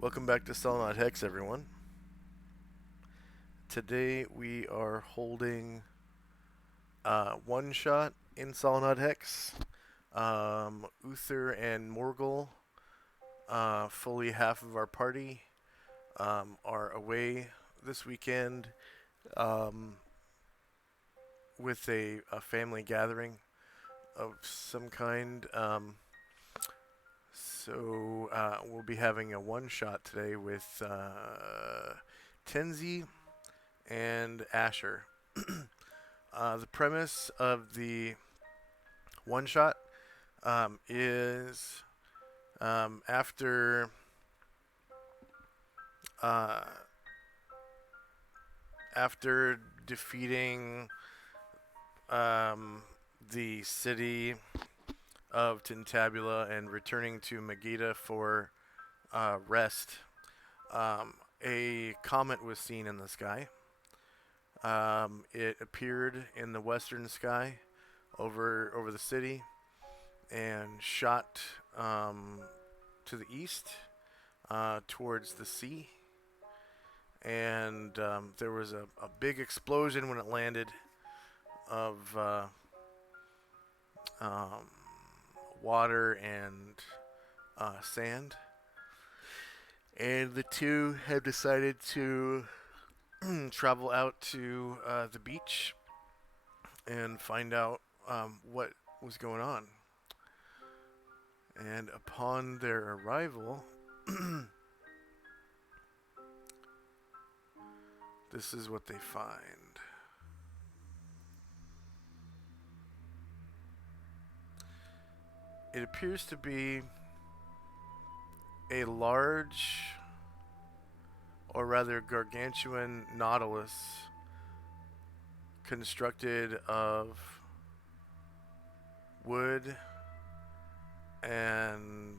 Welcome back to Solynod Hex, everyone. Today we are holding one shot in Solynod Hex. Uther and Morgul, fully half of our party, are away this weekend um, with a family gathering of some kind. So we'll be having a one shot today with Tenzi and Asher. The premise of the one shot is after uh, after defeating the city of Tintabula and returning to Megiddo for rest, a comet was seen in the sky. It appeared in the western sky over the city and shot to the east towards the sea. And there was a big explosion when it landed of um, water and sand. And the two have decided to travel out to the beach and find out what was going on. And upon their arrival, this is what they find. It appears to be a large, or rather gargantuan nautilus constructed of wood and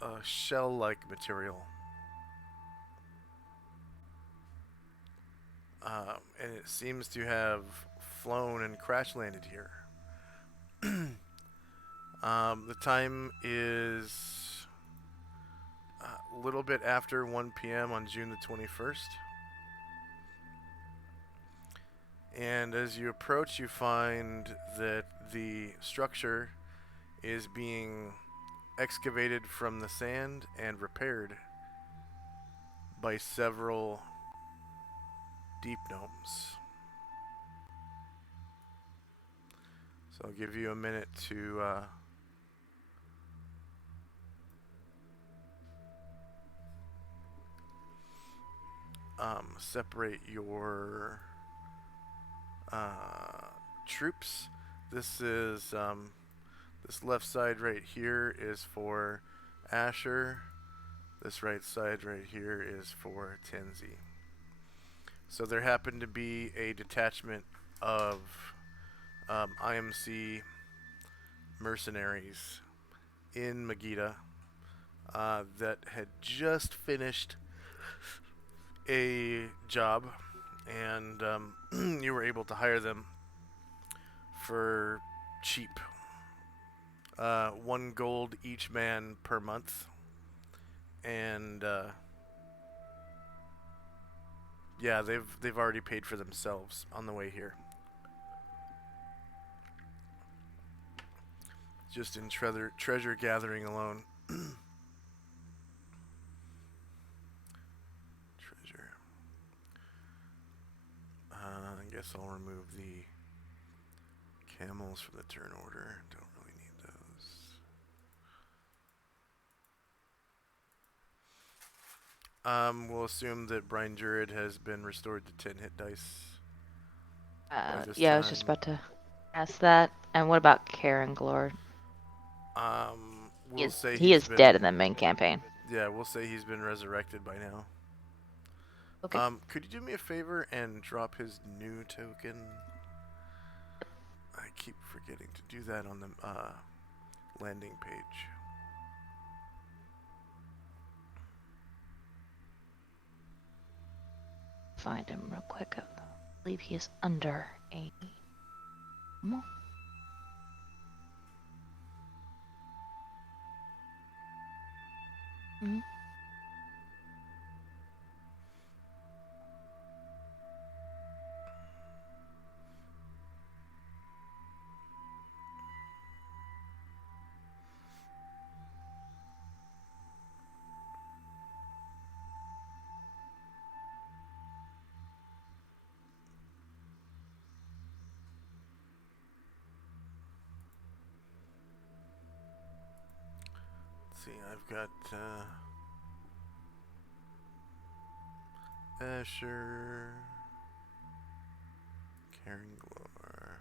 a shell-like material. And it seems to have flown and crash landed here. The time is a little bit after 1 p.m. on June the 21st. And as you approach, you find that the structure is being excavated from the sand and repaired by several deep gnomes. So I'll give you a minute to separate your troops. This is this left side right here is for Asher. This right side right here is for Tenzi. So there happened to be a detachment of IMC mercenaries in Megiddo that had just finished a job, and you were able to hire them for cheap. 1 gold each man per month, and yeah, they've already paid for themselves on the way here. Just in treasure gathering alone. Treasure. I guess I'll remove the camels from the turn order. Don't really need those. We'll assume that Brian Jurid has been restored to 10 hit dice by this Yeah, time. I was just about to ask that. And what about Karen Glord? We'll say he is dead in the main campaign. Yeah, we'll say he's been resurrected by now. Okay. Could you do me a favor and drop his new token? I keep forgetting to do that on the landing page. Find him real quick. I believe he is under a. Mhm. Let's see, I've got Asher, Caring Glower.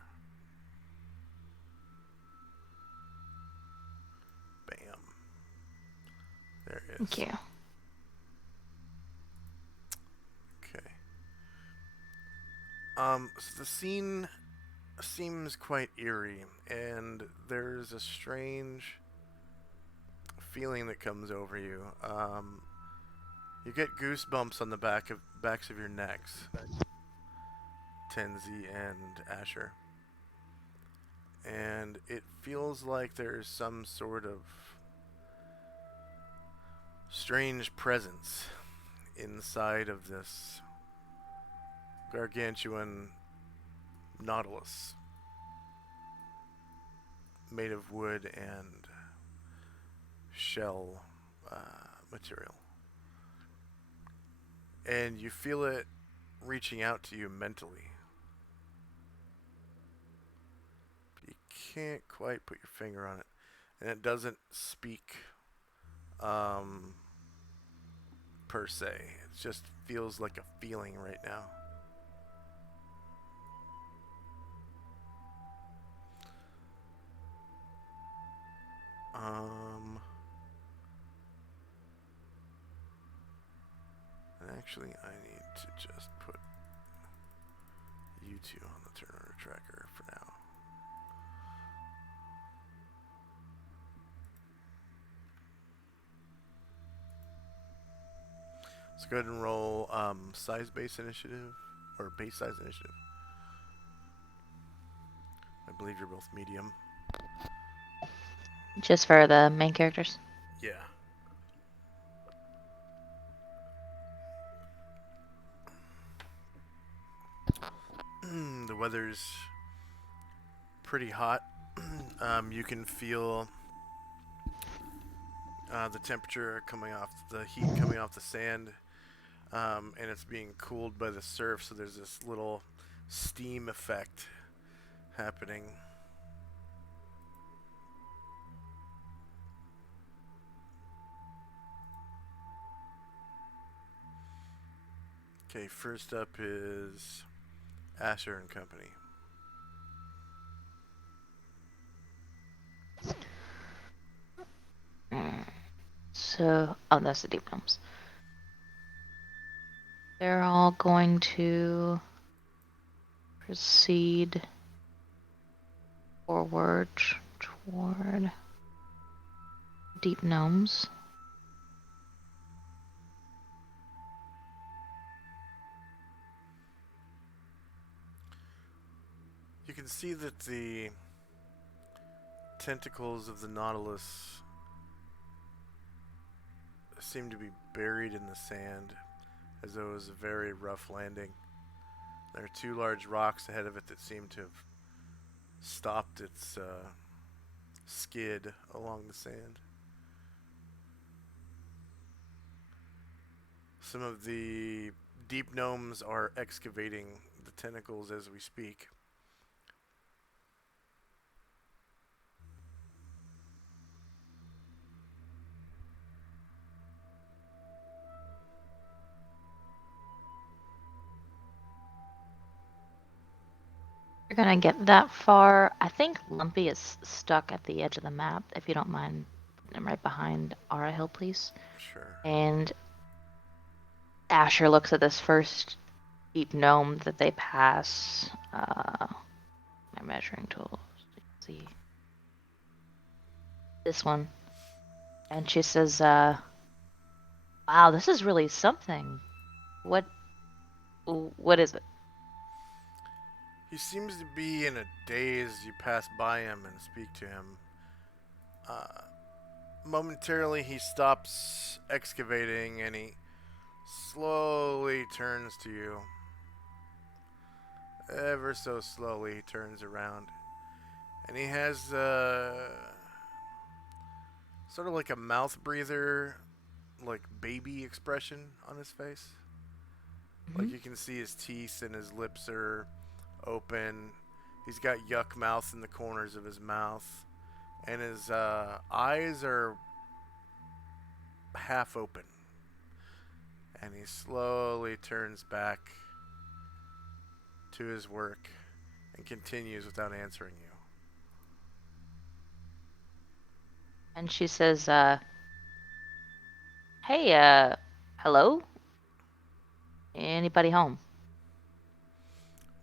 Bam. There it Thank is. you. Okay. So the scene seems quite eerie, and there's a strange feeling that comes over you. You get goosebumps on the backs of your necks, Tenzi and Asher, and it feels like there's some sort of strange presence inside of this gargantuan nautilus made of wood and shell material. And you feel it reaching out to you mentally. But you can't quite put your finger on it. And it doesn't speak um, per se. It just feels like a feeling right now. Um, and actually, I need to just put you two on the turn order tracker for now. So go ahead and roll size base initiative, or base size initiative. I believe you're both medium. Just for the main characters. Yeah. The weather's pretty hot. You can feel the temperature coming off, the heat coming off the sand, and it's being cooled by the surf, so there's this little steam effect happening. Okay, first up is Asher and Company. So, oh, that's the deep gnomes. They're all going to proceed forward toward deep gnomes. You can see that the tentacles of the Nautilus seem to be buried in the sand, as though it was a very rough landing. There are two large rocks ahead of it that seem to have stopped its skid along the sand. Some of the deep gnomes are excavating the tentacles as we speak. You're gonna get that far. I think Lumpy is stuck at the edge of the map. If you don't mind putting him right behind Ara Hill, please. Sure. And Asher looks at this first deep gnome that they pass. My measuring tool. Let's see. This one. And she says, wow, this is really something. What is it? He seems to be in a daze. You pass by him and speak to him. Uh, momentarily he stops excavating and he slowly turns to you. Ever so slowly he turns around. And he has sort of like a mouth breather, like baby expression on his face. Like Mhm. you can see his teeth and his lips are open. He's got yuck mouth in the corners of his mouth. And his eyes are half open. And he slowly turns back to his work and continues without answering you. And she says, "Hey, hello? Anybody home?"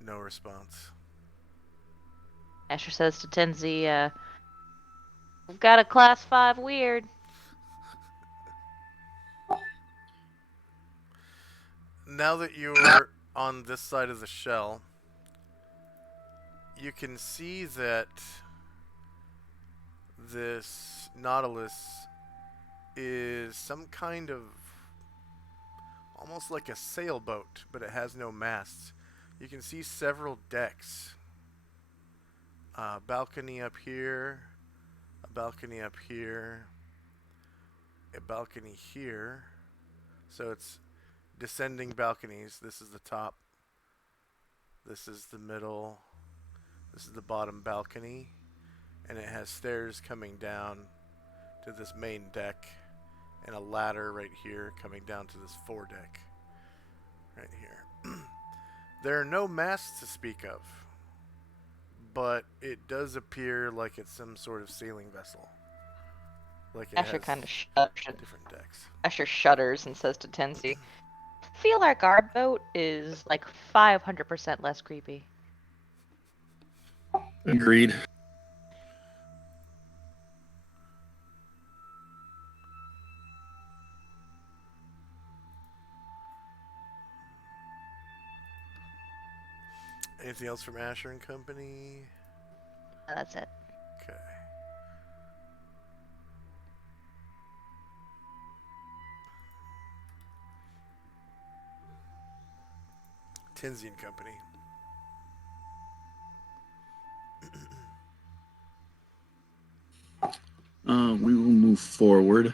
No response. Asher says to Tenzi, "We've got a class 5 weird." Now that you're on this side of the shell, you can see that this Nautilus is some kind of almost like a sailboat, but it has no masts. You can see several decks. A balcony up here, a balcony up here, a balcony here. So it's descending balconies. This is the top. This is the middle. This is the bottom balcony. And it has stairs coming down to this main deck and a ladder right here coming down to this foredeck right here. There are no masts to speak of, but it does appear like it's some sort of sailing vessel. Like it Asher has kind of shudders. different decks. Asher shudders and says to Tenzi, "Feel like our boat is like 500% less creepy." Agreed. Anything else from Asher and Company? That's it. Okay. Tinsy and Company. We will move forward.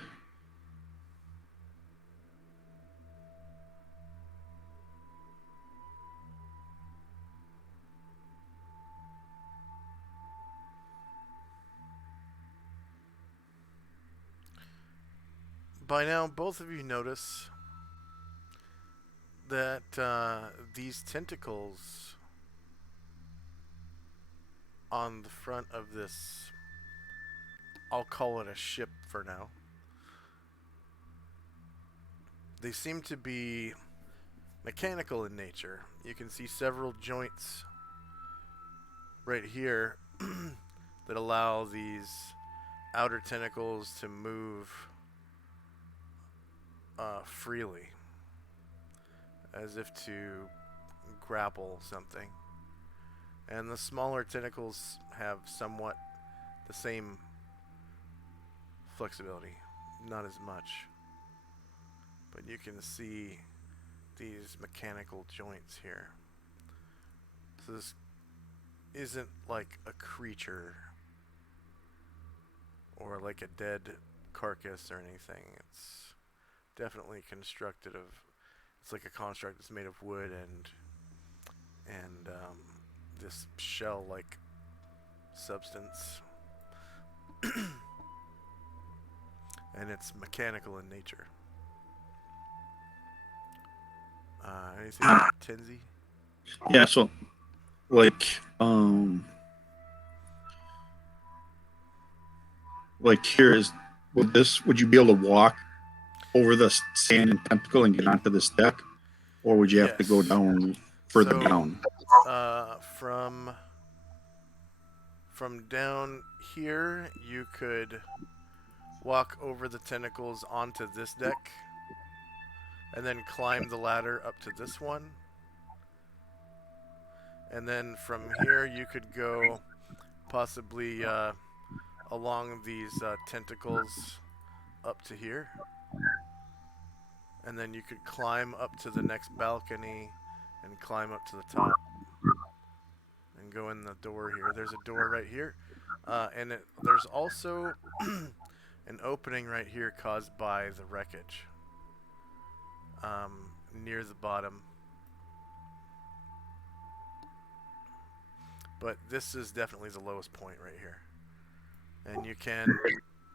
By now, both of you notice that these tentacles on the front of this, I'll call it a ship for now, they seem to be mechanical in nature. You can see several joints right here that allow these outer tentacles to move freely, as if to grapple something. And the smaller tentacles have somewhat the same flexibility, not as much. But you can see these mechanical joints here. So this isn't like a creature or like a dead carcass or anything. It's definitely constructed of. It's like a construct that's made of wood and this shell-like substance, and it's mechanical in nature. Anything, Tinsy? Yeah, so um like here is would you be able to walk over the sand and tentacle and get onto this deck? Or would you have to go Yes. down further So, down? from down here, you could walk over the tentacles onto this deck, and then climb the ladder up to this one. And then from here, you could go possibly along these tentacles up to here. And then you could climb up to the next balcony and climb up to the top and go in the door here. There's a door right here. There's also an opening right here caused by the wreckage near the bottom. But this is definitely the lowest point right here. And you can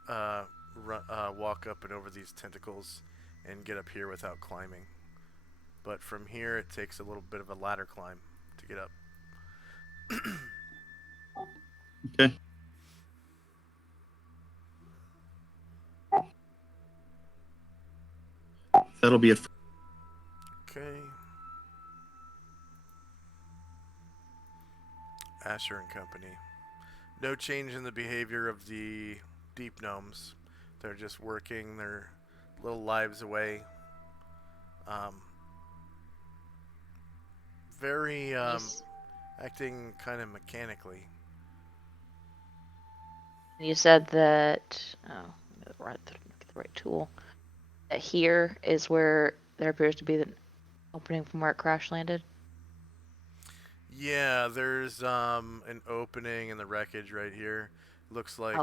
walk up and over these tentacles and get up here without climbing. But from here, it takes a little bit of a ladder climb to get up. Okay. That'll be it. Okay. Asher and Company. No change in the behavior of the deep gnomes. They're just working their little lives away. Very acting kind of mechanically. You said that get the right tool. That here is where there appears to be the opening from where it crash landed. Yeah, there's an opening in the wreckage right here. Looks like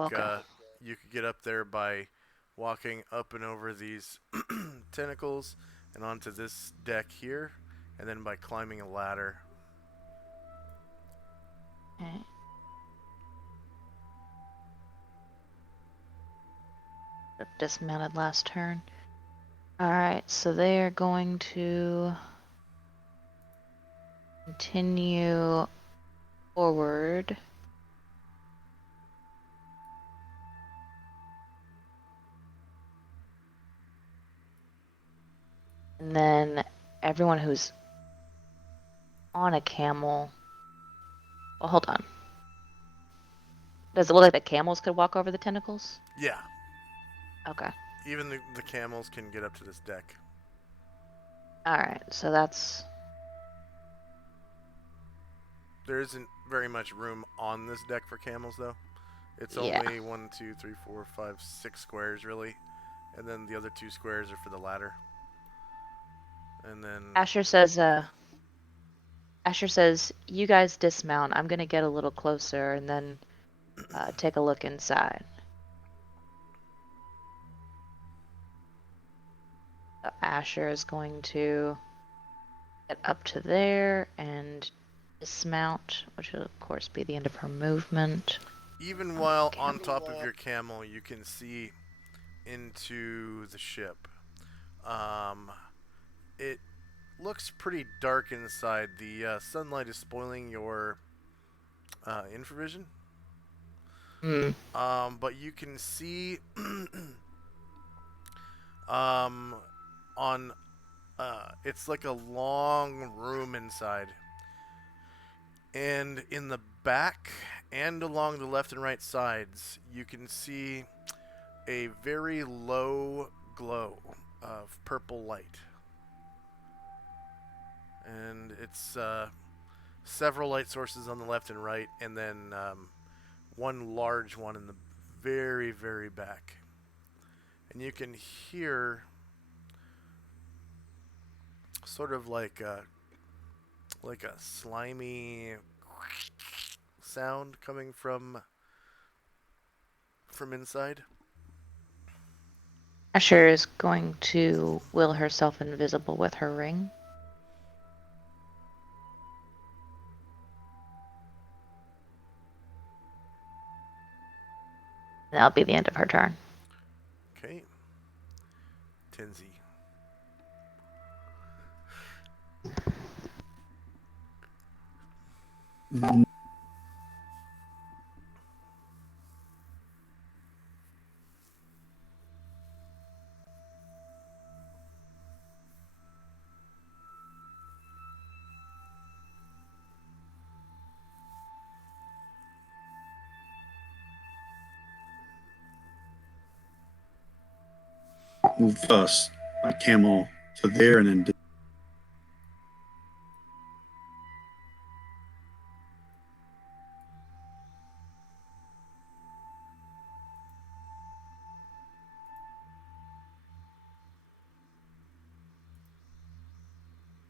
you could get up there by walking up and over these tentacles and onto this deck here, and then by climbing a ladder. Okay. Dismounted last turn. Alright, so they are going to continue forward. And then everyone who's on a camel. Well, hold on. Does it look like the camels could walk over the tentacles? Yeah. Okay. Even the camels can get up to this deck. Alright, so that's... There isn't very much room on this deck for camels, though. It's only 1, 2, 3, 4, 5, 6 squares, really. And then the other 2 squares are for the ladder. And then... Asher says, you guys dismount. I'm going to get a little closer and then take a look inside. So Asher is going to get up to there and dismount, which will of course be the end of her movement. Even while on top of your camel, you can see into the ship. It looks pretty dark inside. The sunlight is spoiling your infravision. But you can see on it's like a long room inside. And in the back and along the left and right sides, you can see a very low glow of purple light. And it's several light sources on the left and right, and then one large one in the very, very back. And you can hear sort of like a slimy sound coming from inside. Asher is going to will herself invisible with her ring. And that'll be the end of her turn. Okay. Tinsy. Move us, a camel to there, and then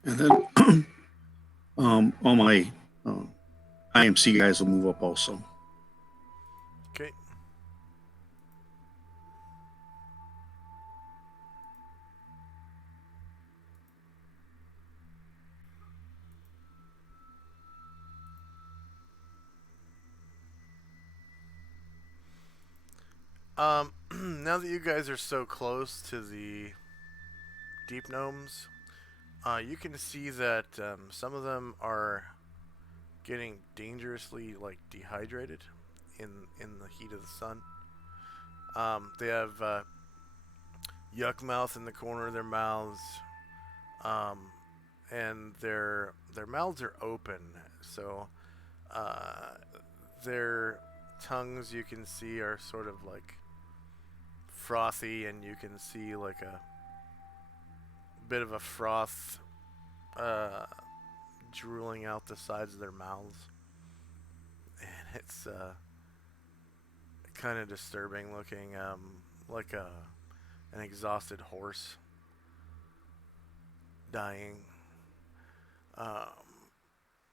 And then all my IMC guys will move up also. Okay. Now that you guys are so close to the deep gnomes, you can see that some of them are getting dangerously dehydrated in the heat of the sun. They have yuck mouth in the corner of their mouths, um, and their mouths are open, so uh, their tongues you can see are sort of frothy, and you can see a bit of a froth uh, drooling out the sides of their mouths, and it's kind of disturbing looking, like an exhausted horse dying. Um,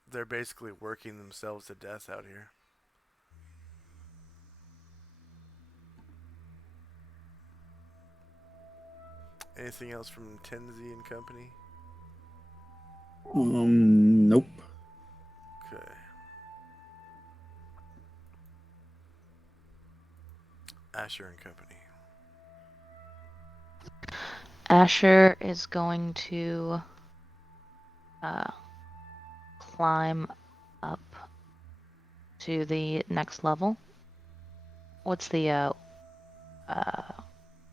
they're basically working themselves to death out here. Anything else from Tenzi and Company? Nope. Okay. Asher and Company. Asher is going to climb up to the next level. What's the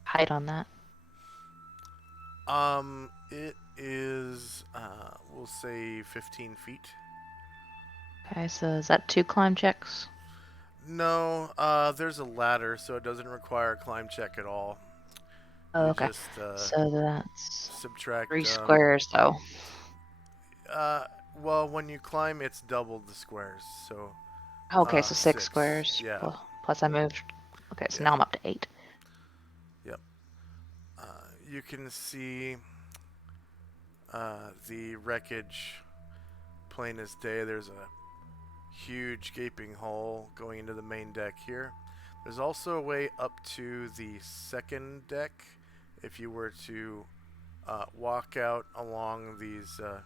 height on that? It is, we'll say 15 feet. Okay, so is that 2 climb checks? No, there's a ladder, so it doesn't require a climb check at all. Oh, You okay. just So that's subtract 3 squares, though. Well, when you climb, it's double the squares. So, Okay, so 6 6. squares. Yeah. Plus I moved. Okay, so Yeah. now I'm up to 8. Yep. You can see the wreckage plain as day. There's a huge gaping hole going into the main deck here. There's also a way up to the second deck if you were to walk out along these uh,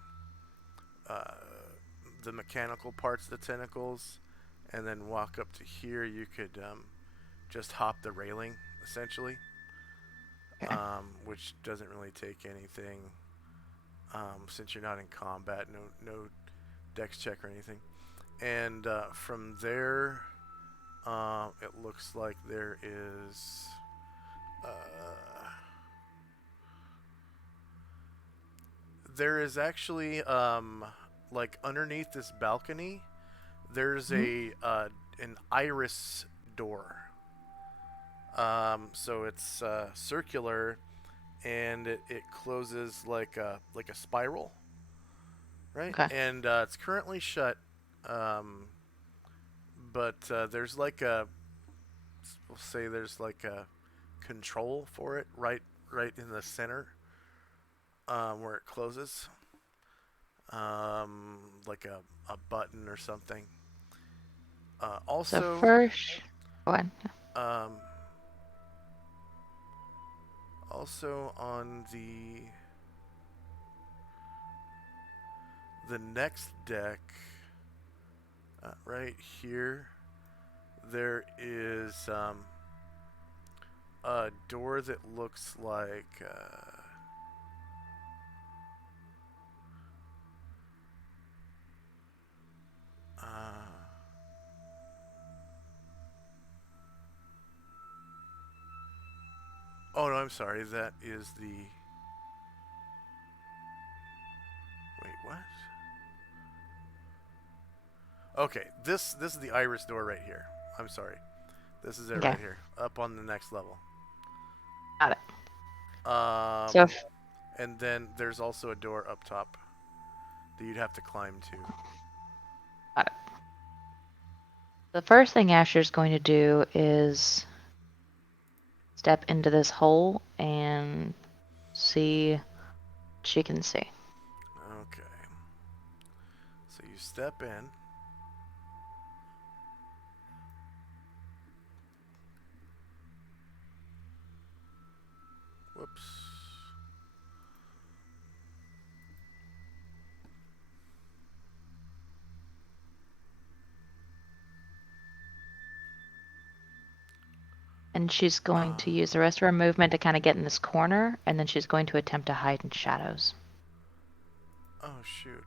the mechanical parts of the tentacles, and then walk up to here. You could just hop the railing essentially, Okay. which doesn't really take anything since you're not in combat. No dex check or anything. And from there, it looks like there is. There is actually underneath this balcony, there's Mhm. an iris door. So it's circular, and it closes like a spiral, right? Okay. And it's currently shut, um, but there's we'll say there's a control for it right in the center, where it closes, like a button or something. So Also, first, go ahead. um, also on the next deck, right here, there is a door that looks like oh no, I'm sorry. That is the. Wait, what? Okay, this is the iris door right here. I'm sorry. This is it Okay, right here, up on the next level. got it. Um, So if, and then there's also a door up top that you'd have to climb to. got it. The first thing Asher's going to do is step into this hole and see what she can see. step in. Whoops. And she's going to use the rest of her movement to kind of get in this corner, and then she's going to attempt to hide in shadows. Oh, shoot.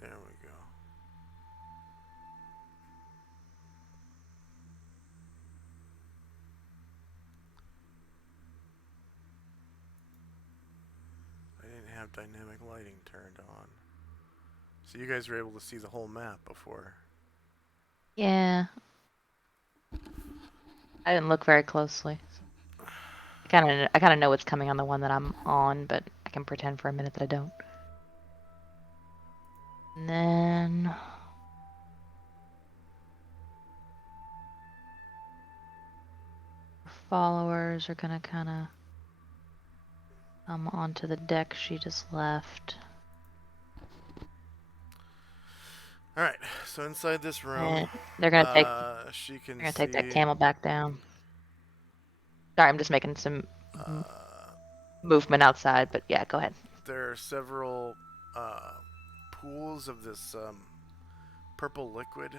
There we go. I didn't have dynamic lighting turned on. So you guys were able to see the whole map before. Yeah. I didn't look very closely. I kind of know what's coming on the one that I'm on, but I can pretend for a minute that I don't. And then followers are gonna kind of come onto the deck she just left. All right. So inside this room, And they're gonna take she can they're gonna see. take that camel back down. Sorry, I'm just making some movement outside, but yeah, go ahead. There are several pools of this purple liquid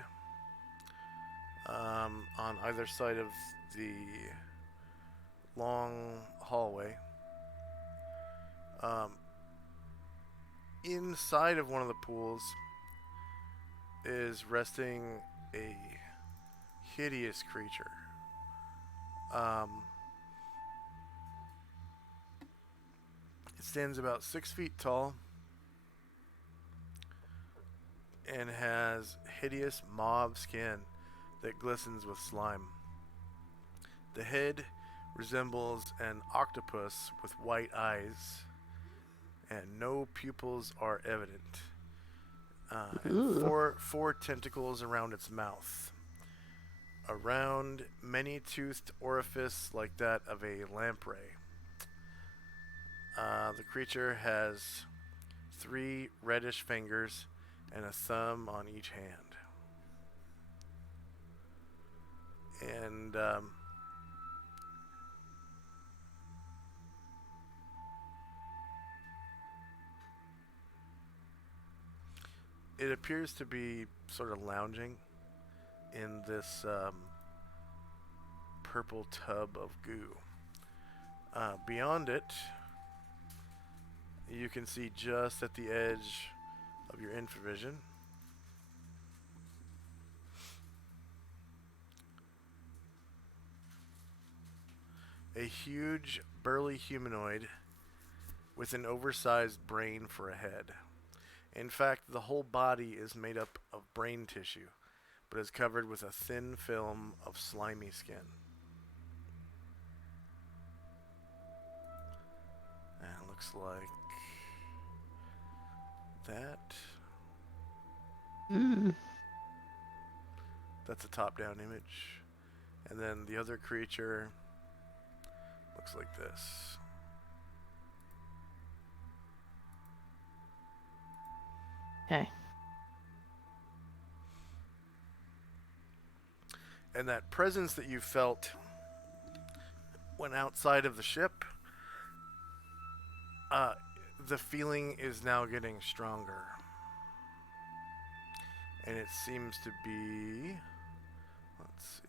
on either side of the long hallway. Inside of one of the pools is resting a hideous creature. It stands about 6 feet tall and has hideous mauve skin that glistens with slime. The head resembles an octopus with white eyes, and no pupils are evident. And four tentacles around its mouth. A round, many-toothed orifice like that of a lamprey. The creature has 3 reddish fingers and a thumb on each hand. And it appears to be sort of lounging in this purple tub of goo. Beyond it, you can see just at the edge of your infravision a huge, burly humanoid with an oversized brain for a head. In fact, the whole body is made up of brain tissue, but is covered with a thin film of slimy skin. And it looks like that. That's a top-down image. And then the other creature looks like this. Okay. And that presence that you felt when outside of the ship, the feeling is now getting stronger. And it seems to be, let's see.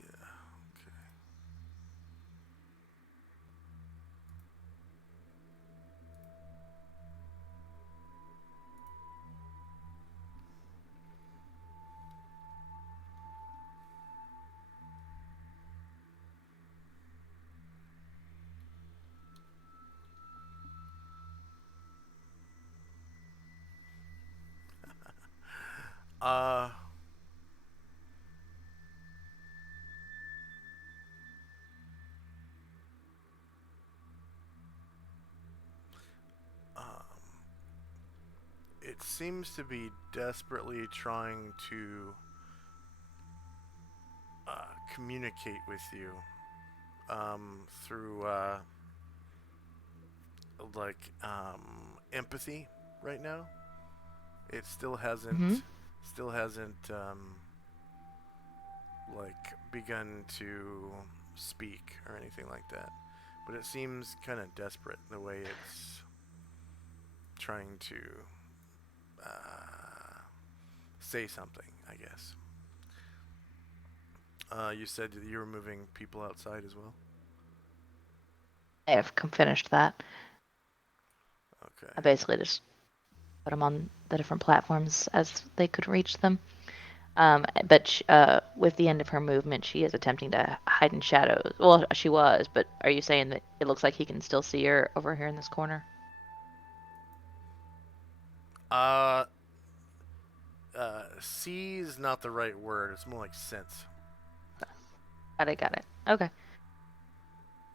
Yeah, okay. it seems to be desperately trying to communicate with you through empathy right now. It still Mm-hmm. hasn't like begun to speak or anything like that. But it seems kind of desperate the way it's trying to say something, I guess. You said that you were moving people outside as well? I have finished that. Okay. I basically just put them on the different platforms as they could reach them. But with the end of her movement, she is attempting to hide in shadows. Well, she was, but are you saying that it looks like he can still see her over here in this corner? Uh, see is not the right word. It's more like sense. Got it, got it. Okay.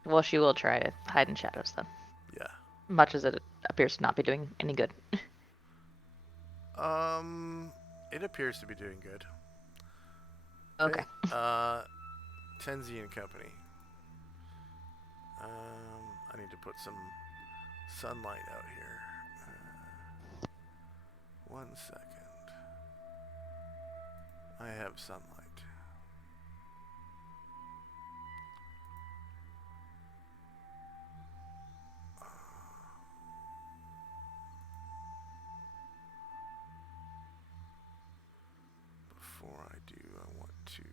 Well, she will try to hide in shadows then, Yeah. much as it appears to not be doing any good. Um, it appears to be doing good. Okay. Okay. Tenzi and Company. I need to put some sunlight out here. One second. I have sunlight. Before I do, I want to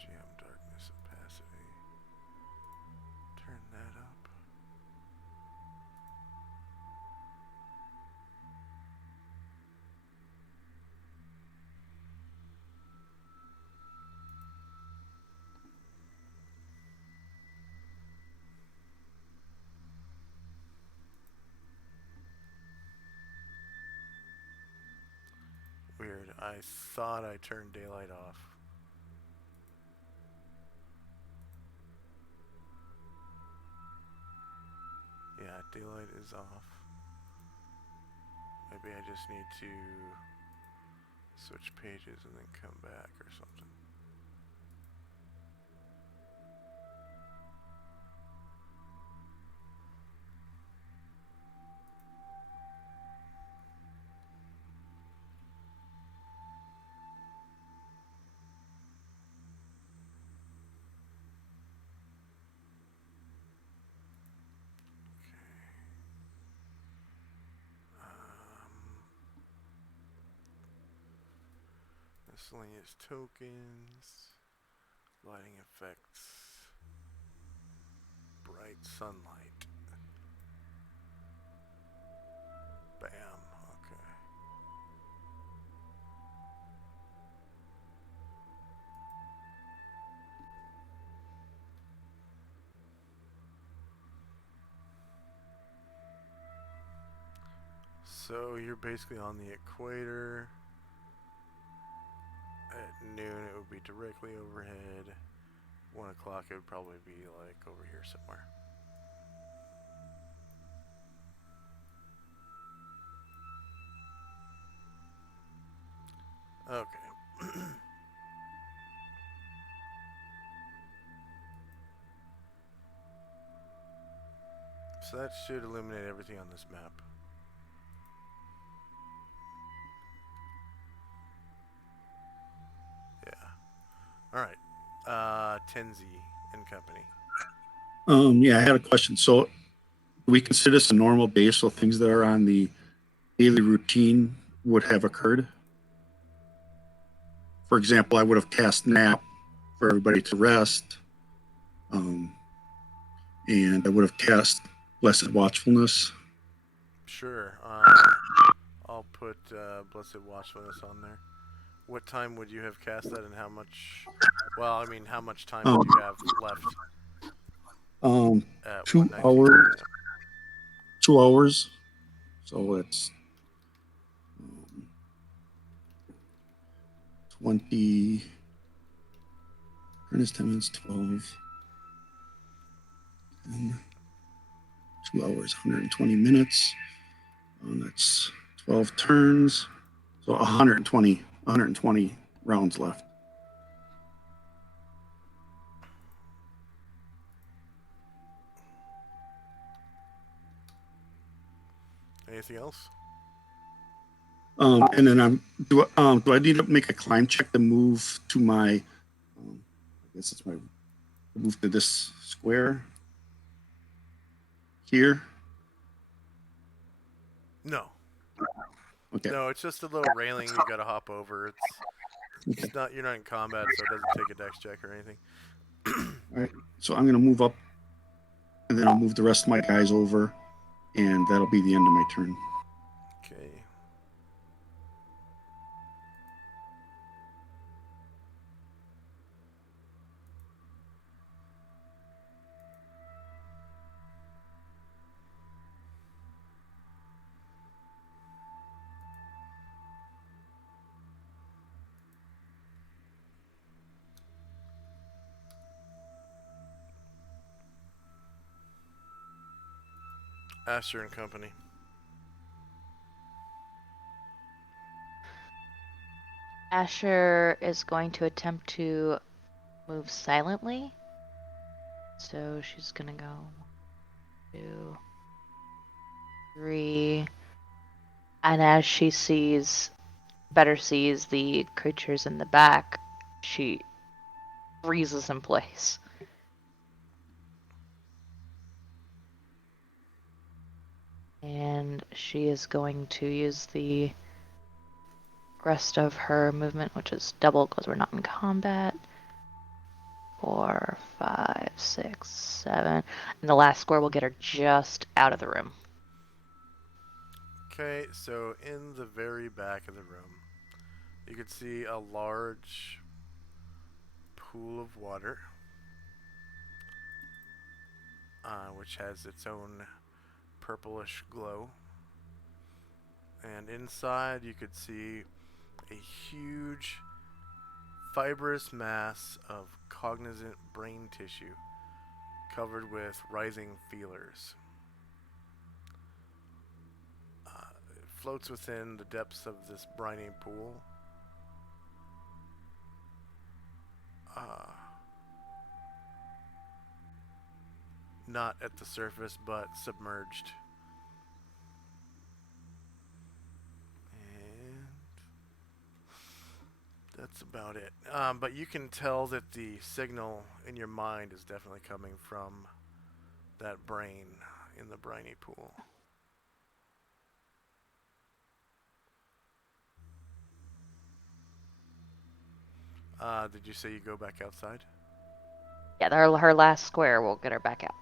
jam darkness opacity. Turn that up. Weird. I thought I turned daylight off. Yeah, daylight is off. Maybe I just need to switch pages and then come back or something. Miscellaneous tokens, lighting effects, bright sunlight. Bam. Okay. So you're basically on the equator. At noon, it would be directly overhead. 1 o'clock, it would probably be like over here somewhere. Okay. So that should eliminate everything on this map. Yeah. Alright. Tenzi and Company. Yeah, I had a question. So we consider this a normal day, so things that are on the daily routine would have occurred. For example, I would have cast nap for everybody to rest, and I would have cast blessed watchfulness. Sure. I'll put Blessed Watchfulness on there. What time would you have cast that and how much... Well, I mean, how much time Um, would you have left at 2 hours, 1:19 a.m.? 2 hours. So it's 20. Current 10 minutes, 12. 10, 2 hours, 120 minutes. That's 12 turns. So 120 rounds left. Anything else? And then do I need to make a climb check to move to my? I guess it's my move to this square here. No. Okay. No, it's just a little railing you got to hop over. It's not, you're not in combat, so it doesn't take a dex check or anything. All right. So I'm gonna move up, and then I'll move the rest of my guys over, and that'll be the end of my turn. Okay. Asher and Company. Asher is going to attempt to move silently. So she's gonna go 2, 3. And as she sees the creatures in the back, she freezes in place. And she is going to use the rest of her movement, which is double because we're not in combat. 4, 5, 6, 7. And the last square will get her just out of the room. Okay, so in the very back of the room, you can see a large pool of water, which has its own purplish glow. And inside, you could see a huge fibrous mass of cognizant brain tissue covered with rising feelers. It floats within the depths of this briny pool. Not at the surface, but submerged. And that's about it. But you can tell that the signal in your mind is definitely coming from that brain in the briny pool. Did you say you go back outside? Yeah, her last square will get her back out.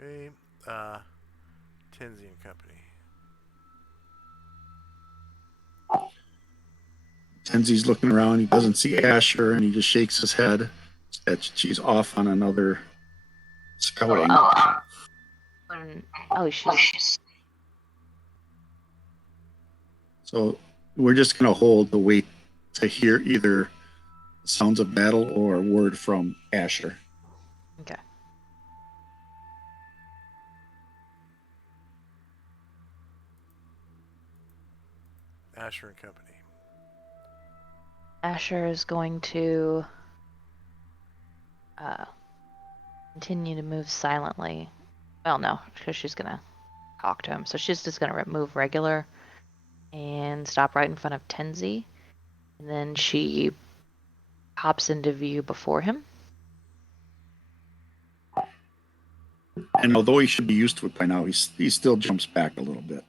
Okay. Tinsy and Company. Tenzi's looking around. He doesn't see Asher, and he just shakes his head. That she's off on another scouting. She's So we're just going to hold the wait to hear either sounds of battle or a word from Asher. okay. Asher and Company. Asher is going to continue to move silently. Well, no, because she's going to talk to him. So she's just going to move regular and stop right in front of Tenzi. And then she pops into view before him. And although he should be used to it by now, he still jumps back a little bit.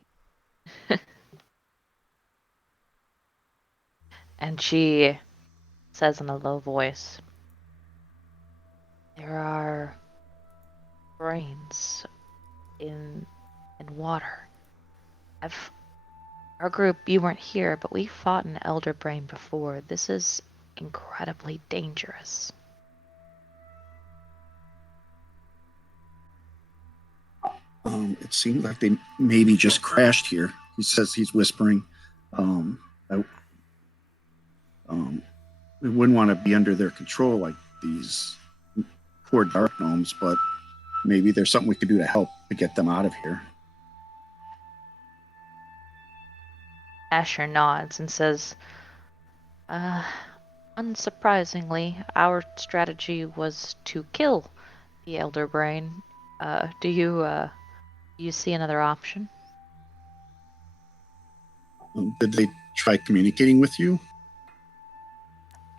And she says in a low voice, "There are brains in water. Our group, you weren't here, but we fought an elder brain before. This is incredibly dangerous." It seems like they maybe just crashed here. He says he's whispering. We wouldn't want to be under their control like these poor dark gnomes, but maybe there's something we could do to help to get them out of here. Asher nods and says, unsurprisingly, our strategy was to kill the elder brain. Do you see another option? Did they try communicating with you?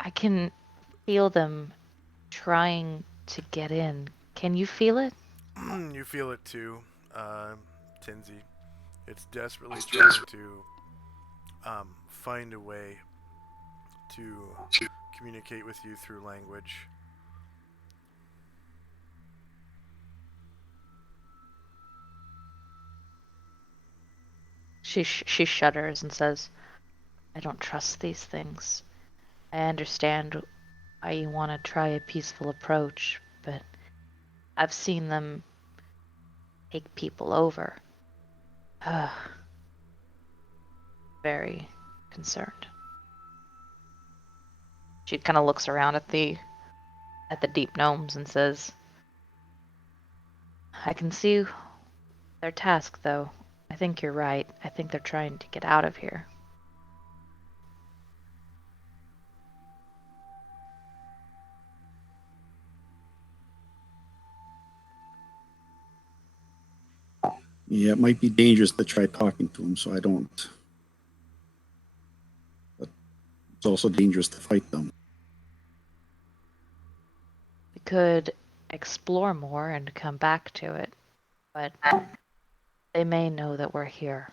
I can feel them trying to get in. Can you feel it? You feel it too, Tinsy. It's desperately trying to find a way to communicate with you through language. She shudders and says, "I don't trust these things. I understand why you want to try a peaceful approach, but I've seen them take people over." Very concerned. She kind of looks around at the deep gnomes and says, "I can see their task, though. I think you're right. I think they're trying to get out of here." Yeah, it might be dangerous to try talking to them, so I don't. But it's also dangerous to fight them. We could explore more and come back to it, but they may know that we're here.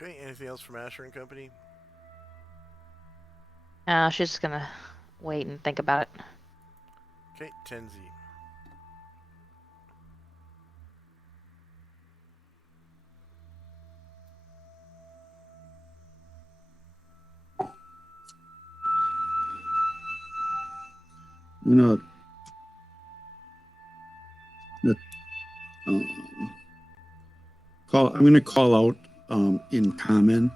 Okay, anything else from Asher and Company? She's just gonna wait and think about it. Okay, Tenzi. I'm gonna um, I'm gonna call out in common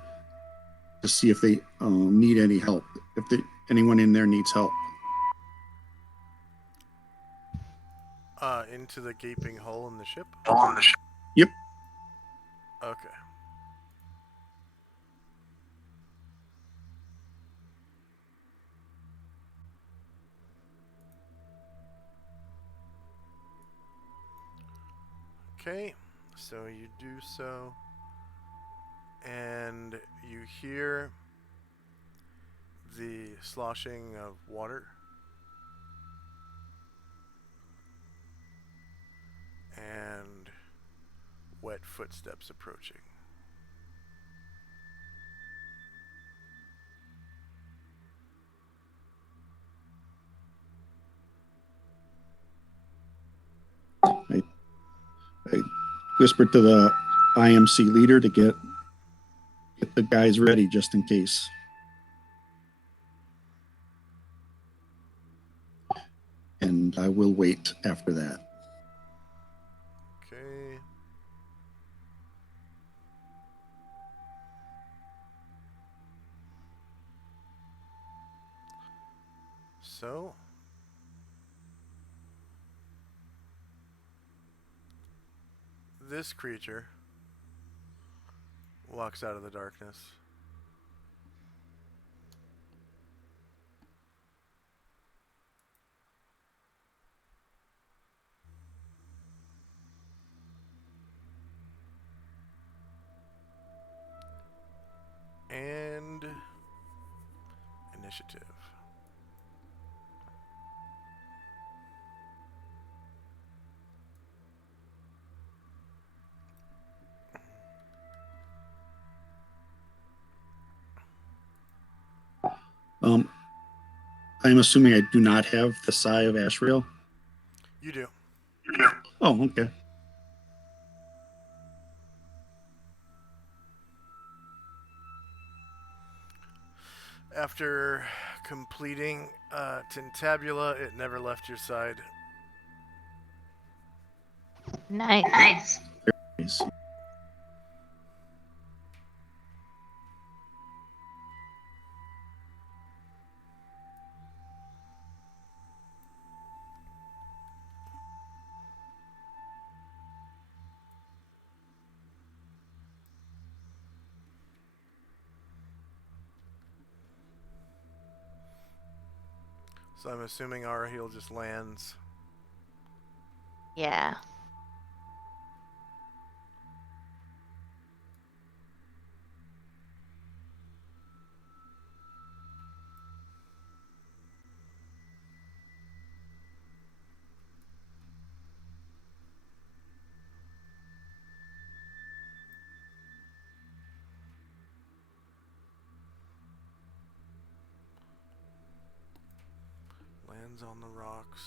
to see if they need any help. If anyone in there needs help. Into the gaping hole in the ship? Yep. Okay. Okay, so you do so, and you hear the sloshing of water and wet footsteps approaching. I whispered to the IMC leader to get the guys ready just in case. And I will wait after that. Okay. So, this creature walks out of the darkness. And initiative. I'm assuming I do not have the Sigh of Ashriel. You do. Oh, okay. After completing Tintabula, it never left your side. Nice. Nice. So I'm assuming our heal just lands. Yeah. Lands on the rocks.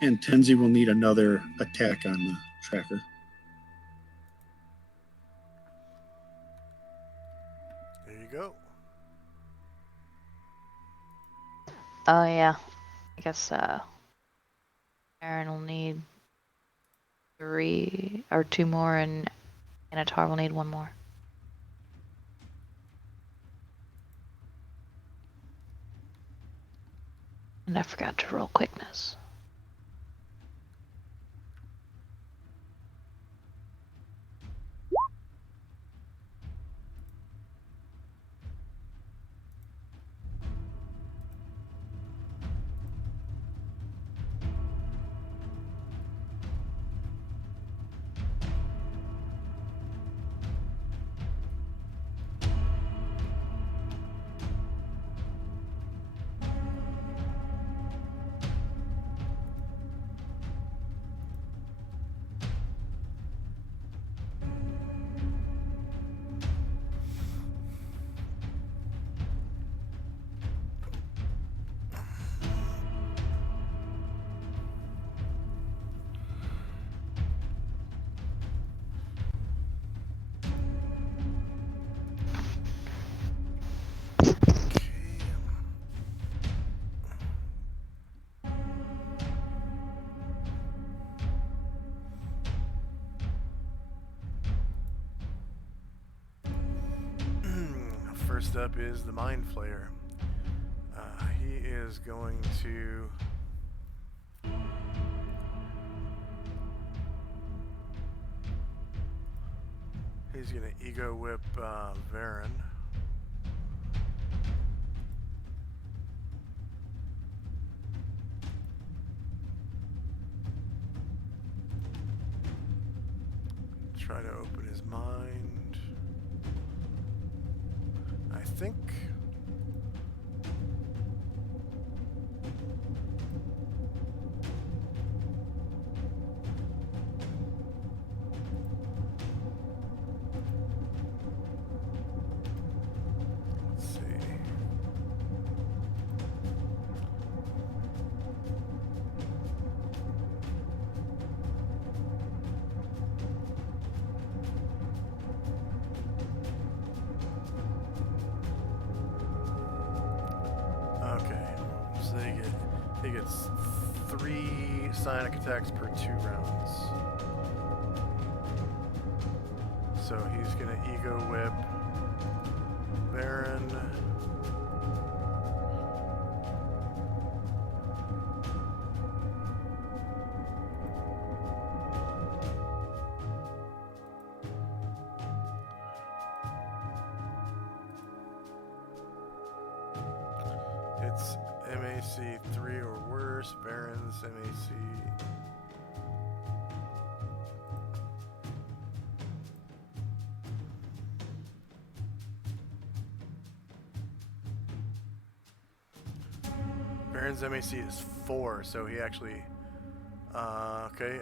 And Tenzi will need another attack on the tracker. There you go. Oh yeah. I guess Aaron will need 3 or 2 more, and Anatar will need 1 more. And I forgot to roll quickness. first up is the Mind Flayer. He is going to... He's going to Ego Whip Varen. Try to open his mind. I think... Let's see. Okay, so he gets 3 psionic attacks per 2 rounds. So he's gonna Ego Whip Baron. It's MAC 3 or worse. Baron's MAC. Baron's MAC is 4, so he actually... okay,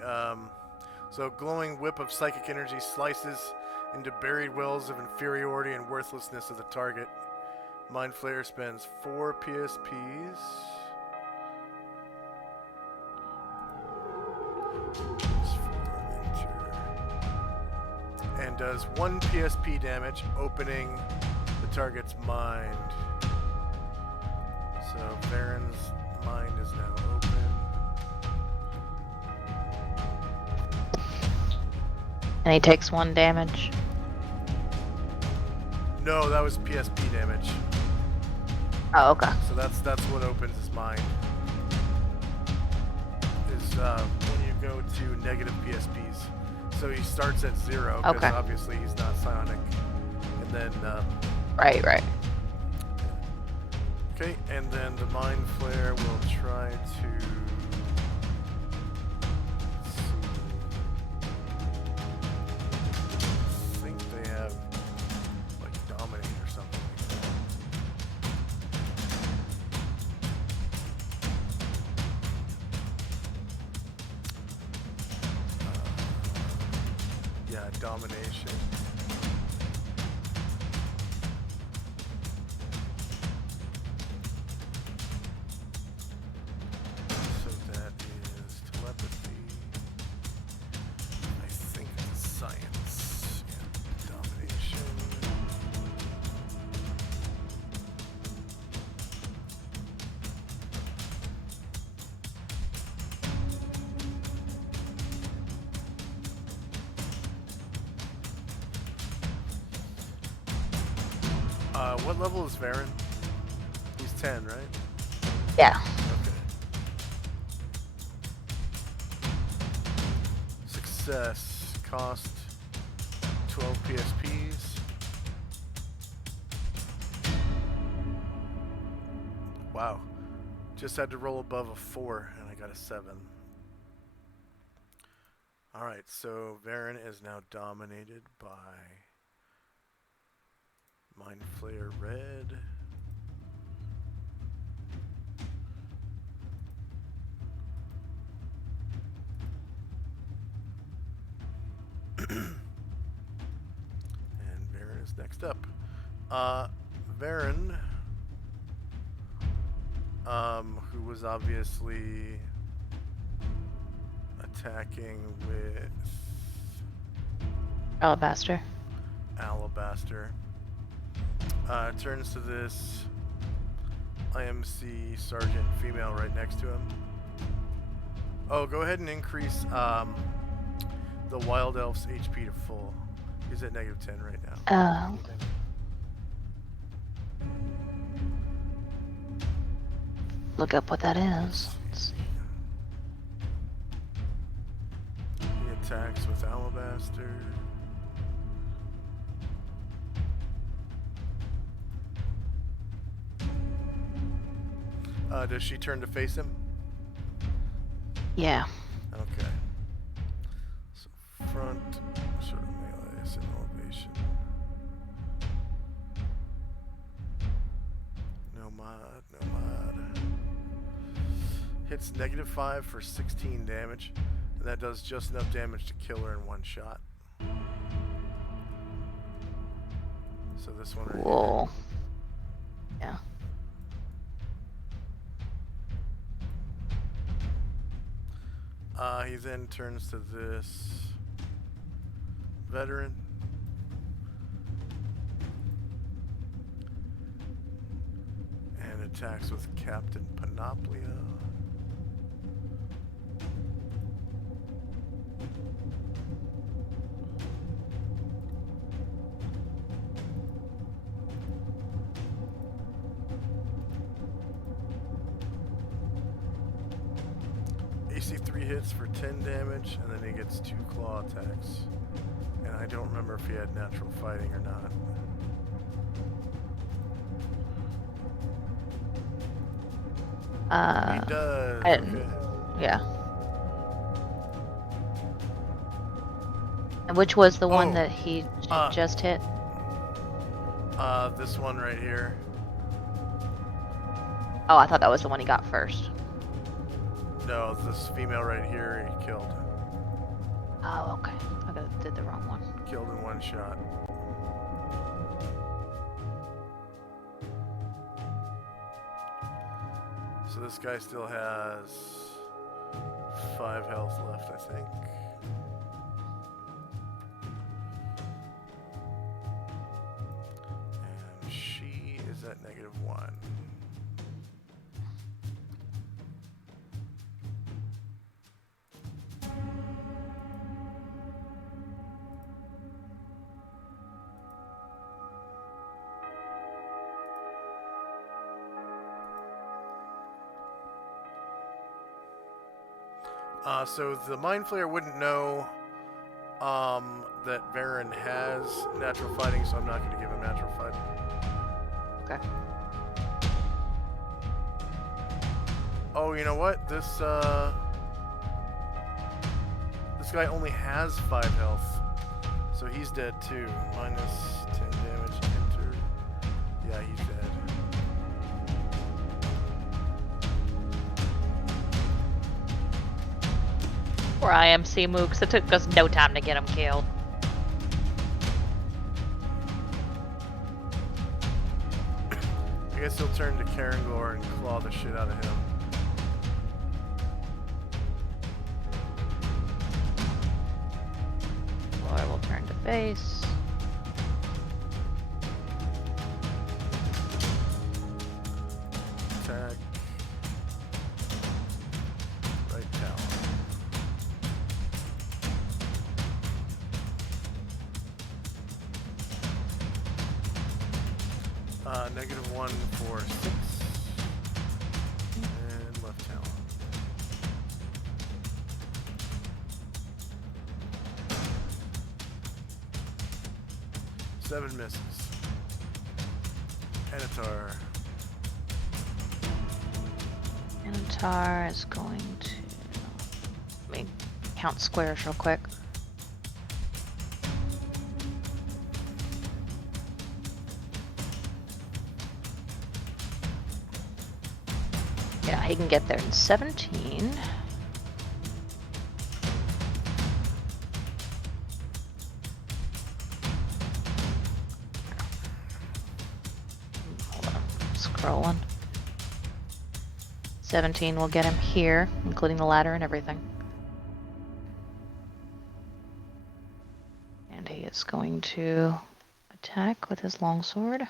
so glowing whip of psychic energy slices into buried wells of inferiority and worthlessness of the target. Mind Flayer spends 4 PSPs. And does 1 PSP damage, opening the target's mind. So Baron's mind is now open. And he takes 1 damage. No, that was PSP damage. Oh, okay. So that's what opens his mind. Is when you go to negative PSPs. So he starts at 0 because Okay. obviously he's not psionic. And then Right. okay, and then the Mind Flayer will try to... let's see. I think they have, like, Dominate or something like that. Yeah, Domination. So that is telepathy. I think it's science. Yeah, domination. What level is Varen? He's 10, right? Yeah. Okay. Success. Cost 12 PSPs. Wow. Just had to roll above a 4 and I got a 7. Alright, so Varen is now dominated by Mind Flayer Red. And Varen is next up. Varen, who was obviously attacking with Alabaster. Alabaster, turns to this IMC Sergeant female right next to him. Oh, go ahead and increase the Wild Elf's HP to full. He's at -10 right now. look up what that is. Let's see. He attacks with Alabaster. Does she turn to face him? Yeah. Okay. So front, sort of melee, is in elevation. No mod, no mod. Hits -5 for 16 damage, and that does just enough damage to kill her in one shot. So this one right Cool. Yeah. here. He then turns to this veteran. And attacks with Captain Panoplia. AC 3 hits for 10 damage, and then he gets 2 claw attacks. And I don't remember if he had natural fighting or not. He does. Okay. Yeah. And which was the one that he just hit? This one right here. Oh, I thought that was the one he got first. No, this female right here he killed. Oh, okay. I did the wrong one. Killed in one shot. So this guy still has 5 health left, I think. And she is at -1. So the Mind Flayer wouldn't know that Varen has natural fighting, so I'm not going to give him natural fighting. Okay. Oh, you know what? This guy only has 5 health, so he's dead too. -10 damage entered. Yeah, he's dead. Poor IMC Mooks. It took us no time to get him killed. I guess he'll turn to Karangor and claw the shit out of him. Laura will turn to face. Attack. Right talon. -1 for 6. And left talon. Seven misses. Anatar. Anatar is going to... Let me count squares real quick. Yeah, he can get there in 17. Hold on, I'm scrolling. 17 will get him here, including the ladder and everything. And he is going to attack with his longsword.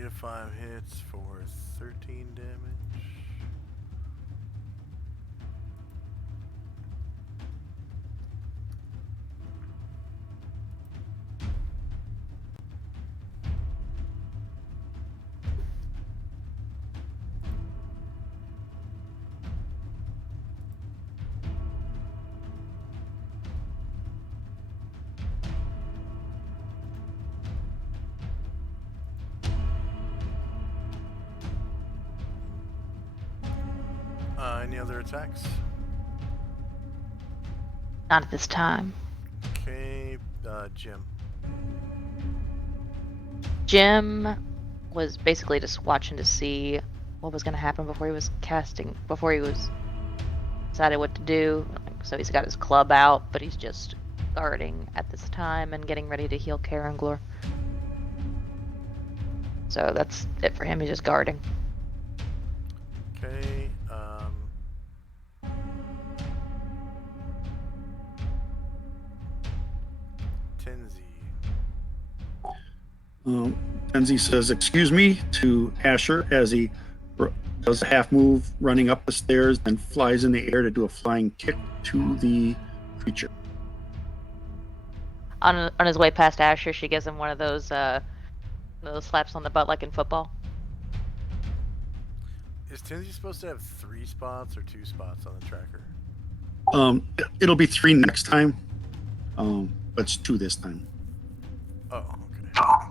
-5 hits for 13 damage. any other attacks? Not at this time. Okay, Jim. Jim was basically just watching to see what was going to happen before he was decided what to do. So he's got his club out, but he's just guarding at this time and getting ready to heal Karanglor. So that's it for him. He's just guarding. Okay. Tenzi. Tenzi says, "Excuse me," to Asher as he does a half move, running up the stairs, then flies in the air to do a flying kick to the creature. On his way past Asher, she gives him one of those slaps on the butt like in football. Is Tenzi supposed to have 3 spots or 2 spots on the tracker? It'll be 3 next time, but it's 2 this time. Oh, okay.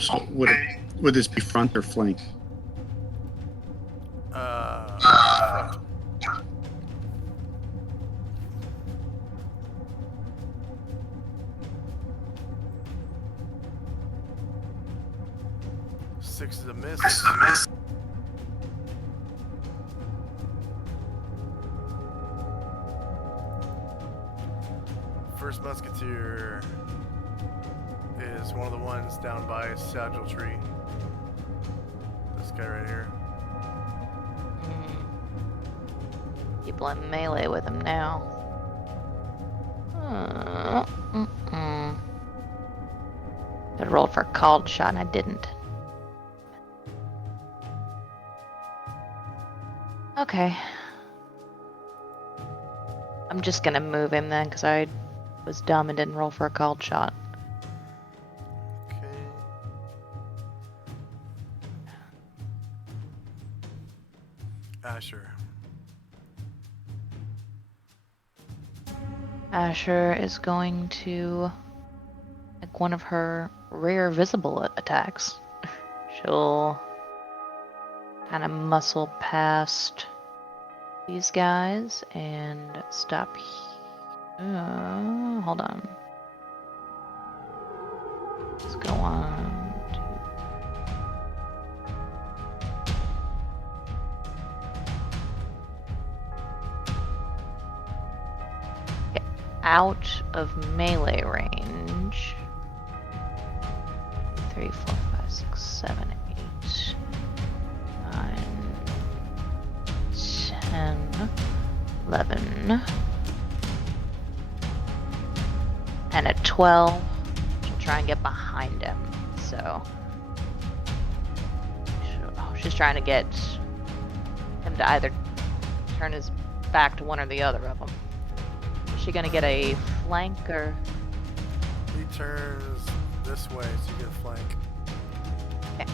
So would this be front or flank? Front. Six is a miss. First Musketeer is one of the ones down by Sagil Tree. This guy right here. People in melee with him now. I rolled for a called shot and I didn't. Okay. I'm just gonna move him then because I was dumb and didn't roll for a called shot. Okay. Asher. Asher is going to make one of her rare visible attacks. She'll kind of muscle past these guys and stop. Hold on. Let's go on to get out of melee range. 3, 4, 5, 6, 7, 8, 9, 10, 11, and at 12, she'll try and get behind him. So she's trying to get him to either turn his back to one or the other of them. Is she gonna get a flank or? He turns this way, so you get a flank. Okay.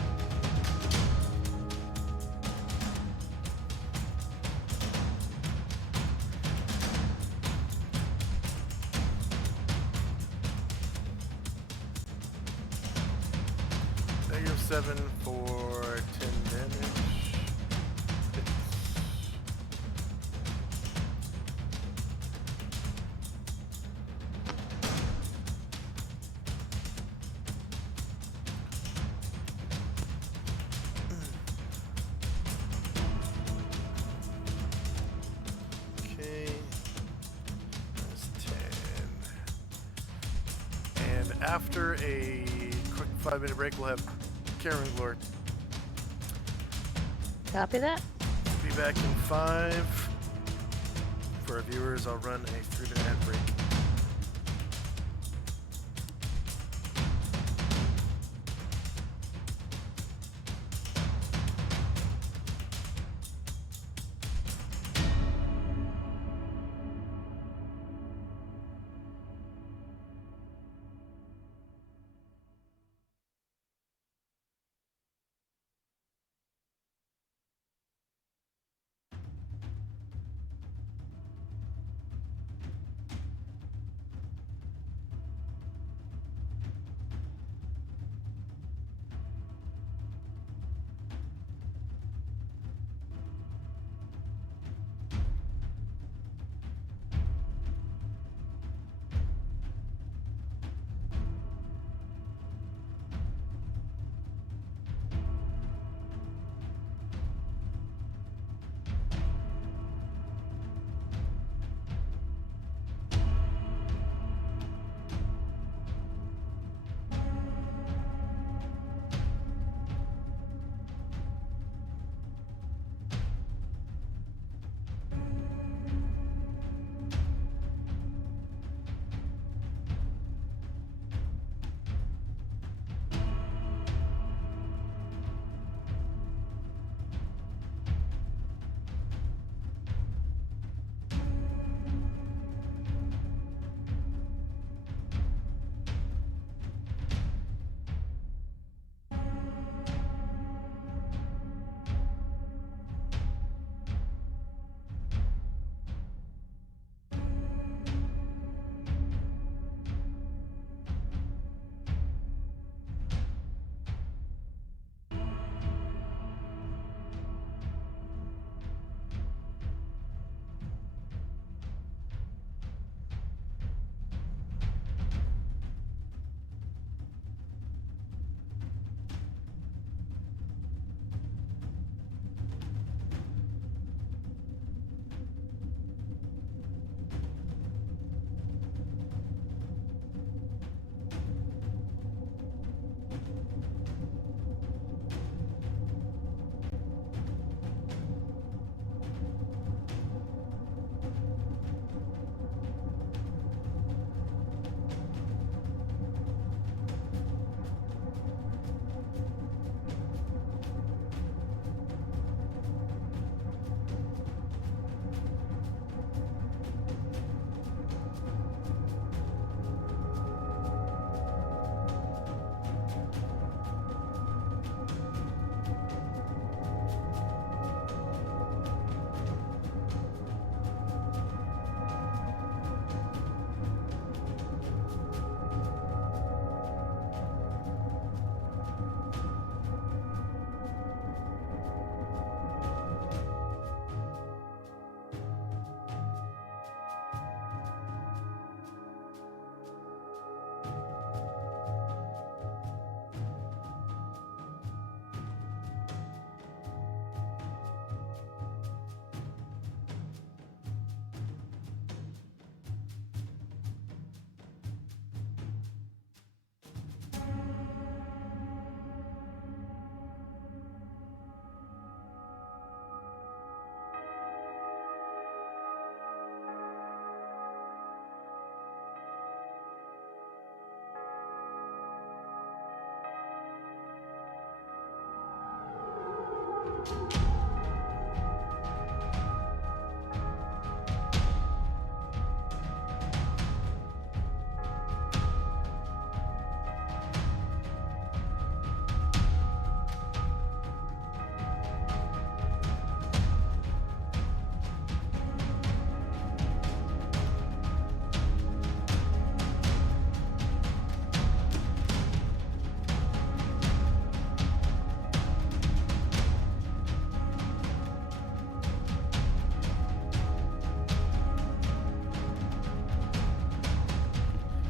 -7 for 10 damage. Okay. That's 10. And after a quick 5-minute break, we'll have Karanglor. Copy that. Be back in 5. For our viewers, I'll run a 3-minute ad break.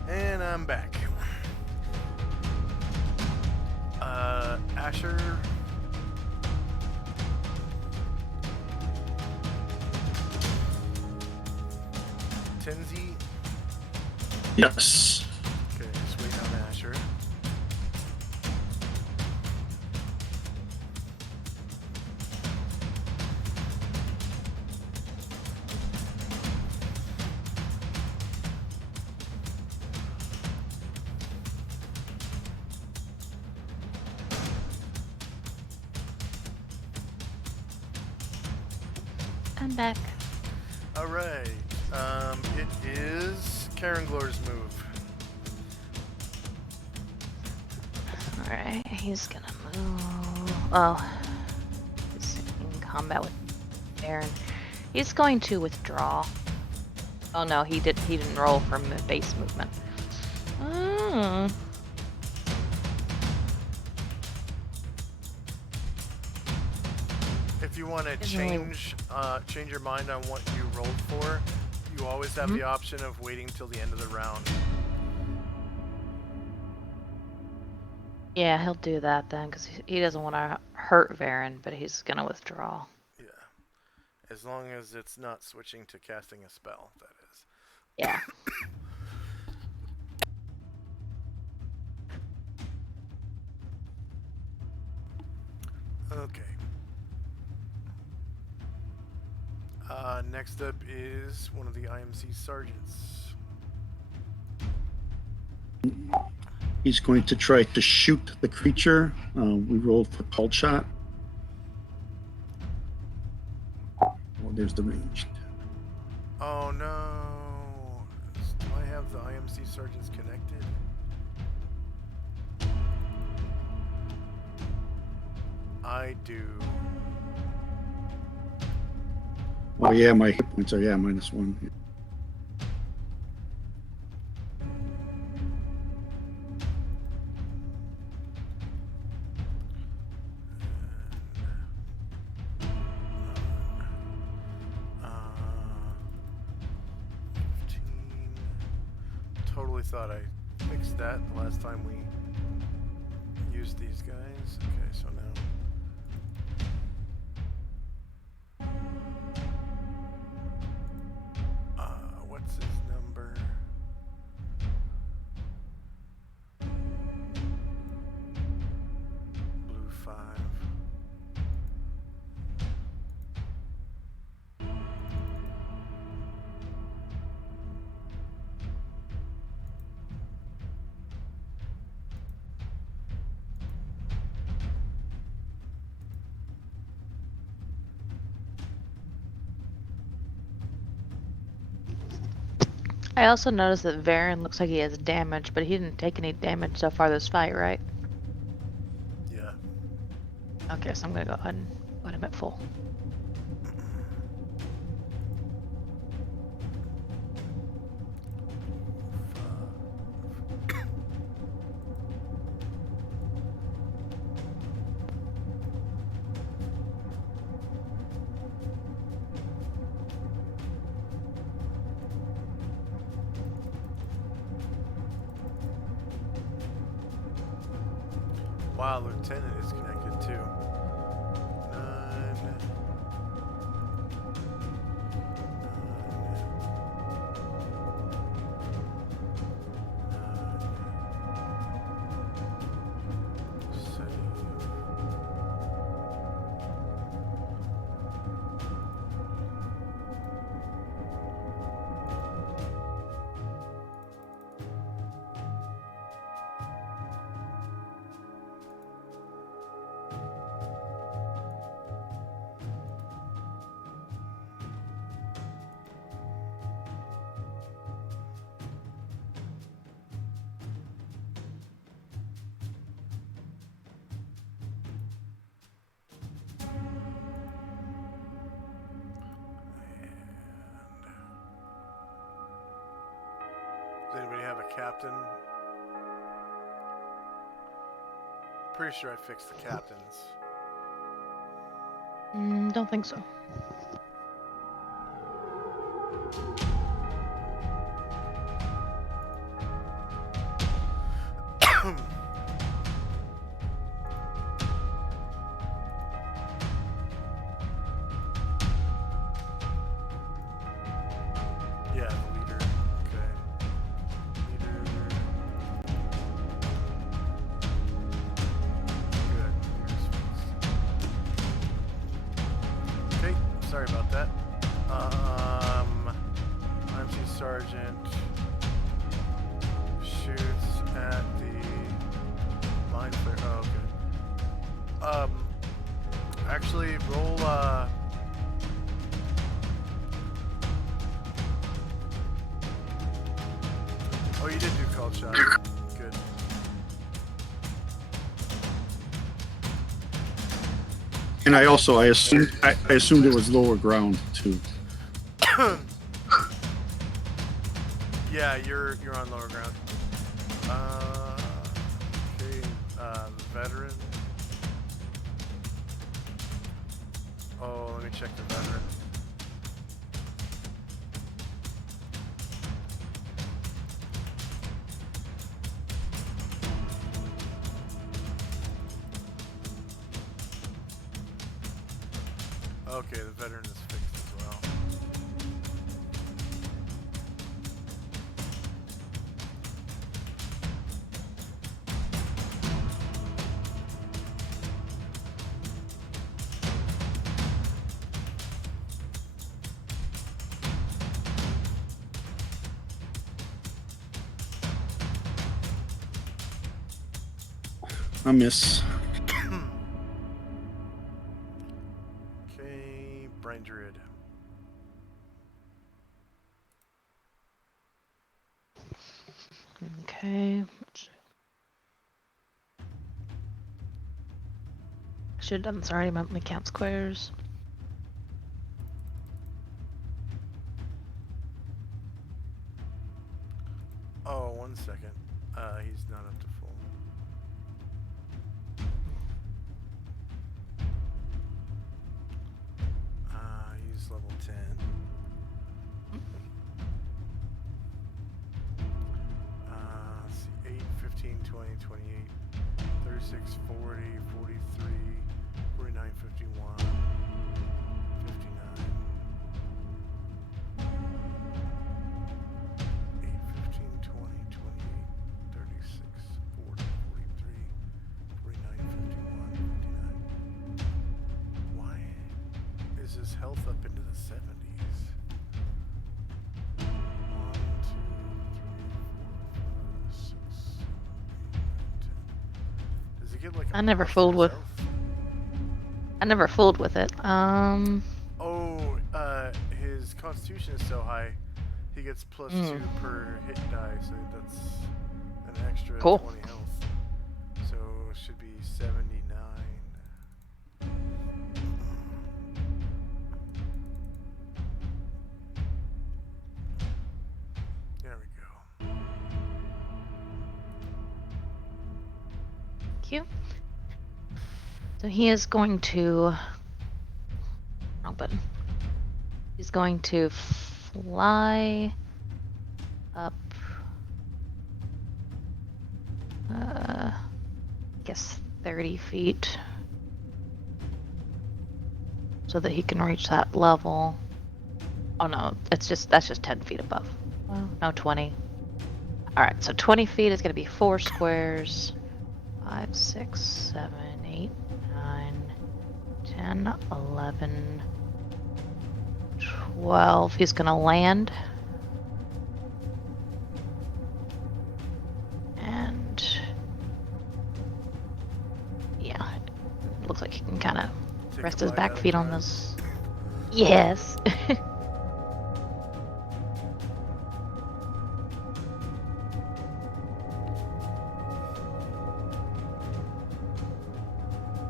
And I'm back. Asher. Tenzi. Yes. Okay, just wait on Asher. I'm back. All right. It is Karen Glor's move. Alright, he's gonna move. Well, he's in combat with Aaron. He's going to withdraw. Oh no, he didn't roll for base movement. Mm. If you want to Isn't really- change your mind on what you rolled for, you always have the option of waiting till the end of the round. Yeah, he'll do that then, because he doesn't want to hurt Varen, but he's gonna withdraw. Yeah. As long as it's not switching to casting a spell, that is. Yeah. Okay. Next up is one of the IMC sergeants. He's going to try to shoot the creature. We rolled for called shot. Oh, there's the ranged. Oh no. Do I have the IMC sergeants connected? I do. Oh yeah, my hit points are -1. Uh, 15. Totally thought I fixed that the last time we used these guys. Okay, so now. What's his number? Blue 5. I also noticed that Varen looks like he has damage, but he didn't take any damage so far this fight, right? Yeah. Okay, so I'm gonna go ahead and put him at full. Wow, Lieutenant is connected too. 9. captain. Pretty sure I fixed the captains. Don't think so. Yeah, the leader. Okay. Leader. Good. Leader's fixed. Okay, sorry about that. MC Sergeant shoots at the mind flare. Oh, okay. Actually, roll. Oh, you did do called shot. Good. And I assumed it was lower ground too. Yeah, you're on lower ground. Okay, the veteran. Oh, let me check the veteran. Okay, the veteran is fixed as well. A miss. Okay, Brain Druid. Okay. Should have done this already. My count squares. Oh, 1 second. He's not up to full. He's level 10. Let's see, 8, 15, 20, 28, 36, 40, 43, 49, 51, 59. 8, 15, 20, 28, 36, 40, 43, 49, 51, 59. Why is his health up into the 70s? 1, 2, 3, 4, 5, 6, 7, 8, 9, 10. Does he get like a I never monster's fooled with. health? I never fooled with it. Oh, his constitution is so high, he gets plus 2 per hit die, so that's an extra Cool. 20 health. So it should be 79. There we go. Thank you. So he is going to. Wrong button. He's going to fly up. I guess 30 feet. So that he can reach that level. Oh no, that's just 10 feet above. Well, no, 20. Alright, so 20 feet is going to be 4 squares. 5, 6, 7, 8, 9, 10, 11, 12. He's going to land. And yeah, it looks like he can kind of Take rest a his bite back out of feet on time. those. Yes.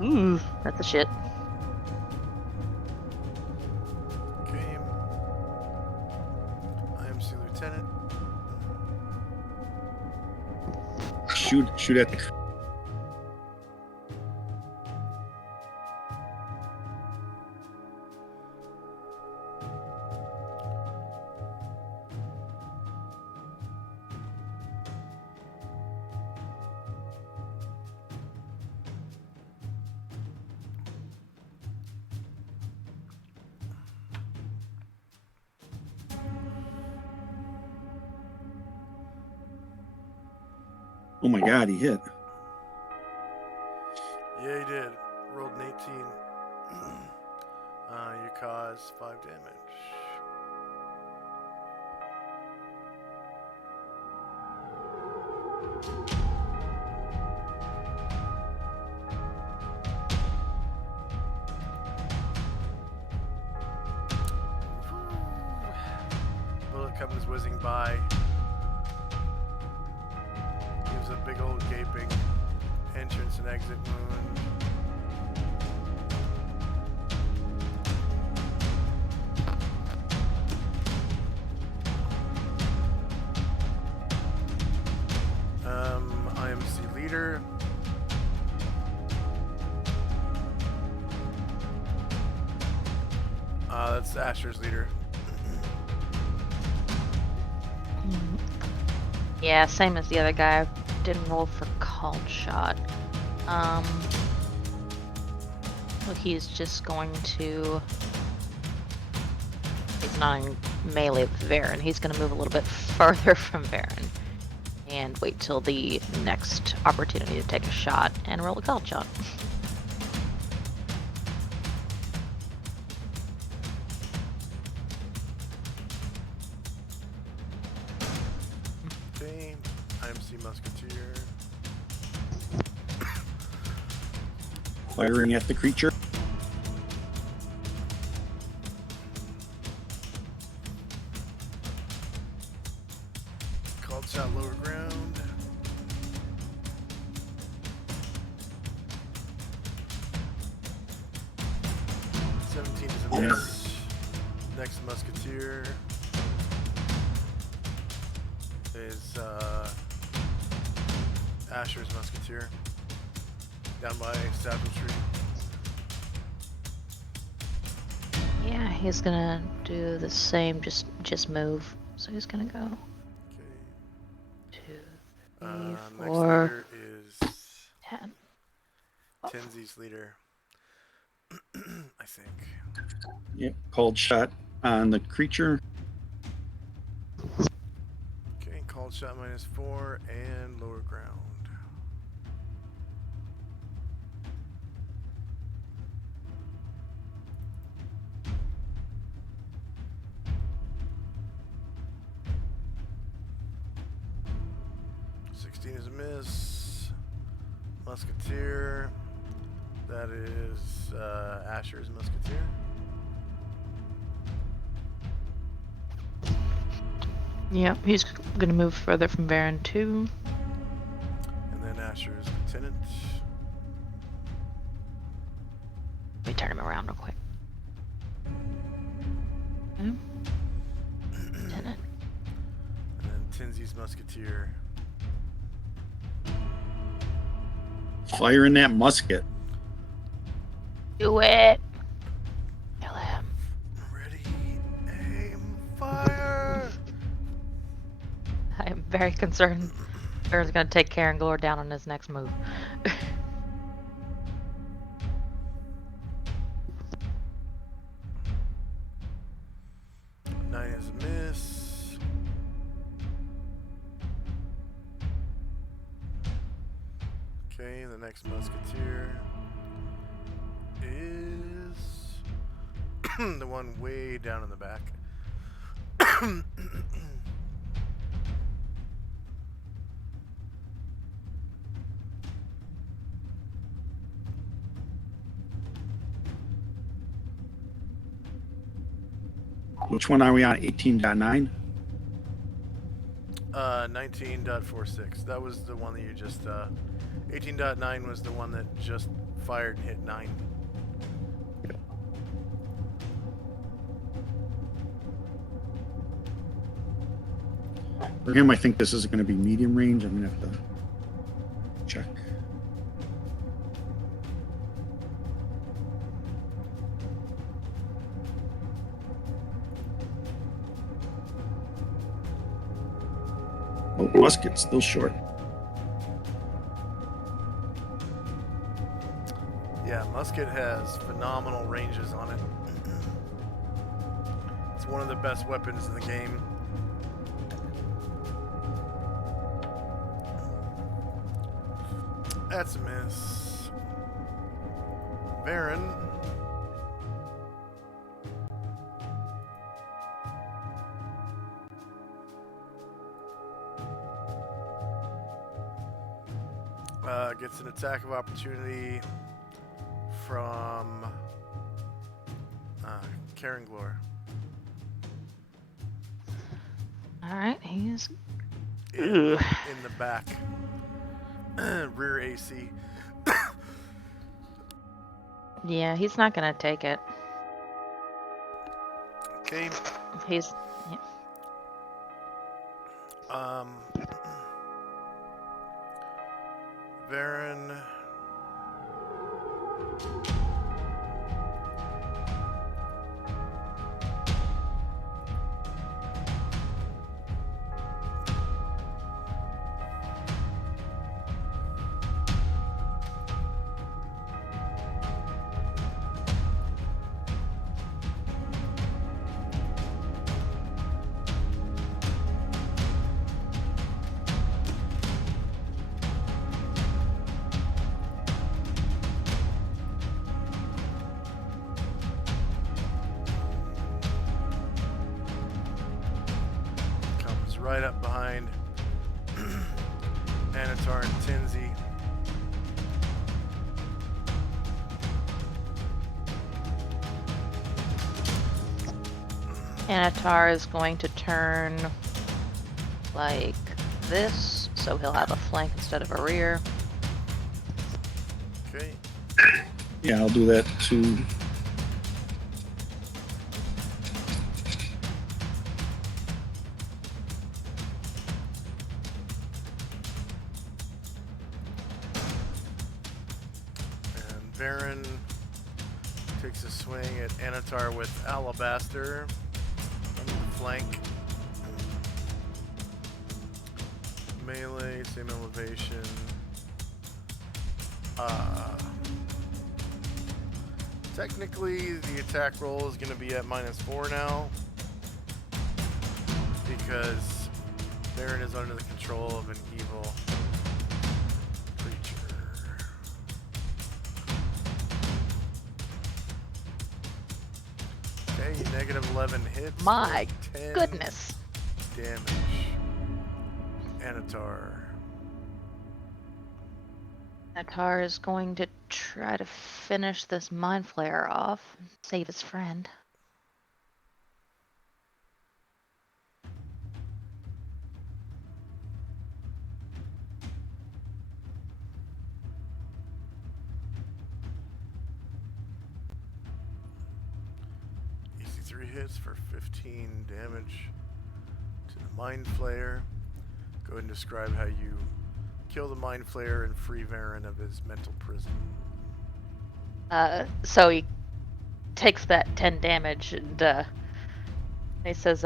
Ooh, that's a shit. Okay. IMC Lieutenant. shoot at. Oh my God, he hit. Yeah, he did. Rolled an 18. You cause 5 damage. Bullet comes whizzing by. Gives a big old gaping entrance and exit wound. IMC leader. That's Asher's leader. Yeah, same as the other guy. Didn't roll for called shot. So he's just going to. He's not in melee with Varen. He's going to move a little bit further from Varen and wait till the next opportunity to take a shot and roll a called shot. Okay, IMC Musketeer. Firing at the creature. Called shot lower ground. Is a miss. Next Musketeer is Asher's Musketeer down by Satchel Tree. Yeah, he's gonna do the same, just move. So he's gonna go Okay. 2, 3, Next 4, leader is 10. Tenzi's leader. I think. Yep, called shot on the creature. Okay, called shot -4 and lower ground. Is a miss. Musketeer. That is Asher's Musketeer. Yeah, he's gonna move further from Varen too. And then Asher's Lieutenant. Let me turn him around real quick. Okay. Lieutenant. And then Tenzi's Musketeer. Firing that musket. Do it! Kill him. Ready, aim, fire! I am very concerned Varen's gonna take Karen Glore down on his next move. 9 is a miss. Okay, the next Musketeer is the one way down in the back. Which one are we on? 18.9? 19.46. That was the one that you just 18.9 was the one that just fired and hit 9. For him, I think this is going to be medium range. I'm going to have to Oh, musket's still short. Yeah, musket has phenomenal ranges on it. It's one of the best weapons in the game. That's a miss. Baron. Gets an attack of opportunity from Karen Glor. Alright, he's... In the back. Rear AC. Yeah, he's not gonna take it. Okay. He's... Baron. Comes right up behind Anatar and Tinsy. Anatar is going to turn like this, so he'll have a flank instead of a rear. Okay. Yeah, I'll do that too. And Baron takes a swing at Anatar with Alabaster on the flank. Melee, same elevation. Technically, the attack roll is going to be at -4 now because Baron is under the control of an evil creature. Okay, -11 hits. My 10 goodness. damage. Anatar. Anatar is going to try to finish this Mind Flayer off, save his friend. Easy 3 hits for 15 damage to the Mind Flayer. Go ahead and describe how you kill the Mind Flayer and free Varen of his mental prison. So he takes that 10 damage and he says,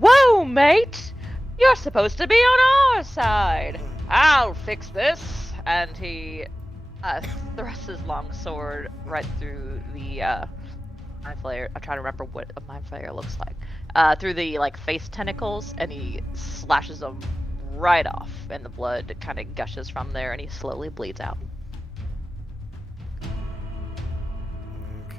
"Whoa, mate! You're supposed to be on our side! I'll fix this!" And he thrusts his long sword right through the Mind Flayer. I'm trying to remember what a Mind Flayer looks like. Through the face tentacles, and he slashes them right off, and the blood kind of gushes from there, and he slowly bleeds out. Okay.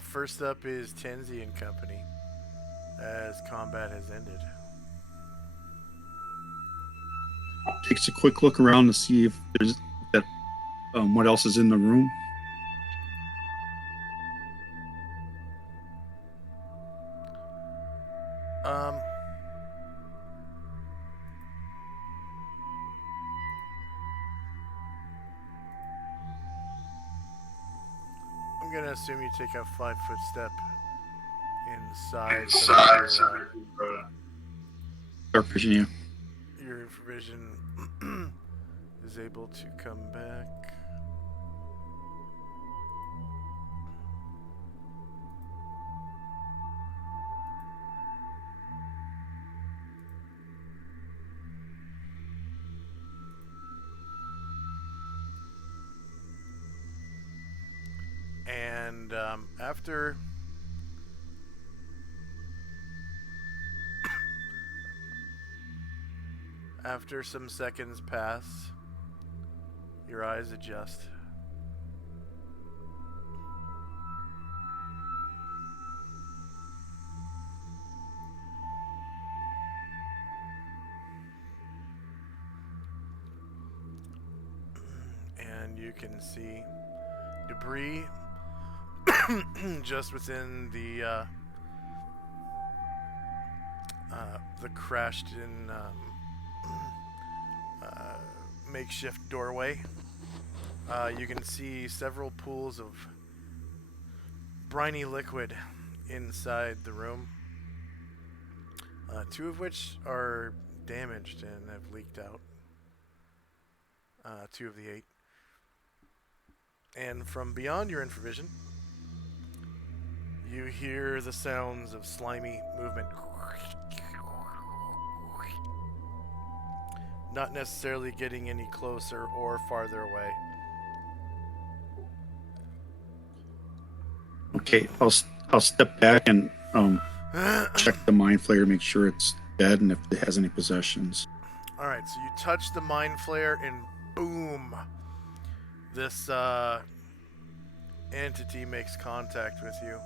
First up is Tenzi and Company, as combat has ended. Takes a quick look around to see if there's that what else is in the room. Um, I'm gonna assume you take a 5-foot step inside. Dark vision, yeah. Your vision is able to come back. And after some seconds pass, your eyes adjust. And you can see debris just within the crashed in makeshift doorway. You can see several pools of briny liquid inside the room, two of which are damaged and have leaked out. 2 of the 8. And from beyond your infravision, you hear the sounds of slimy movement. Not necessarily getting any closer or farther away. Okay, I'll step back and check the mind flayer, make sure it's dead, and if it has any possessions. Alright, so you touch the mind flare and boom! This entity makes contact with you.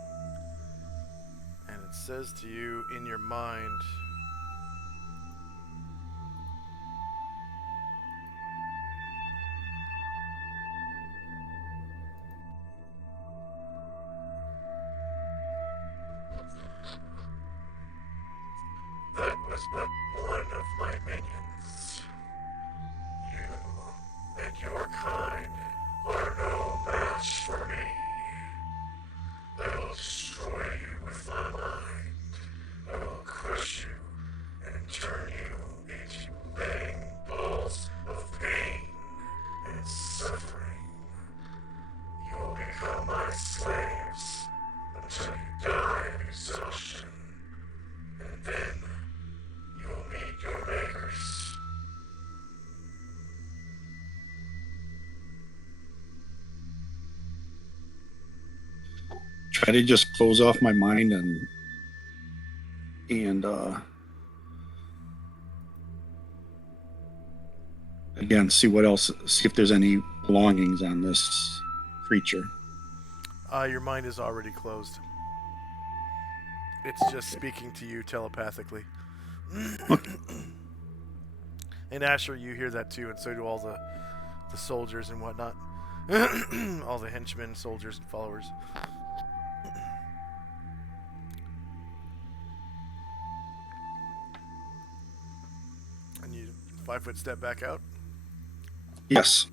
And it says to you in your mind, that was but one of my minions. You and your kind are no match for me. I will destroy you with my mind. I will crush you and turn you into bang balls of pain and suffering. You will become my slaves until you die of exhaustion. And then you will meet your makers. Try to just close off my mind and again see what else, see if there's any belongings on this creature. your mind is already closed. It's just speaking to you telepathically. Okay. And Asher, you hear that too, and so do all the soldiers and whatnot. All the henchmen, soldiers, and followers. And you 5-foot step back out. Yes.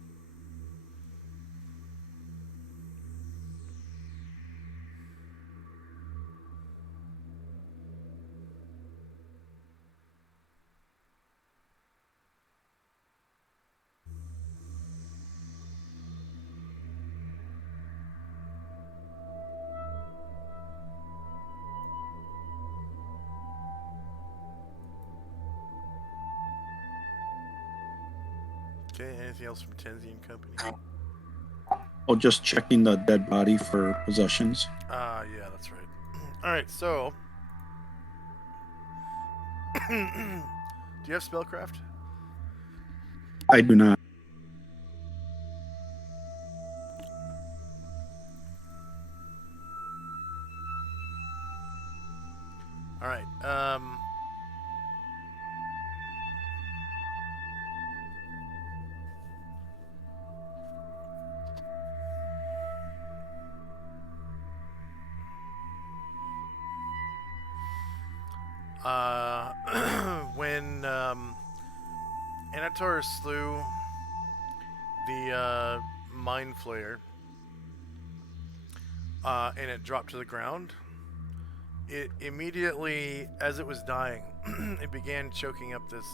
Okay, anything else from Tenzi and Company? Oh, just checking the dead body for possessions. Yeah, that's right. Alright, so... do you have spellcraft? I do not. When Anatar slew the Mind Flayer, and it dropped to the ground, it immediately, as it was dying, it began choking up this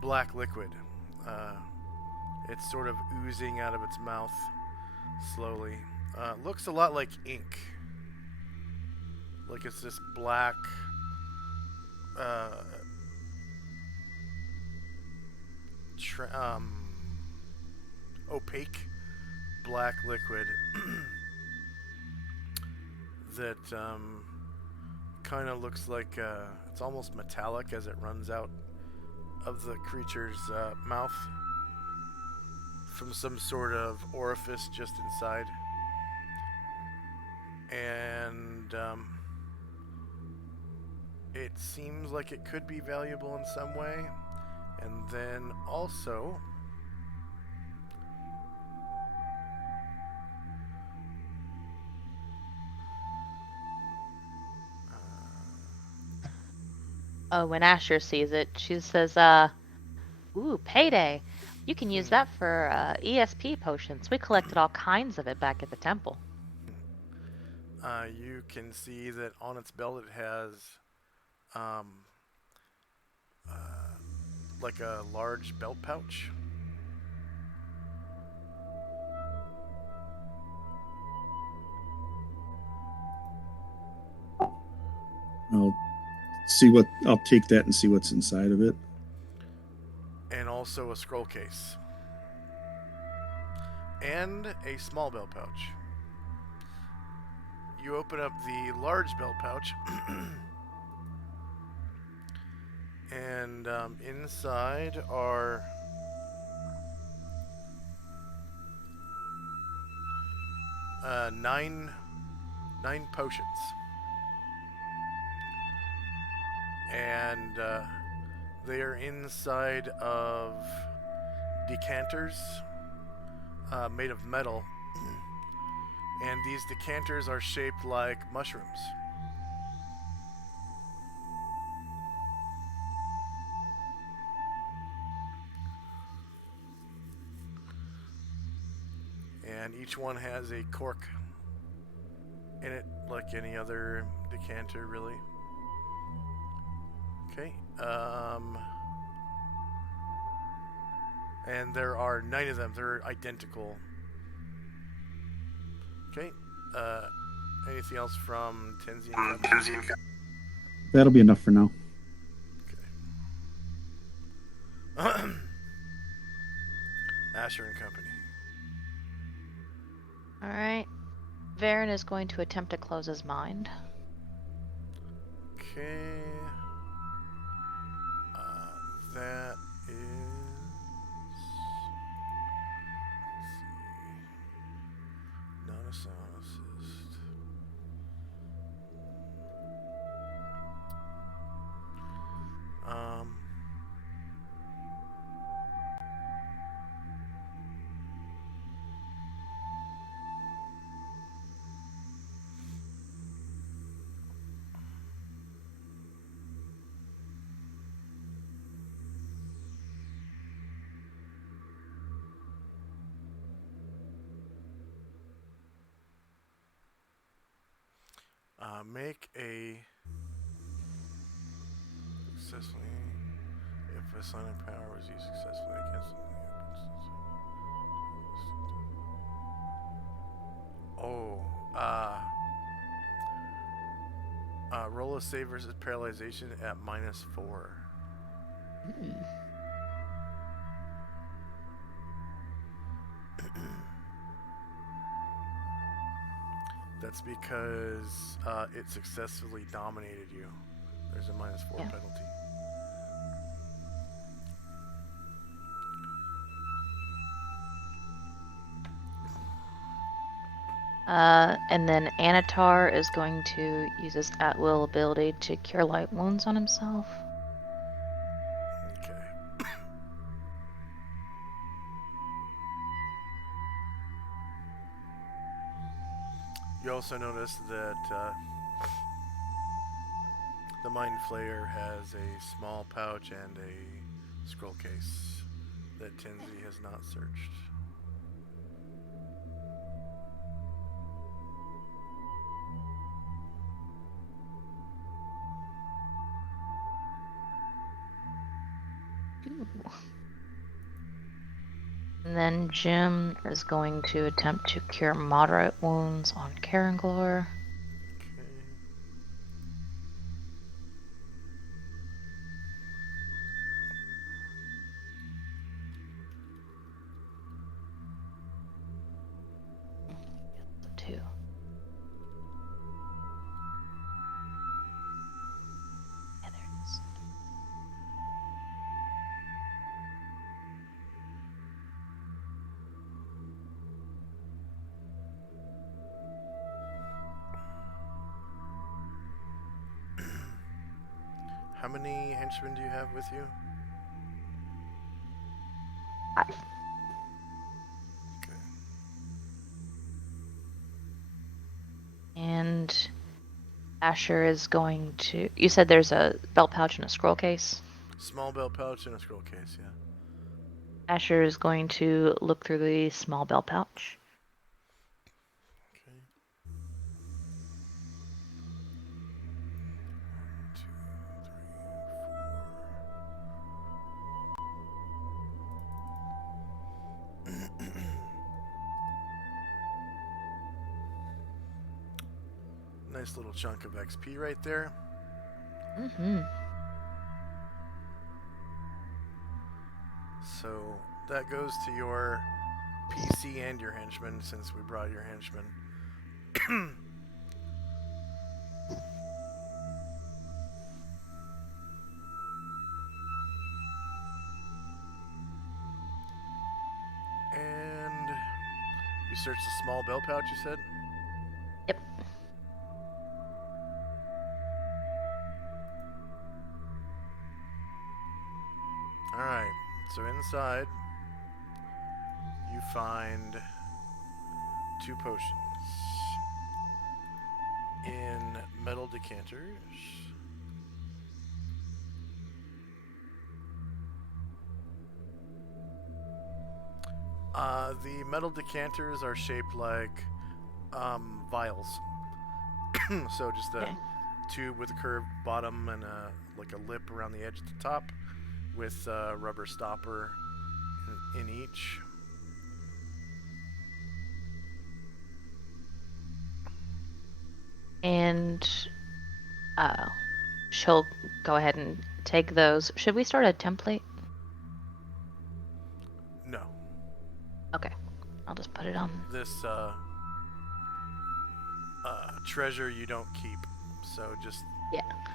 black liquid. It's sort of oozing out of its mouth slowly. Looks a lot like ink. Like it's this black, uh, opaque black liquid that kind of looks like it's almost metallic as it runs out of the creature's mouth from some sort of orifice just inside. And it seems like it could be valuable in some way. And then also, When Asher sees it, she says, ooh, payday. You can use that for ESP potions. We collected all kinds of it back at the temple. you can see that on its belt it has um, like a large belt pouch. I'll take that and see what's inside of it. And also a scroll case. And a small belt pouch. You open up the large belt pouch, and inside are nine potions, and they are inside of decanters made of metal, and these decanters are shaped like mushrooms. And each one has a cork in it, like any other decanter, really. Okay. And there are 9 of them. They're identical. Okay. Anything else from Tenzi and Company? That'll be enough for now. Okay. Asher and Company. All right. Varen is going to attempt to close his mind. Okay. That is. Not a sound assist. Make a successfully if a silent power was used successfully against. Oh, roll a save versus paralyzation at -4. That's because it successfully dominated you. There's a -4 Yeah. penalty. And then Anatar is going to use his at-will ability to cure light wounds on himself. Okay. You also notice that The Mind Flayer has a small pouch and a scroll case that Tinsy has not searched. And then Jim is going to attempt to cure moderate wounds on Caranglor. Okay. Two. Yeah, there it is. How many henchmen do you have with you? 5. Okay. And Asher is going to. You said there's a belt pouch and a scroll case. Small belt pouch and a scroll case, yeah. Asher is going to look through the small belt pouch. Okay. 1, 2, 3, 4. Nice little chunk of XP right there. Mm-hmm. So that goes to your PC and your henchman, since we brought your henchman. And you searched the small belt pouch, you said? Yep. Alright, so inside you find 2 potions in metal decanters. The metal decanters are shaped like vials. So just a tube with a curved bottom and like a lip around the edge at the top, with a rubber stopper in each. And she'll go ahead and take those. Should we start a template? No. Okay. I'll just put it on. This treasure you don't keep, so just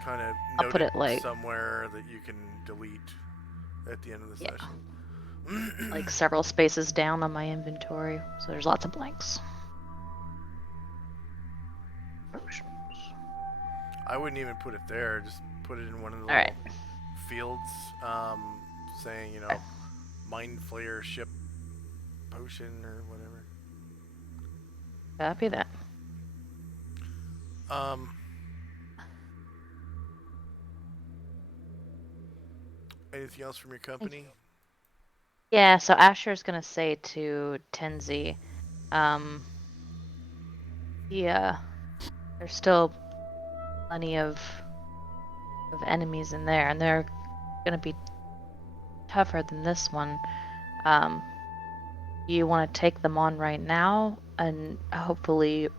kind of I'll note put it it like somewhere that you can delete at the end of the session. like several spaces down on my inventory, so there's lots of blanks. I wouldn't even put it there. Just put it in one of the All right. fields, saying, Mind Flayer ship potion or whatever. Copy that. Anything else from your company? Yeah, so Asher's gonna say to Tenzi, yeah, there's still plenty of enemies in there, and they're gonna be tougher than this one. You want to take them on right now and hopefully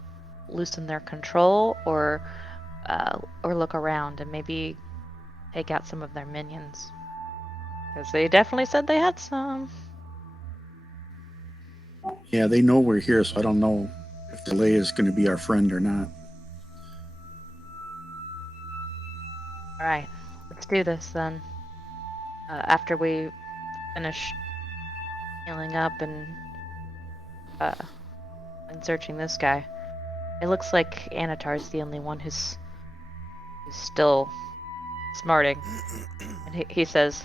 loosen their control, or look around and maybe take out some of their minions, because they definitely said they had some. Yeah, they know we're here, so I don't know if Delay is going to be our friend or not. All right, let's do this then. After we finish healing up and searching this guy, it looks like Anatar's the only one who's still smarting. And he says,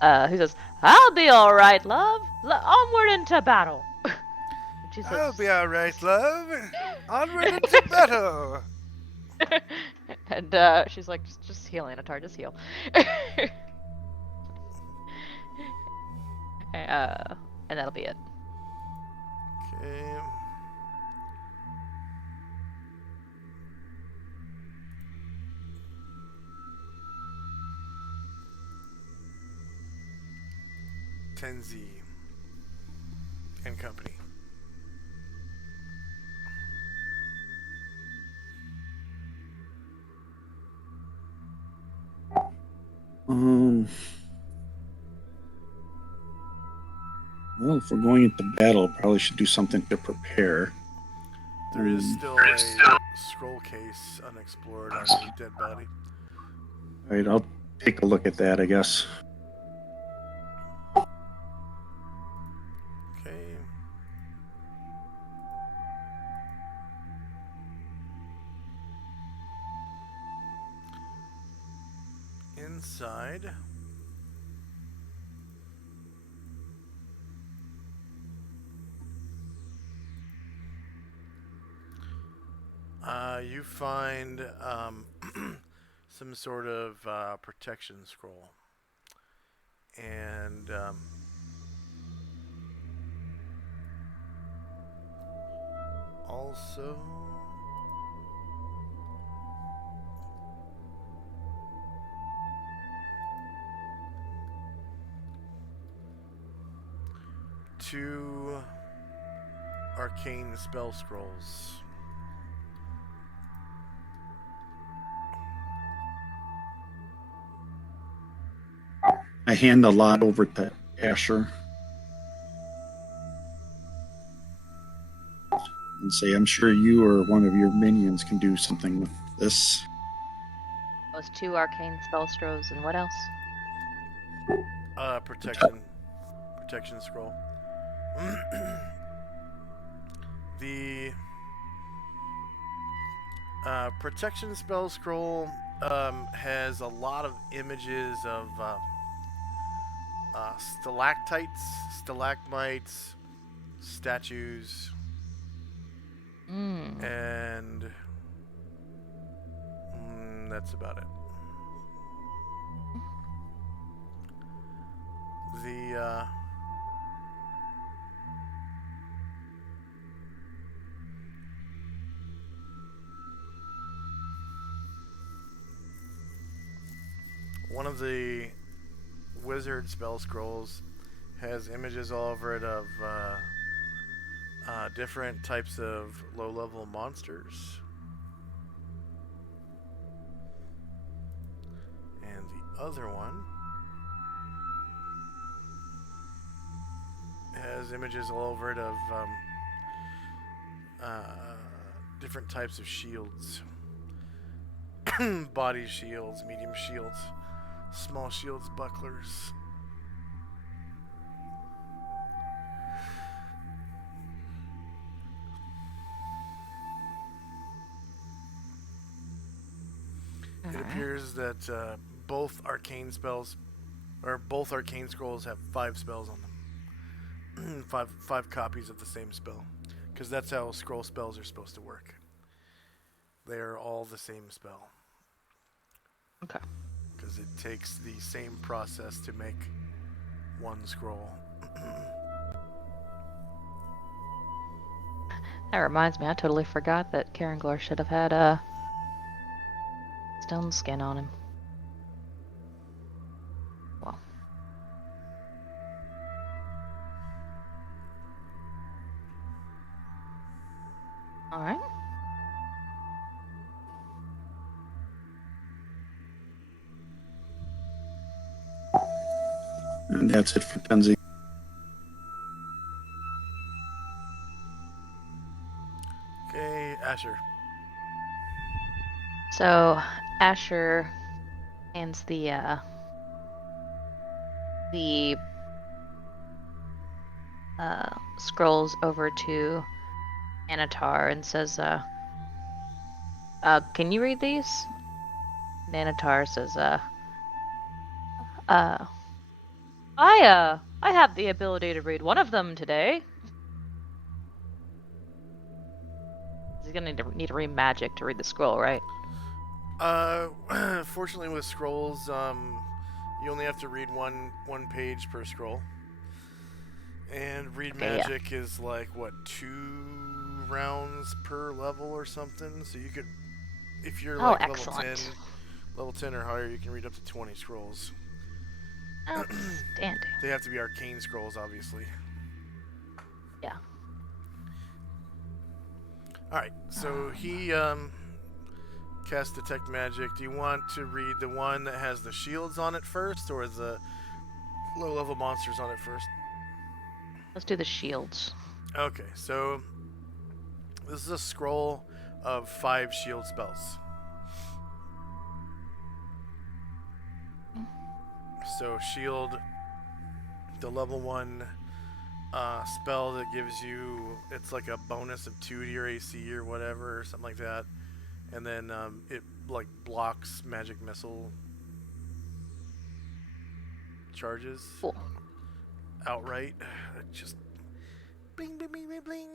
"I'll be all right, love. Onward into battle." I'll be all right, love. Onward into battle. And she's like, just heal, Anatar, just heal. And that'll be it. Okay. Tenzi and company. Well, if we're going into battle, probably should do something to prepare. There is still a scroll case unexplored on the dead body. All right, I'll take a look at that, I guess. Okay. Inside. You find some sort of protection scroll. And also two arcane spell scrolls. I hand the lot over to Asher and say, I'm sure you or one of your minions can do something with this. Those 2 arcane spell scrolls, and what else? Protection scroll. The protection spell scroll has a lot of images of stalactites, stalagmites, statues, and that's about it. The one of the wizard spell scrolls has images all over it of different types of low-level monsters. And the other one has images all over it of different types of shields. Body shields, medium shields, small shields, bucklers. It appears that both arcane spells, or both arcane scrolls, have 5 spells on them. five copies of the same spell, because that's how scroll spells are supposed to work. They are all the same spell. Okay. Because it takes the same process to make one scroll. That reminds me, I totally forgot that Karanglar should have had a stone skin on him. Well. Alright. And that's it for Tenzi. Okay, Asher. So Asher hands the scrolls over to Anatar and says, can you read these? And Anatar says, I have the ability to read one of them today. He's gonna need to read magic to read the scroll, right? Fortunately, with scrolls, you only have to read one page per scroll, and read Okay, yeah. magic is like what 2 rounds per level or something. So you could, if you're Oh, like excellent. level 10 or higher, you can read up to 20 scrolls. Outstanding. They have to be arcane scrolls, obviously. Yeah. All right, so he cast detect magic. Do you want to read the one that has the shields on it first, or the low level monsters on it first? Let's do the shields. Okay, so this is a scroll of 5 shield spells. So shield, the level 1 spell that gives you, it's like a bonus of 2 to your AC or whatever, or something like that. And then it like blocks magic missile charges Cool. outright. Just bling bling bling bling bling.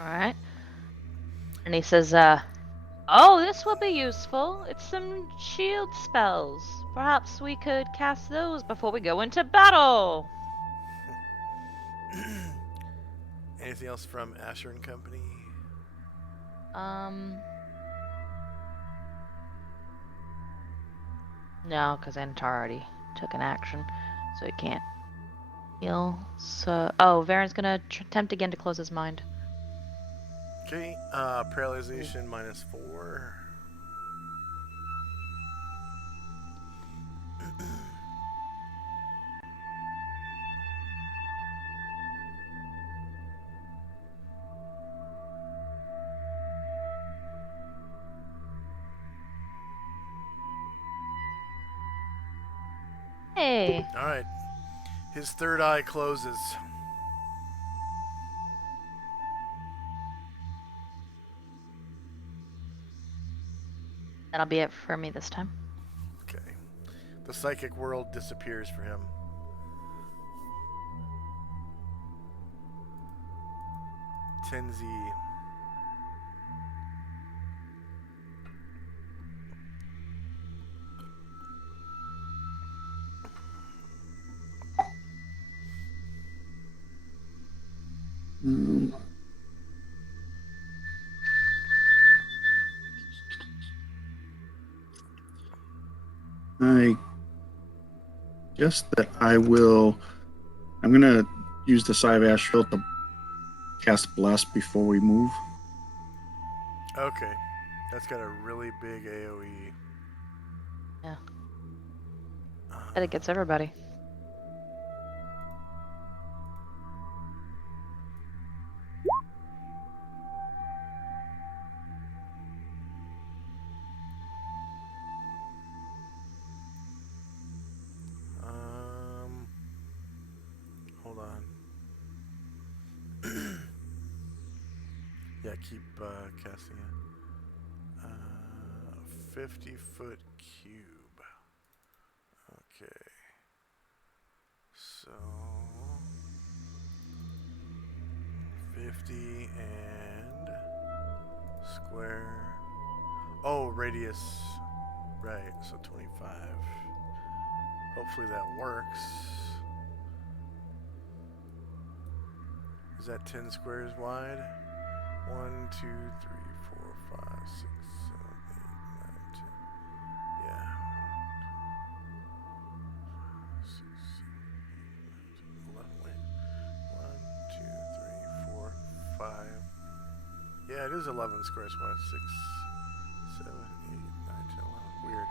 All right. And he says, oh, this will be useful. It's some shield spells. Perhaps we could cast those before we go into battle. Anything else from Asher and Company? No, because Antar already took an action, so he can't heal. So, oh, Varen's gonna attempt again to close his mind. Okay, paralyzation -4. Hey. All right, his third eye closes. That'll be it for me this time. Okay, the psychic world disappears for him. Tenzi. I guess that I will. I'm gonna use the Side of Ashfield to cast Bless before we move. Okay, that's got a really big AOE. Yeah. Bet it gets everybody. Hold on. Yeah, keep casting it. 50-foot cube. Okay. So 50 and square. Oh, radius. Right, so 25. Hopefully that works. Is that 10 squares wide? 1, 2, 3, 4, 5, 6, 7, 8, 9, 10. Yeah. 6, 7, 8, 9, 10, 11. Wait. 1, 2, 3, 4, 5. Yeah, it is 11 squares wide. 6, 7, 8, 9, 10, 11. Weird.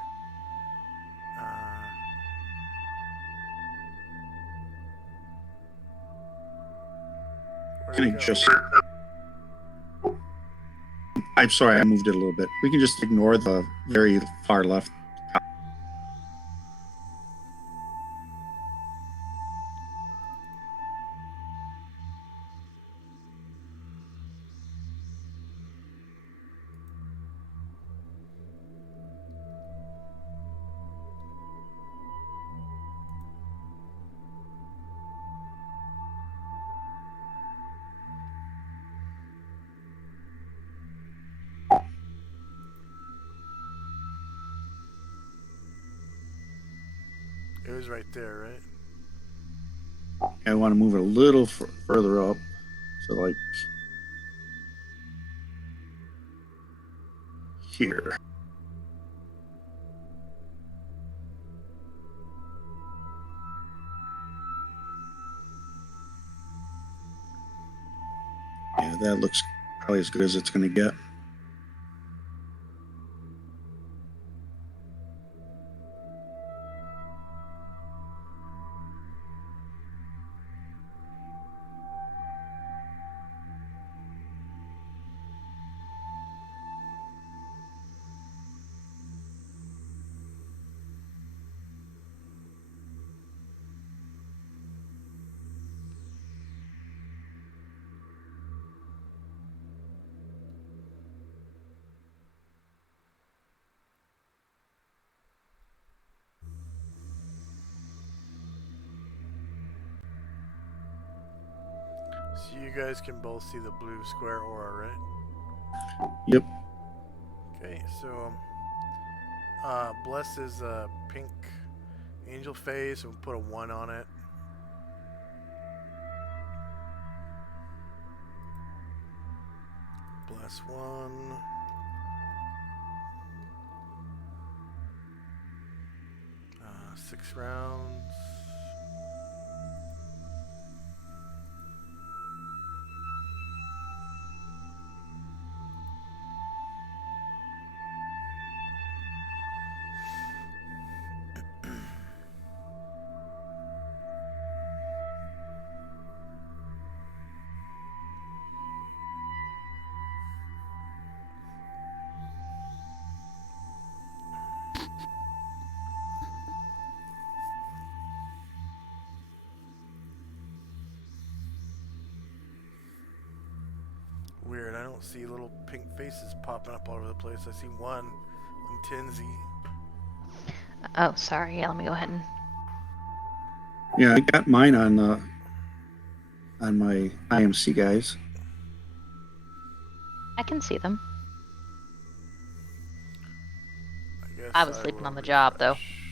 Where'd Can it I go? just? I'm sorry, I moved it a little bit. We can just ignore the very far left. It was right there, right? I want to move it a little further up. So like here. Yeah, that looks probably as good as it's going to get. So you guys can both see the blue square aura, right? Yep. Okay, so bless is a pink angel face, and we'll put a 1 on it. Bless 1. Uh, 6 rounds. Weird, I don't see little pink faces popping up all over the place. I see one on Tinsy. Oh, sorry. Yeah, let me go ahead and. Yeah, I got mine on my IMC guys. I can see them. I guess I was sleeping will on the job, though. refresh.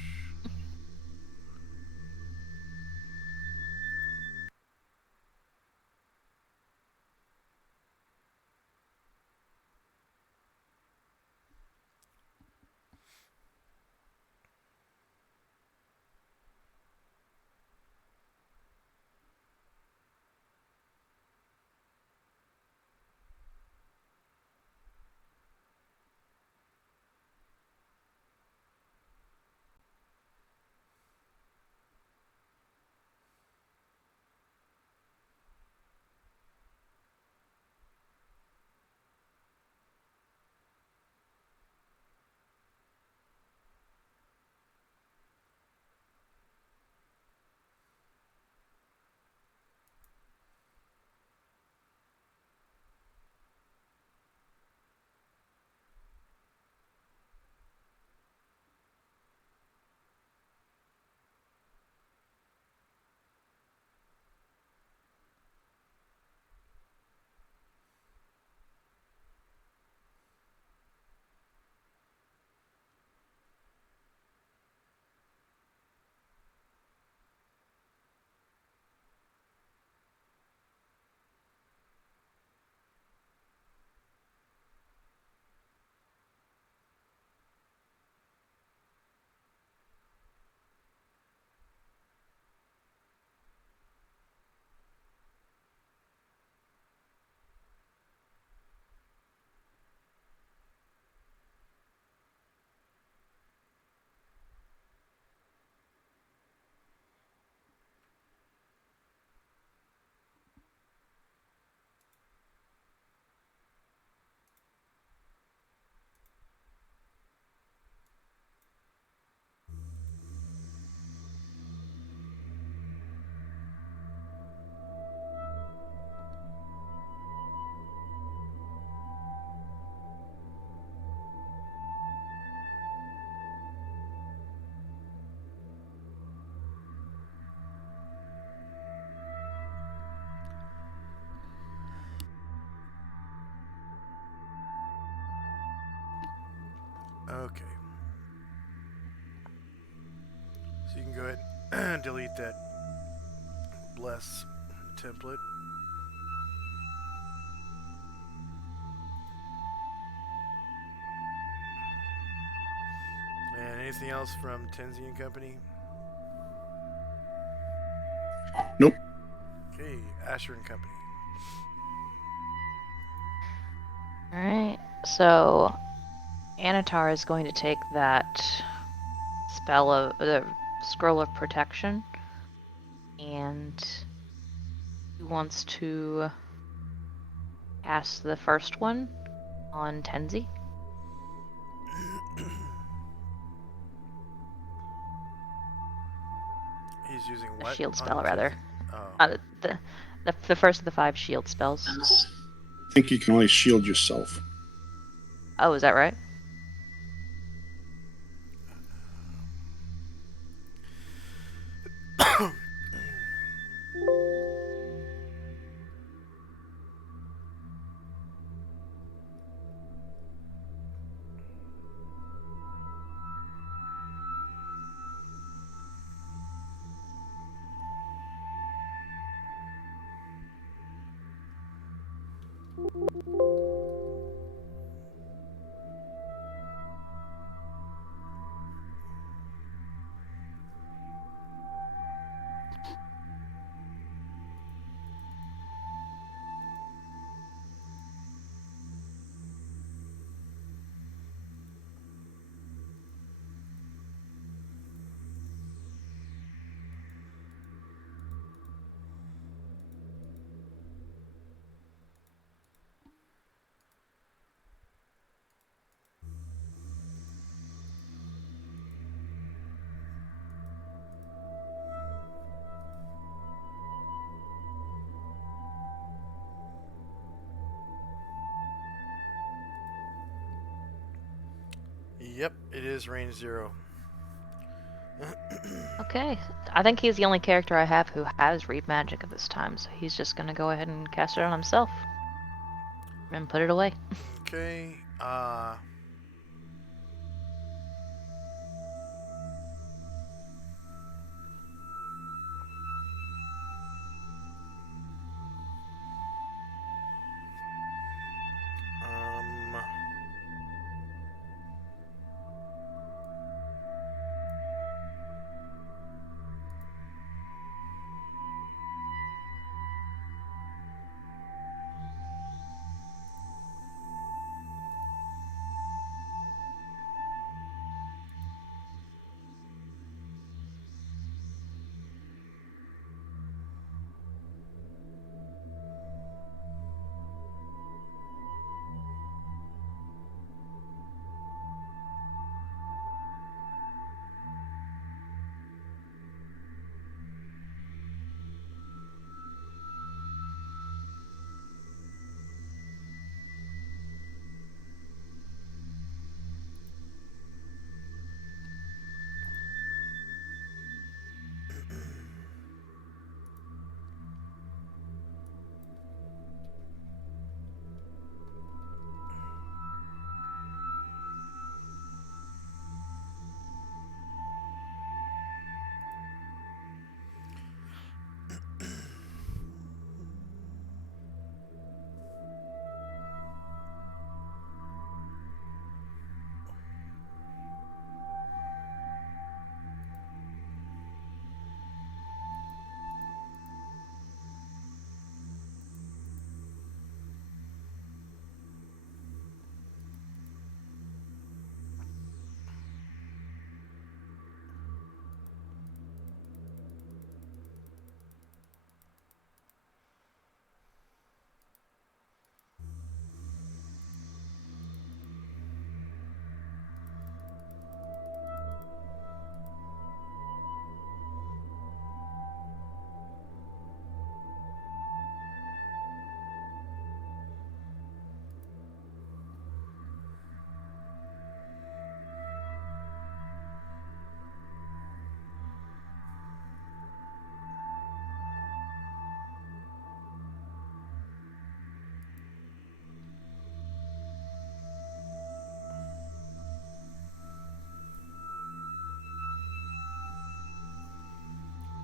Okay. So you can go ahead and delete that bless template. And anything else from Tenzi and Company? Nope. Okay, Asher and Company. All right. So Anatar is going to take that spell of the scroll of protection, and he wants to cast the first one on Tenzi. He's using A what? shield on spell, rather. Tenzi? Oh. The first of the 5 shield spells. I think you can only shield yourself. Oh, is that right? Yep, it is range 0. Okay. I think he's the only character I have who has read magic at this time, so he's just gonna go ahead and cast it on himself. And put it away. Okay, um,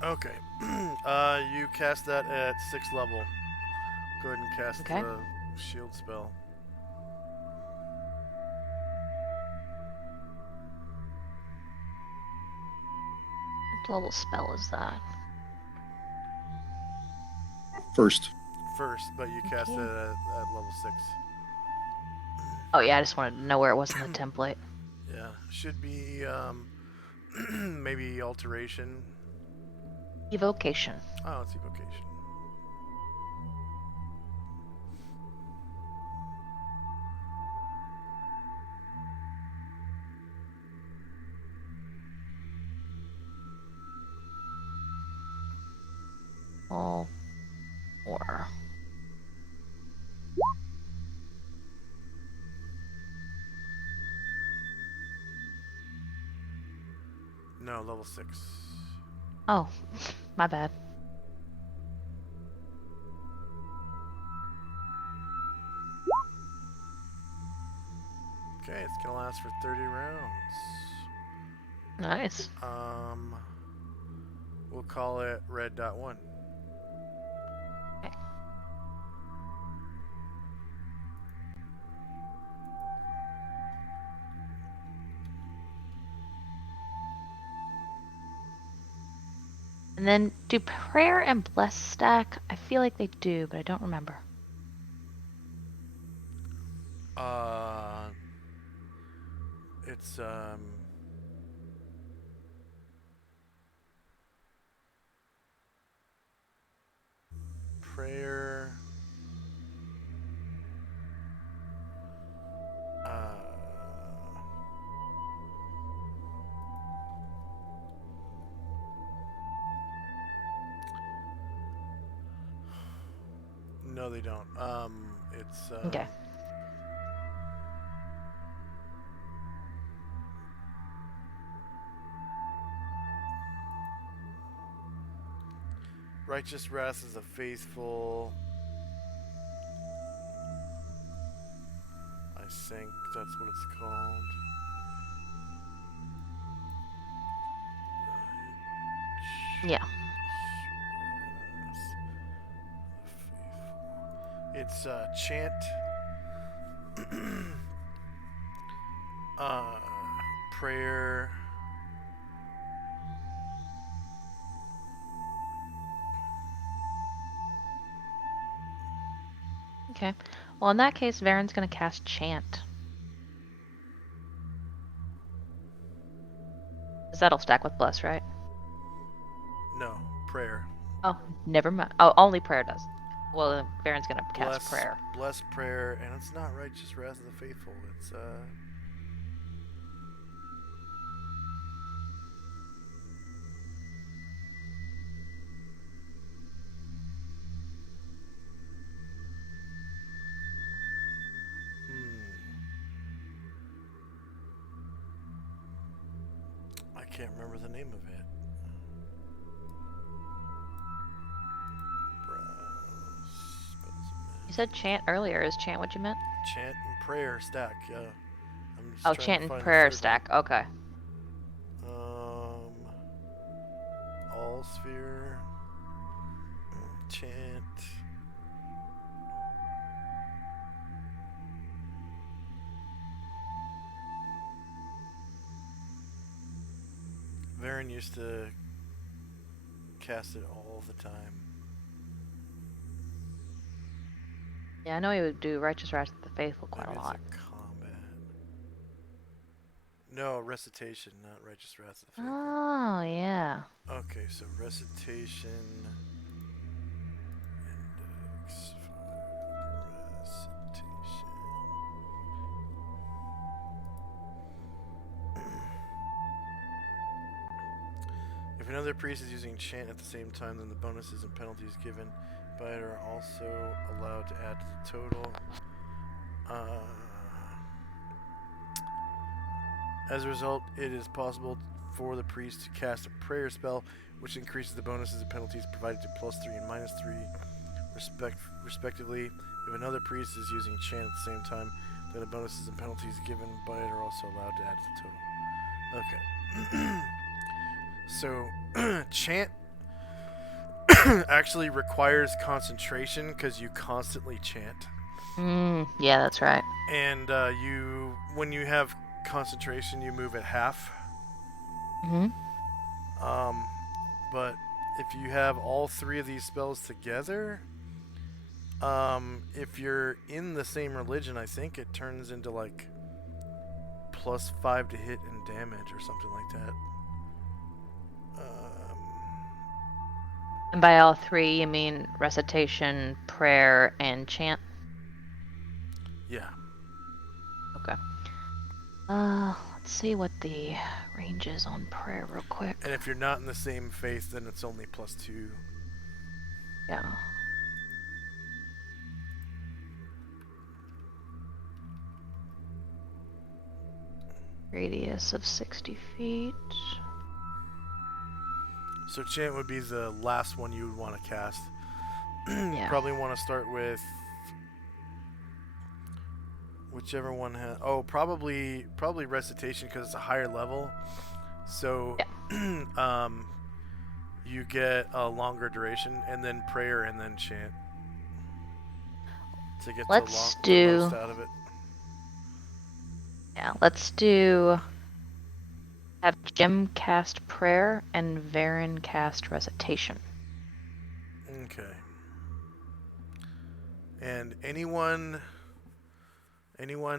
Okay. You cast that at 6th level. Go ahead and cast Okay. the shield spell. What level spell is that? First. First, but you cast Okay. it at level 6. Oh yeah, I just wanted to know where it was in the template. Yeah. Should be maybe alteration. Evocation. Oh, it's evocation. Oh, or No, level 6. oh, my bad. Okay, it's gonna last for 30 rounds. Nice. We'll call it red dot 1. Okay. And then do prayer and bless stack? I feel like they do, but I don't remember. It's prayer. Uh, no, they don't. It's Okay. righteous wrath is a faithful. I think that's what it's called. Yeah. It's chant, uh, prayer. Okay. Well, in that case, Varen's gonna cast chant. 'Cause that'll stack with bless, right? No, prayer. Oh, never mind. Oh, only prayer does. Well, then Varen's gonna cast prayer. Bless prayer, and it's not righteous wrath of the faithful. It's I can't remember the name of it. You said chant earlier. Is chant what you meant? Chant and prayer stack. Yeah, I'm just Oh, trying chant to and find prayer the third stack. Okay. one. All sphere. Chant. Varen used to cast it all the time. Yeah, I know he would do righteous wrath of the faithful quite Maybe a it's lot. a combat. No, recitation, not righteous wrath of the faithful. Oh, yeah. Okay, so recitation. Index 5. Recitation. If another priest is using chant at the same time, then the bonuses and penalties given by it are also allowed to add to the total. As a result, it is possible for the priest to cast a prayer spell, which increases the bonuses and penalties provided to +3 and -3, respectively. If another priest is using chant at the same time, then the bonuses and penalties given by it are also allowed to add to the total. Okay. So, chant actually requires concentration because you constantly chant. Yeah, that's right. And when you have concentration, you move at half. Mm-hmm. But if you have all three of these spells together, if you're in the same religion, I think it turns into like +5 to hit and damage or something like that. And by all three, you mean recitation, prayer, and chant? Yeah. Okay. Let's see what the range is on prayer real quick. And if you're not in the same faith, then it's only +2. Yeah. Radius of 60 feet. So chant would be the last one you would want to cast. You Yeah. probably want to start with whichever one has. Oh, probably recitation because it's a higher level. So, you get a longer duration, and then prayer, and then chant to get the most out of it. Yeah, let's do. Have Jim cast prayer and Varen cast recitation. Okay. And anyone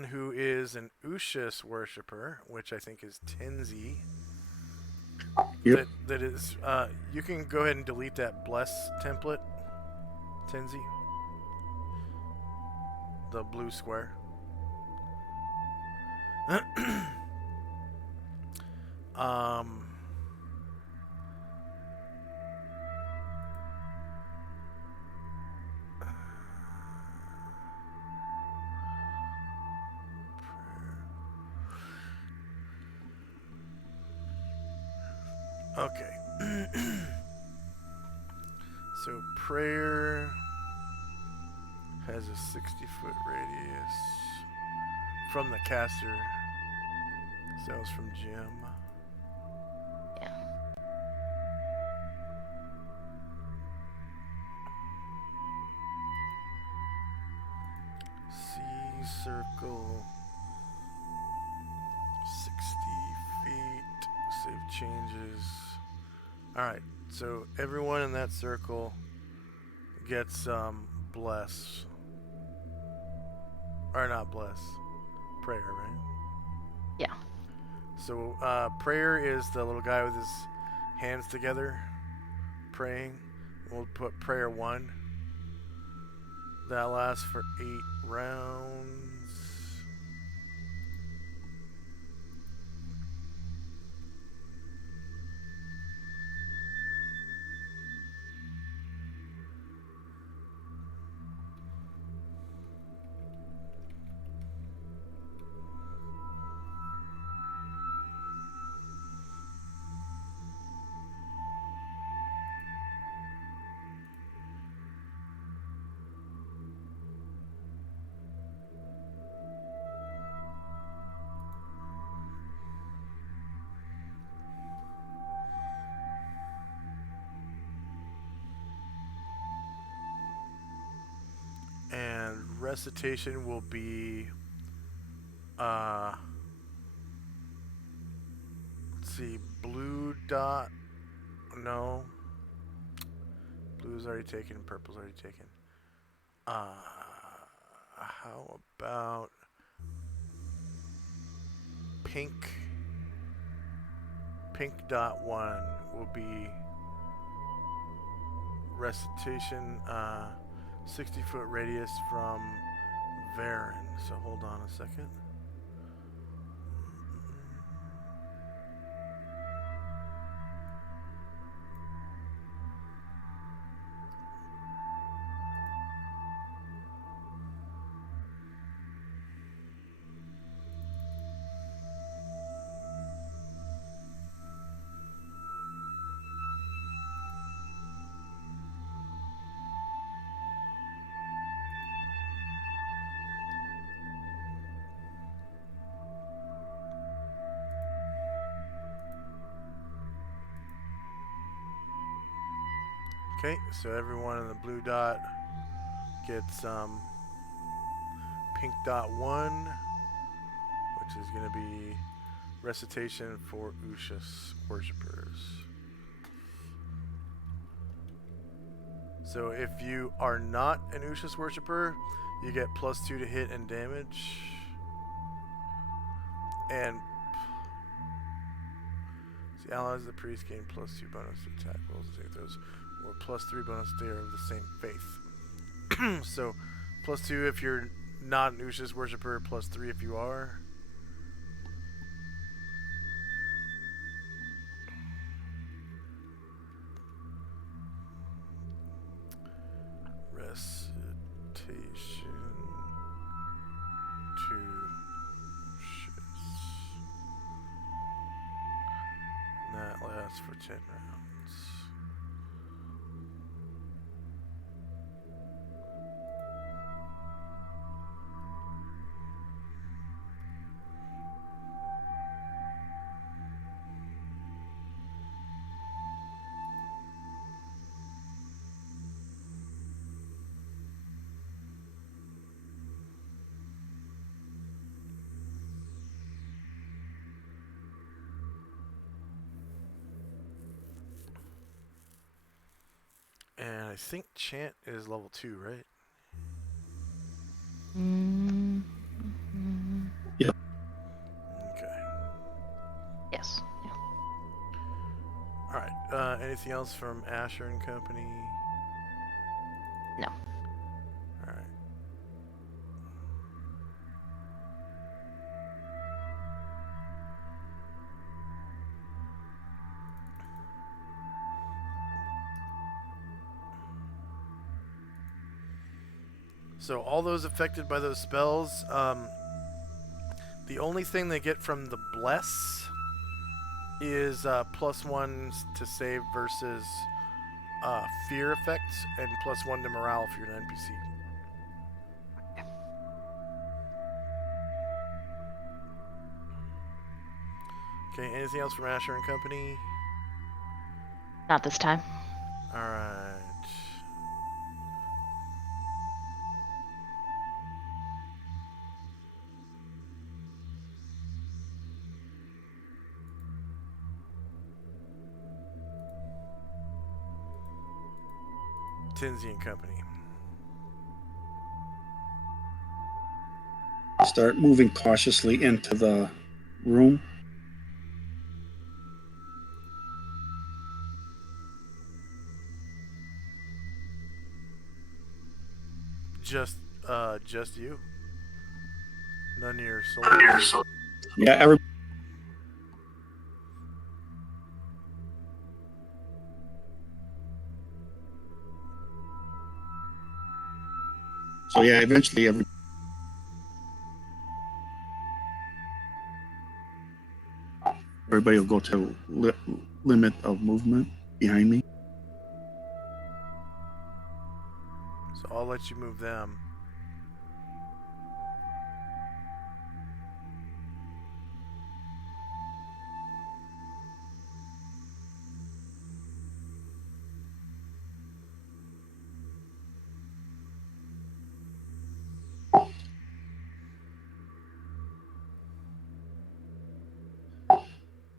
who is an Ushas worshiper, which I think is Tenzi, Yep. that is, you can go ahead and delete that bless template, Tenzi, the blue square. um, Okay. So prayer has a 60-foot radius from the caster. So that was from Jim. Yeah. C circle 60 feet. Save changes. Alright, so everyone in that circle gets bless. Or not bless. Prayer, right? Yeah. So prayer is the little guy with his hands together praying. We'll put prayer 1. That lasts for 8 rounds. And recitation will be, let's see, blue dot, no, blue's already taken, purple's already taken. How about pink? Pink dot 1 will be recitation, 60-foot radius from Varen. So hold on a second. Okay, so everyone in the blue dot gets pink dot 1, which is going to be recitation for Ushas worshippers. So if you are not an Ushas worshipper, you get +2 to hit and damage. And the allies of the priest gain +2 bonus to attack rolls and save throws, or +3 bonus if they are of the same faith. So +2 if you're not an Ushas worshipper, +3 if you are. Recitation to shits. That lasts for 10 rounds. And I think chant is level 2, right? Mm, Yep. Okay. yes. Yeah. Alright, anything else from Asher and Company? No. Alright. So all those affected by those spells, the only thing they get from the Bless is +1 to save versus fear effects, and +1 to morale if you're an NPC. Okay, anything else from Asher and Company? Not this time. Alright. Tinsy and Company. Start moving cautiously into the room. Just you? None of your soldiers? Yeah, every so yeah, eventually everybody will go to limit of movement behind me. So I'll let you move them.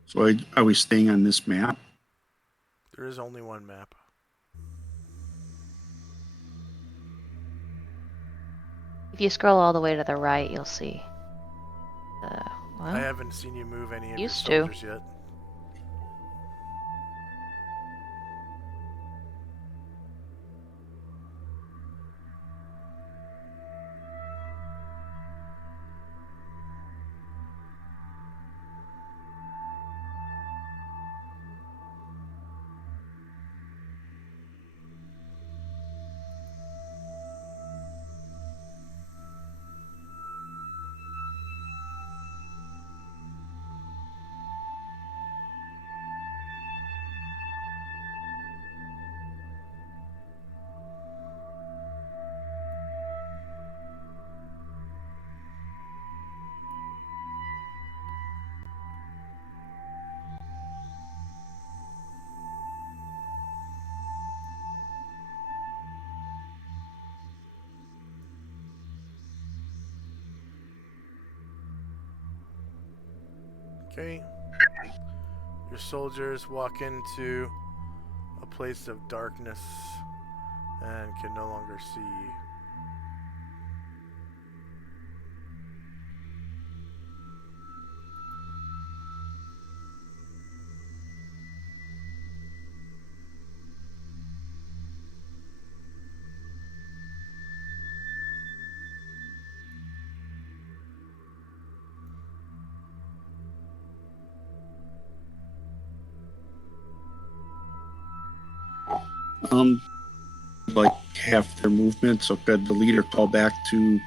So are we staying on this map? There is only one map. If you scroll all the way to the right, you'll see. Well, I haven't seen you move any of your used to. soldiers yet. Okay. Your soldiers walk into a place of darkness and can no longer see. Like half their movement. So could the leader call back to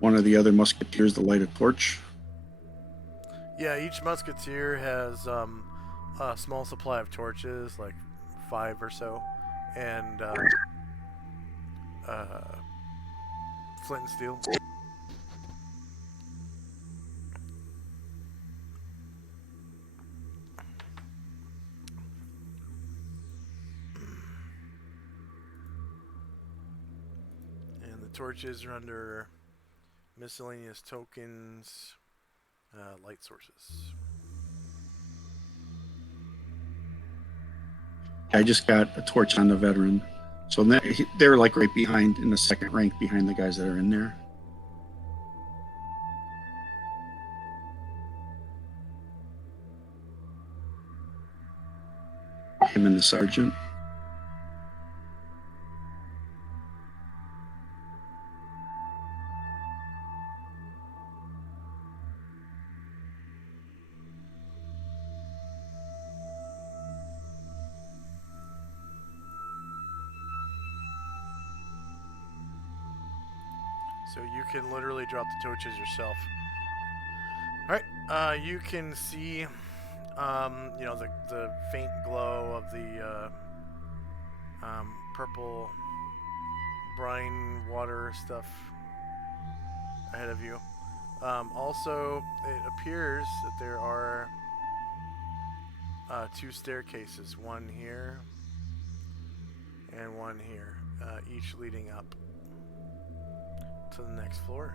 one of the other musketeers to light a torch? Yeah, each musketeer has a small supply of torches, like 5 or so, and flint and steel. And the torches are under miscellaneous tokens, light sources. I just got a torch on the veteran. So they're like right behind, in the second rank behind the guys that are in there. Him and the sergeant. So you can literally drop the torches yourself. All right. You can see, the faint glow of the purple brine water stuff ahead of you. Also, it appears that there are 2 staircases, one here and one here, each leading up to the next floor.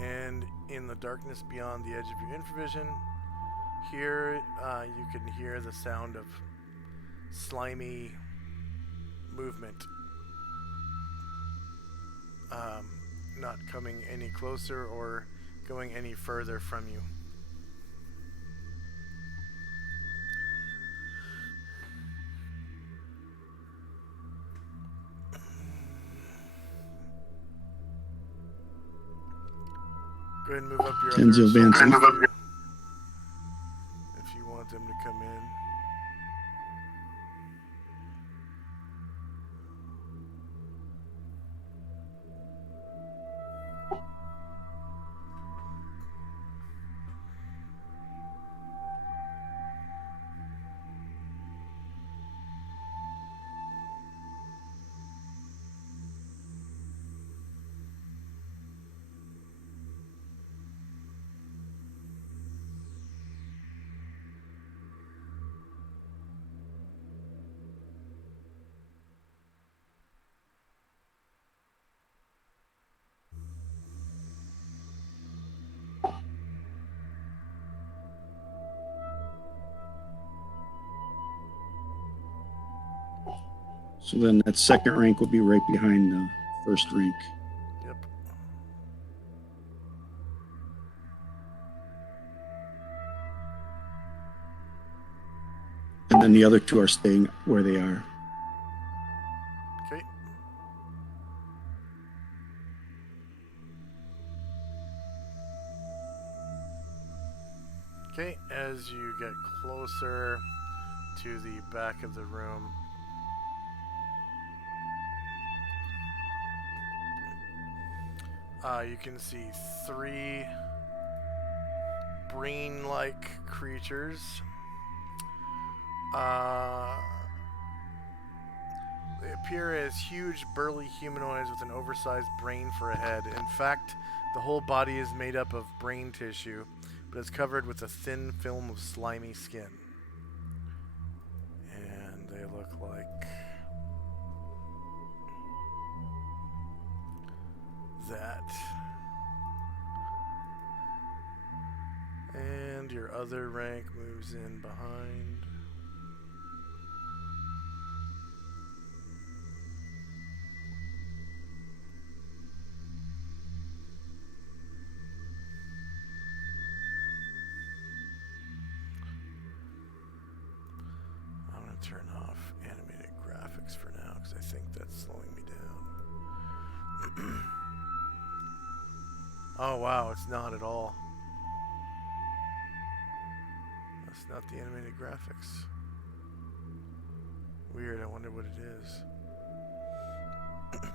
And in the darkness beyond the edge of your infravision, here you can hear the sound of slimy movement, not coming any closer or going any further from you. Go ahead and move up your other Tenzi advances. soldiers if you want them to come in. So then that second rank will be right behind the first rank. Yep. And then the other 2 are staying where they are. Okay. Okay, as you get closer to the back of the room, you can see 3 brain-like creatures. They appear as huge, burly humanoids with an oversized brain for a head. In fact, the whole body is made up of brain tissue, but is covered with a thin film of slimy skin. And they look like that. And your other rank moves in behind. I'm going to turn off animated graphics for now because I think that's slowing me down. Oh wow, it's not at all. That's not the animated graphics. Weird, I wonder what it is. Okay.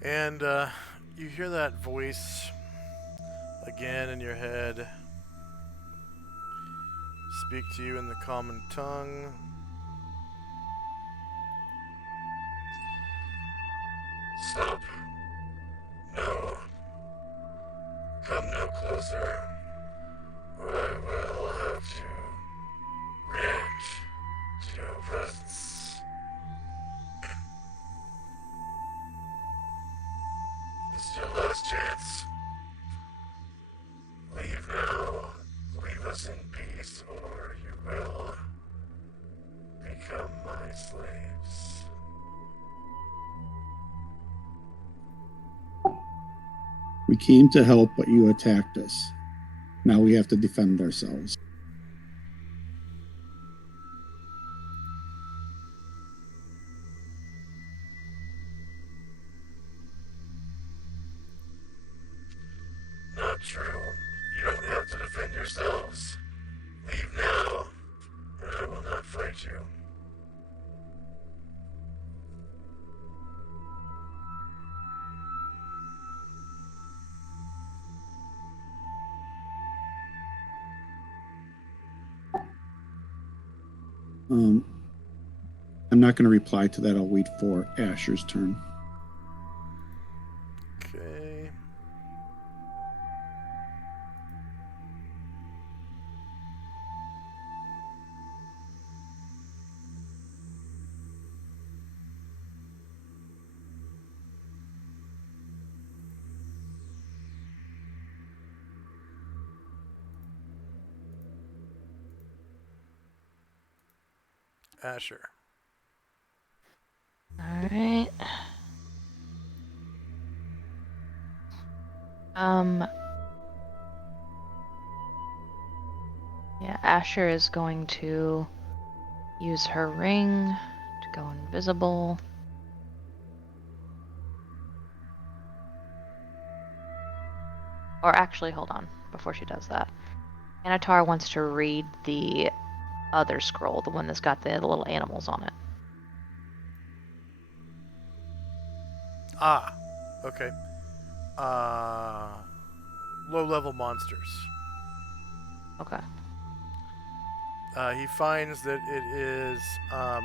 And you hear that voice again in your head speak to you in the common tongue. Stop. No. Come no closer, or I will have to react to your presence. It's your last chance. Leave now. Leave us in peace, or you will become my slaves. We came to help, but you attacked us. Now we have to defend ourselves. Not true. You don't have to defend yourselves. Leave now, and I will not fight you. I'm not going to reply to that. I'll wait for Asher's turn. Okay. Asher. Alright. Yeah, Asher is going to use her ring to go invisible. Or actually, hold on, before she does that. Anatar wants to read the other scroll, the one that's got the little animals on it. Ah, okay. Low-level monsters. Okay. He finds that it is a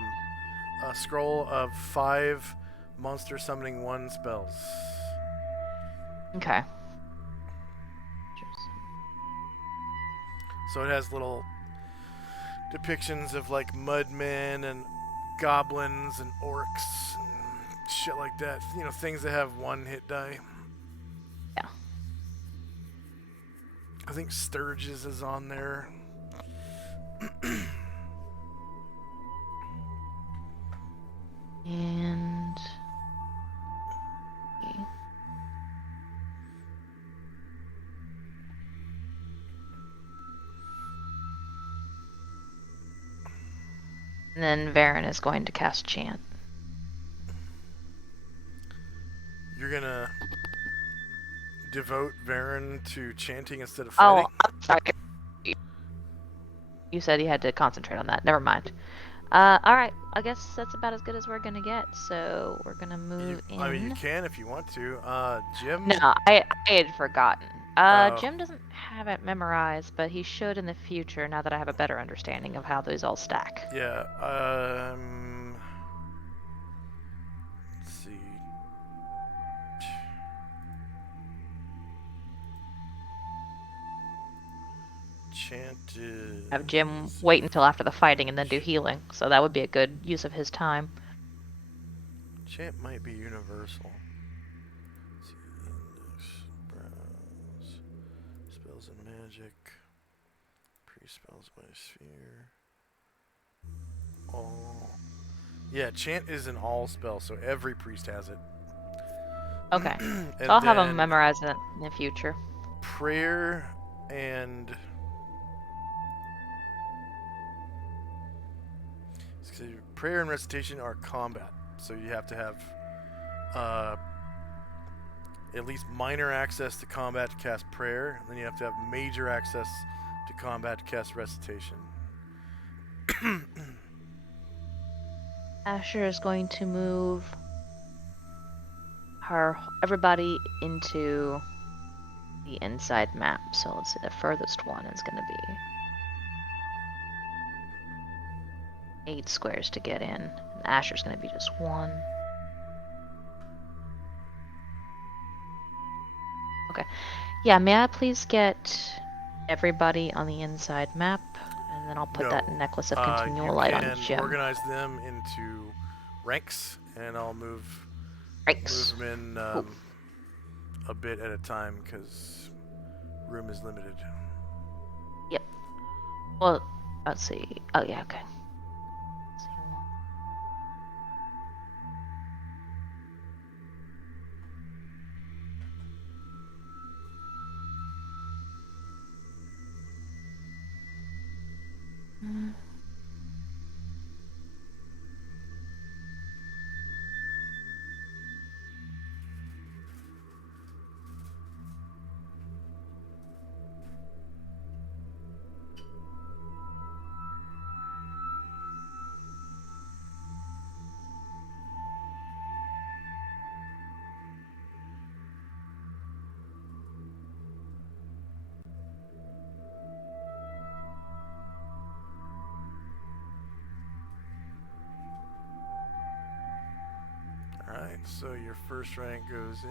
scroll of 5 monster summoning 1 spells. Okay. So it has little depictions of like mudmen and goblins and orcs and shit like that. You know, things that have 1 hit die. Yeah. I think Sturgis is on there. And And then Varen is going to cast Chant. You're gonna devote Varen to chanting instead of fighting? Oh, I'm sorry. You said you had to concentrate on that. Never mind. Alright. I guess that's about as good as we're gonna get. So we're gonna move in. I mean, you can if you want to. Jim? No, I had forgotten. Oh. Jim doesn't have it memorized, but he should in the future now that I have a better understanding of how those all stack. Yeah, let's see. Chant is... Have Jim wait until after the fighting and then do healing, so that would be a good use of his time. Chant might be universal. Let's see, index, browse, spells and magic, pre-spells by sphere, all. Yeah, chant is an all spell, so every priest has it. Okay, And so I'll have him then memorize it in the future. prayer and... so prayer and recitation are combat, so you have to have at least minor access to combat to cast prayer, and then you have to have major access to combat to cast recitation. Asher is going to move everybody into the inside map. So let's see, the furthest one is going to be 8 squares to get in. And Asher's going to be just 1. Okay. Yeah, may I please get everybody on the inside map? And then I'll put that necklace of continual light on You Jim. can organize them into ranks, and I'll move Ranks. them in a bit at a time because room is limited. Yep. Well, let's see. Oh, yeah, okay. Let's see. Alright, so your first rank goes in.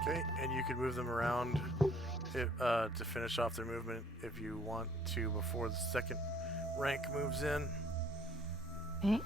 Okay, and you can move them around to finish off their movement if you want to before the second rank moves in. Okay.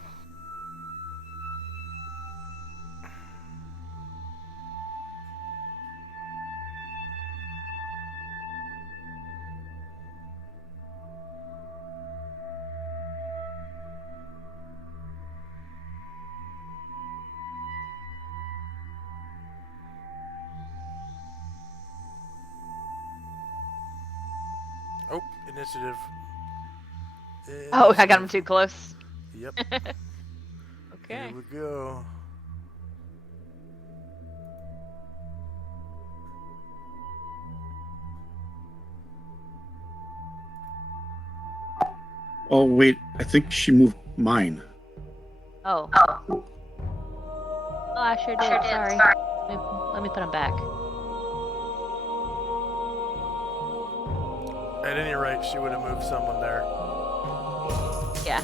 Oh, initiative. Oh, I got him too close. Yep. Okay. Here we go. Oh, wait. I think she moved mine. Oh. Oh, I sure did. Sorry. Let me put him back. At any rate, she would have moved someone there. Yeah.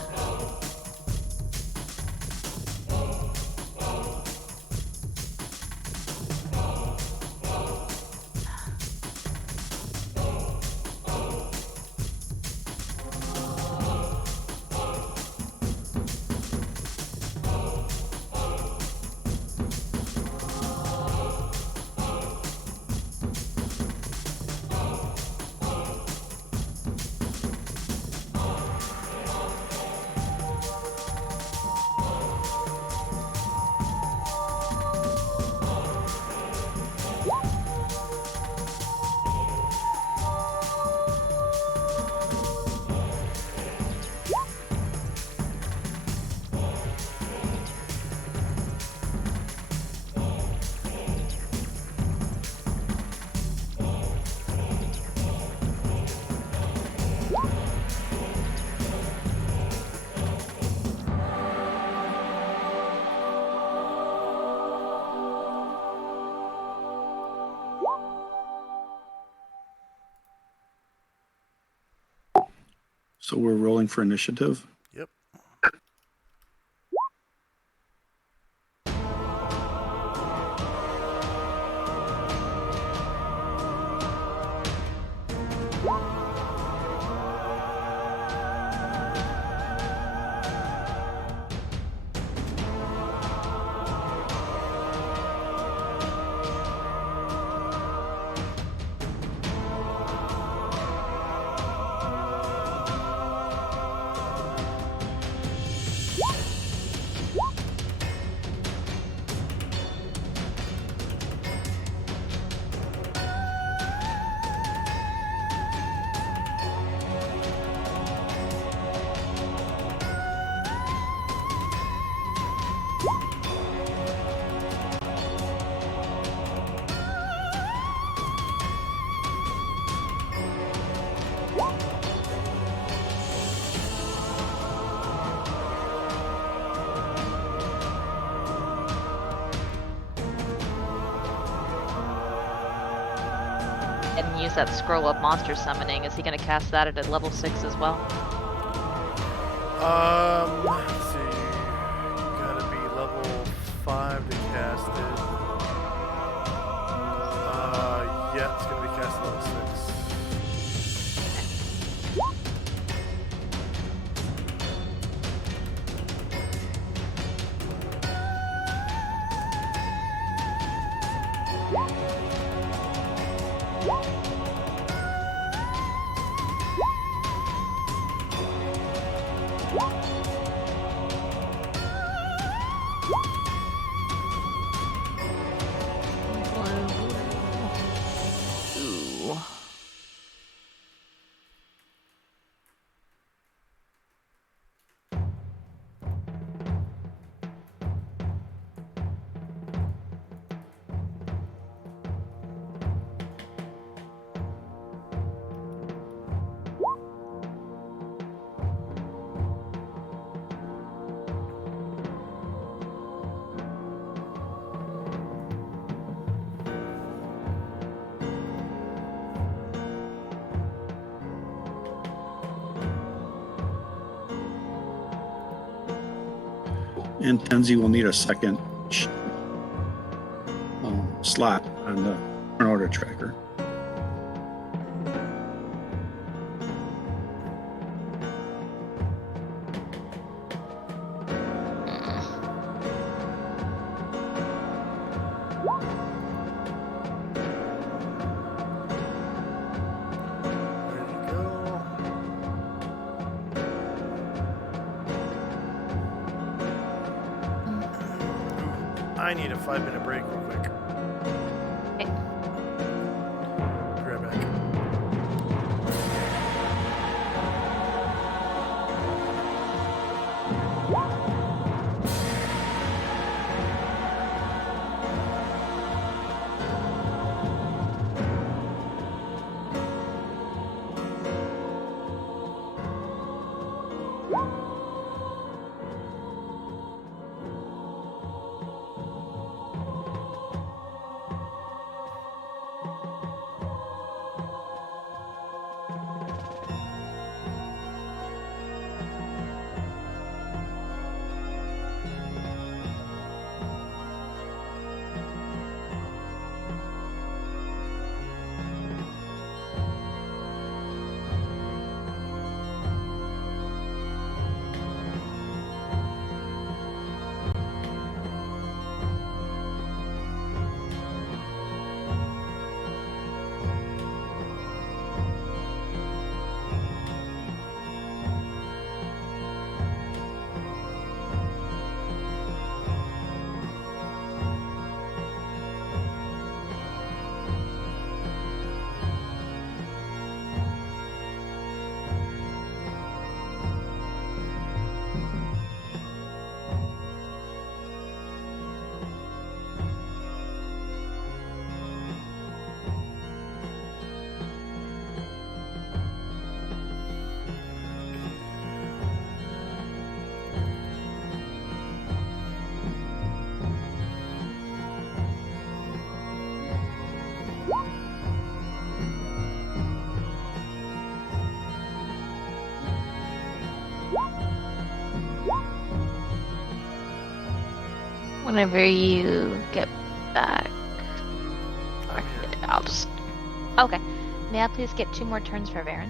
So we're rolling for initiative. Yep. And use that scroll of monster summoning. Is he going to cast that at a level 6 as well? Let's see. You gotta be level 5 to cast it. Yeah, it's gonna be cast at level 6. Ooh. And Tenzi will need a second slot on the turn order tracker. There you go. Ooh, I need a 5-minute break real quick. Okay. Be right back. Whenever you get back, I'm here. I'll just. Okay. May I please get 2 more turns for Varen?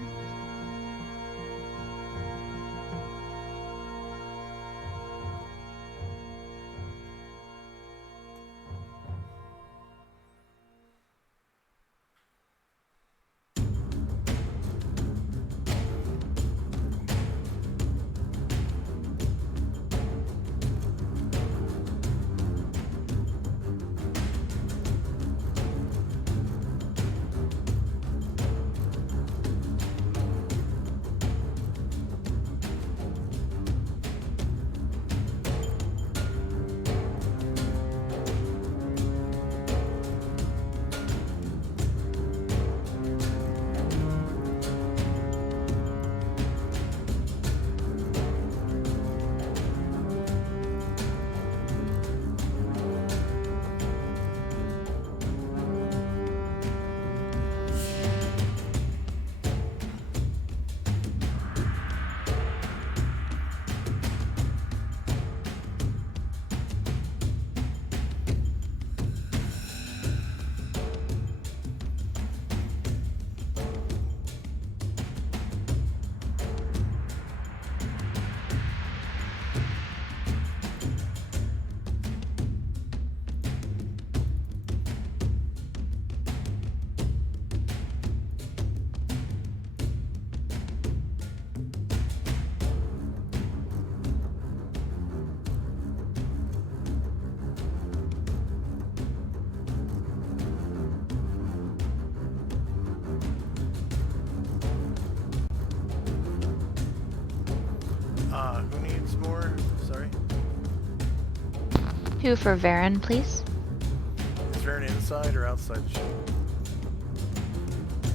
Who needs more? Sorry. 2 for Varen, please. Is there an inside or outside the ship?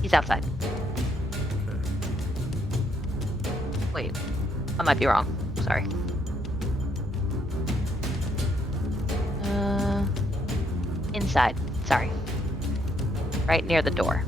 He's outside. Okay. Wait, I might be wrong. Sorry. Inside. Sorry. Right near the door.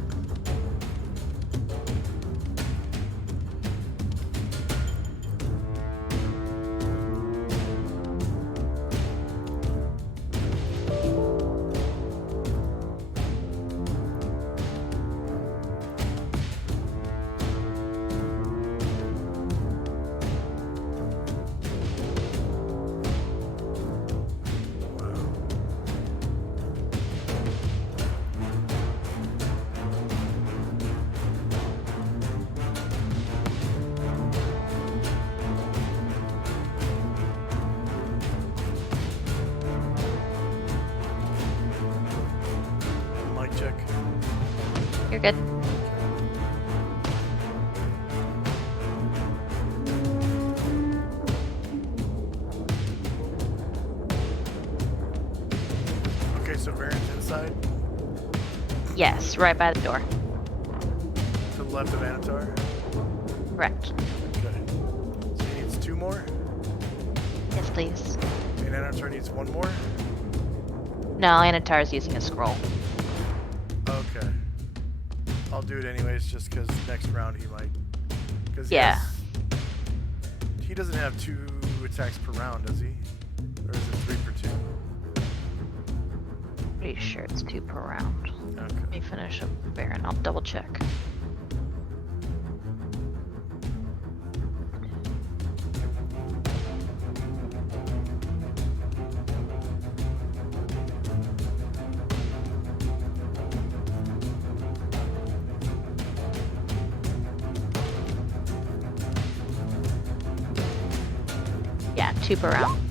Mic check. You're good. Okay, so Varen's inside Yes, right by the door. to the left of Anatar. Correct. Okay. So he needs 2 more, Yes, please. and Anatar needs 1 more. No, Anatar is using a scroll. Okay. I'll do it anyways, just because next round he might. Cause Yeah. he doesn't have 2 attacks per round, does he? Or is it 3 for 2? Pretty sure it's 2 per round. Let Okay. me finish up Varen. I'll double check. Yeah, 2 per round.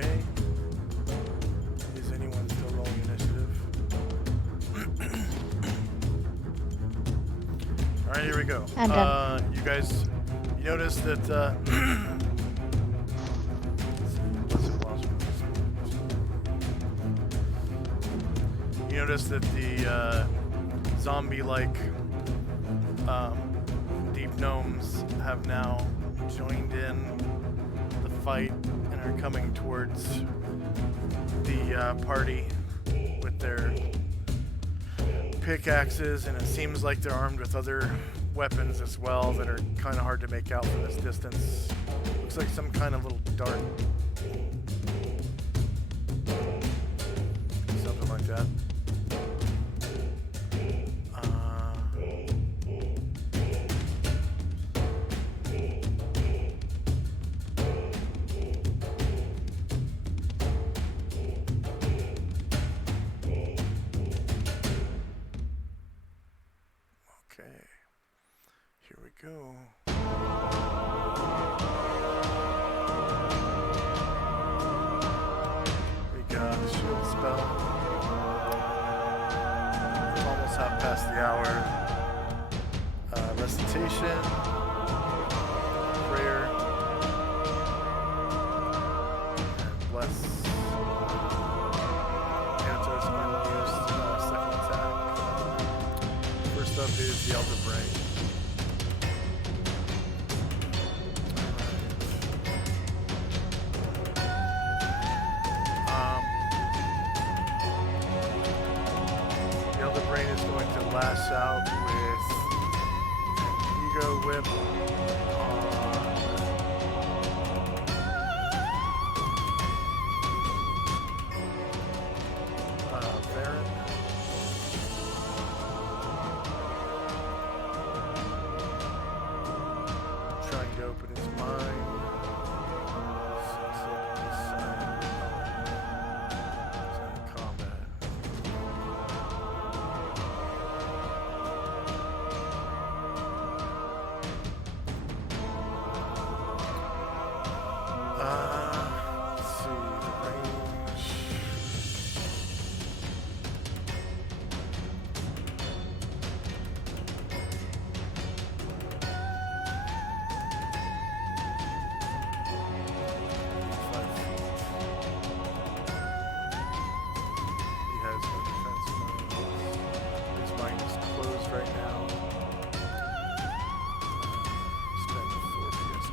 Okay. Is anyone still rolling initiative? Alright, here we go. I'm done. You guys, you notice that, you notice that the zombie-like deep gnomes have now joined in the fight and are coming towards the party with their pickaxes, and it seems like they're armed with other weapons as well that are kind of hard to make out from this distance. Looks like some kind of little dart. Something like that. Okay. Here we go. We got a shield spell. It's almost half past the hour. Recitation. Prayer. And bless. Antos unused second attack. First up is the Elder Brain. The Elder Brain is going to lash out with an Ego Whip on Varen. Trying to open his mind. He's in combat. Let's see the range. He has no defense moves. His mind is closed right now. Spend 4 PS.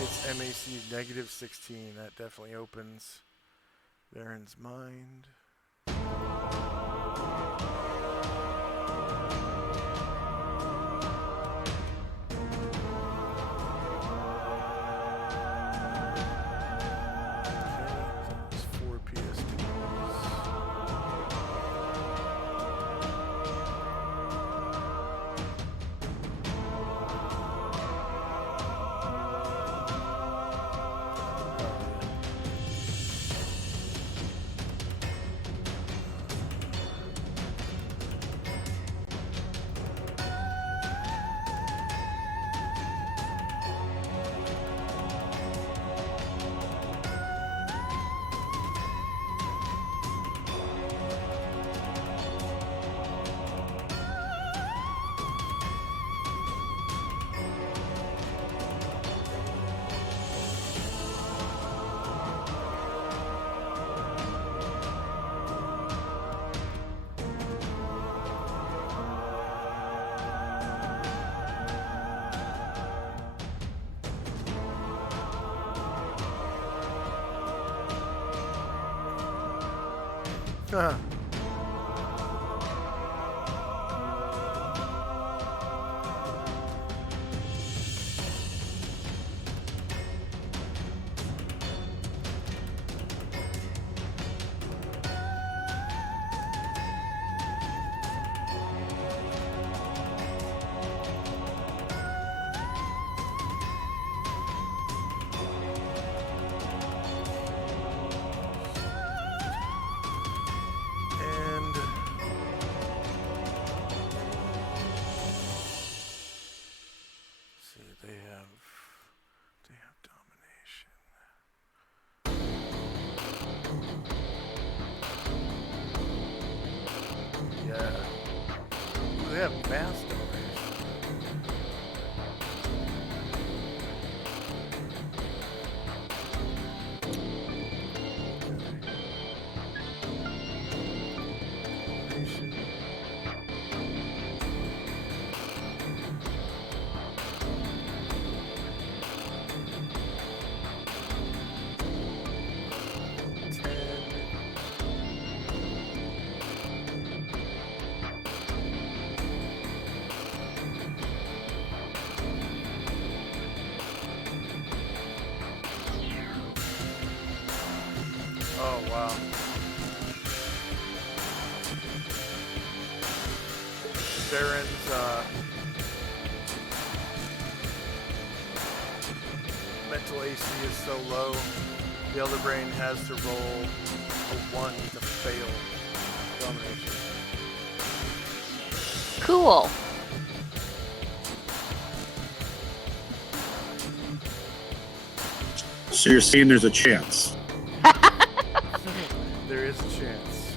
It's MAC -16. That definitely opens Varen's mind. Okay, it's 4 PSPs. They have domination. They have mass donation. Oh, wow. Baron's mental AC is so low, the Elder Brain has to roll a 1 to fail domination. Cool. So you're saying there's a chance? There is a chance.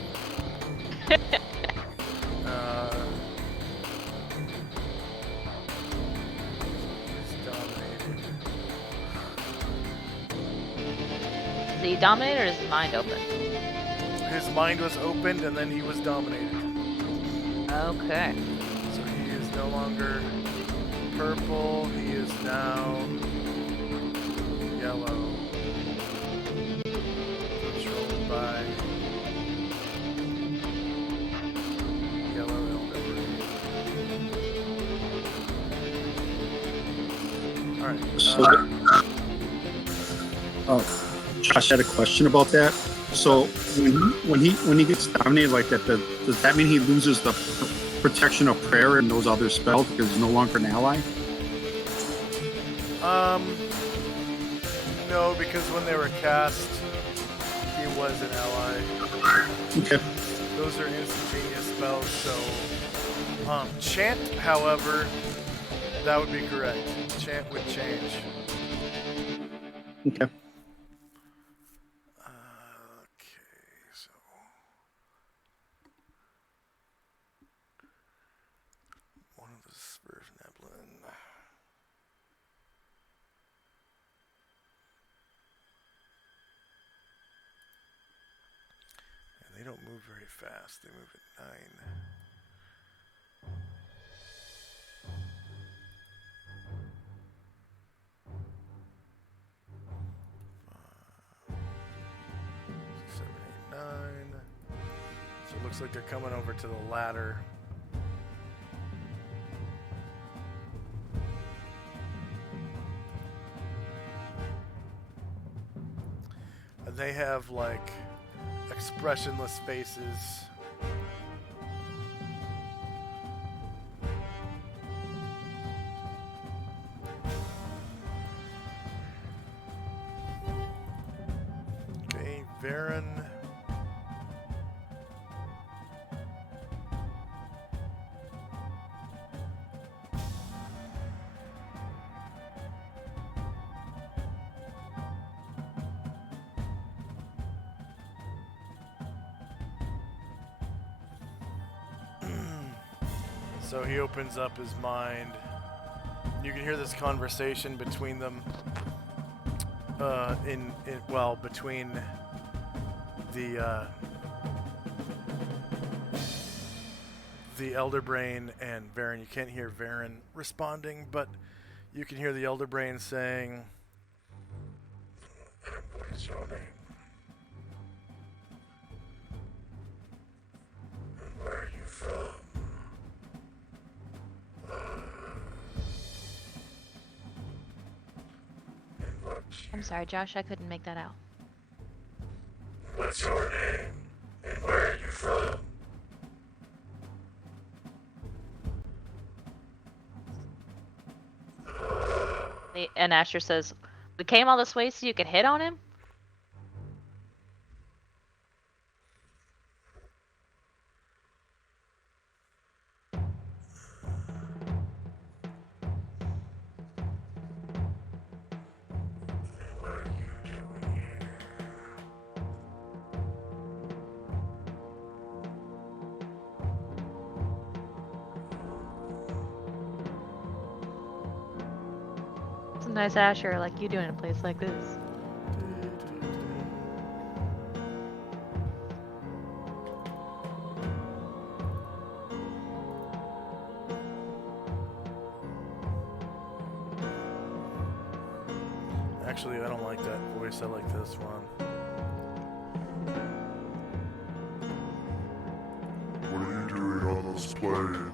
He's dominated. Is he dominated or is his mind open? His mind was opened and then he was dominated. Okay. So he is no longer purple, he is now yellow. Controlled by yellow elder. Alright. Josh had a question about that. So when he gets dominated like that, does that mean he loses the protection of prayer and those other spells because he's no longer an ally? No, because when they were cast, he was an ally. Okay. Those are instantaneous spells, so chant, however, that would be correct. Chant would change. Okay. So one of the Spurs Neblin. And they don't move very fast. They move at 9. Seven, eight, 9. So it looks like they're coming over to the ladder. And they have like expressionless faces. Okay, Varen. So he opens up his mind. You can hear this conversation between them. Between the Elder Brain and Varen. You can't hear Varen responding, but you can hear the Elder Brain saying, What is your name? And where are you from? And I'm sorry, Josh, I couldn't make that out. what's your name? And where are you from? And Asher says, "We came all this way so you could hit on him?" What are you doing here? Nice Asher, like you do in a place like this. Actually, I don't like that voice. I like this one. What are you doing on this plane?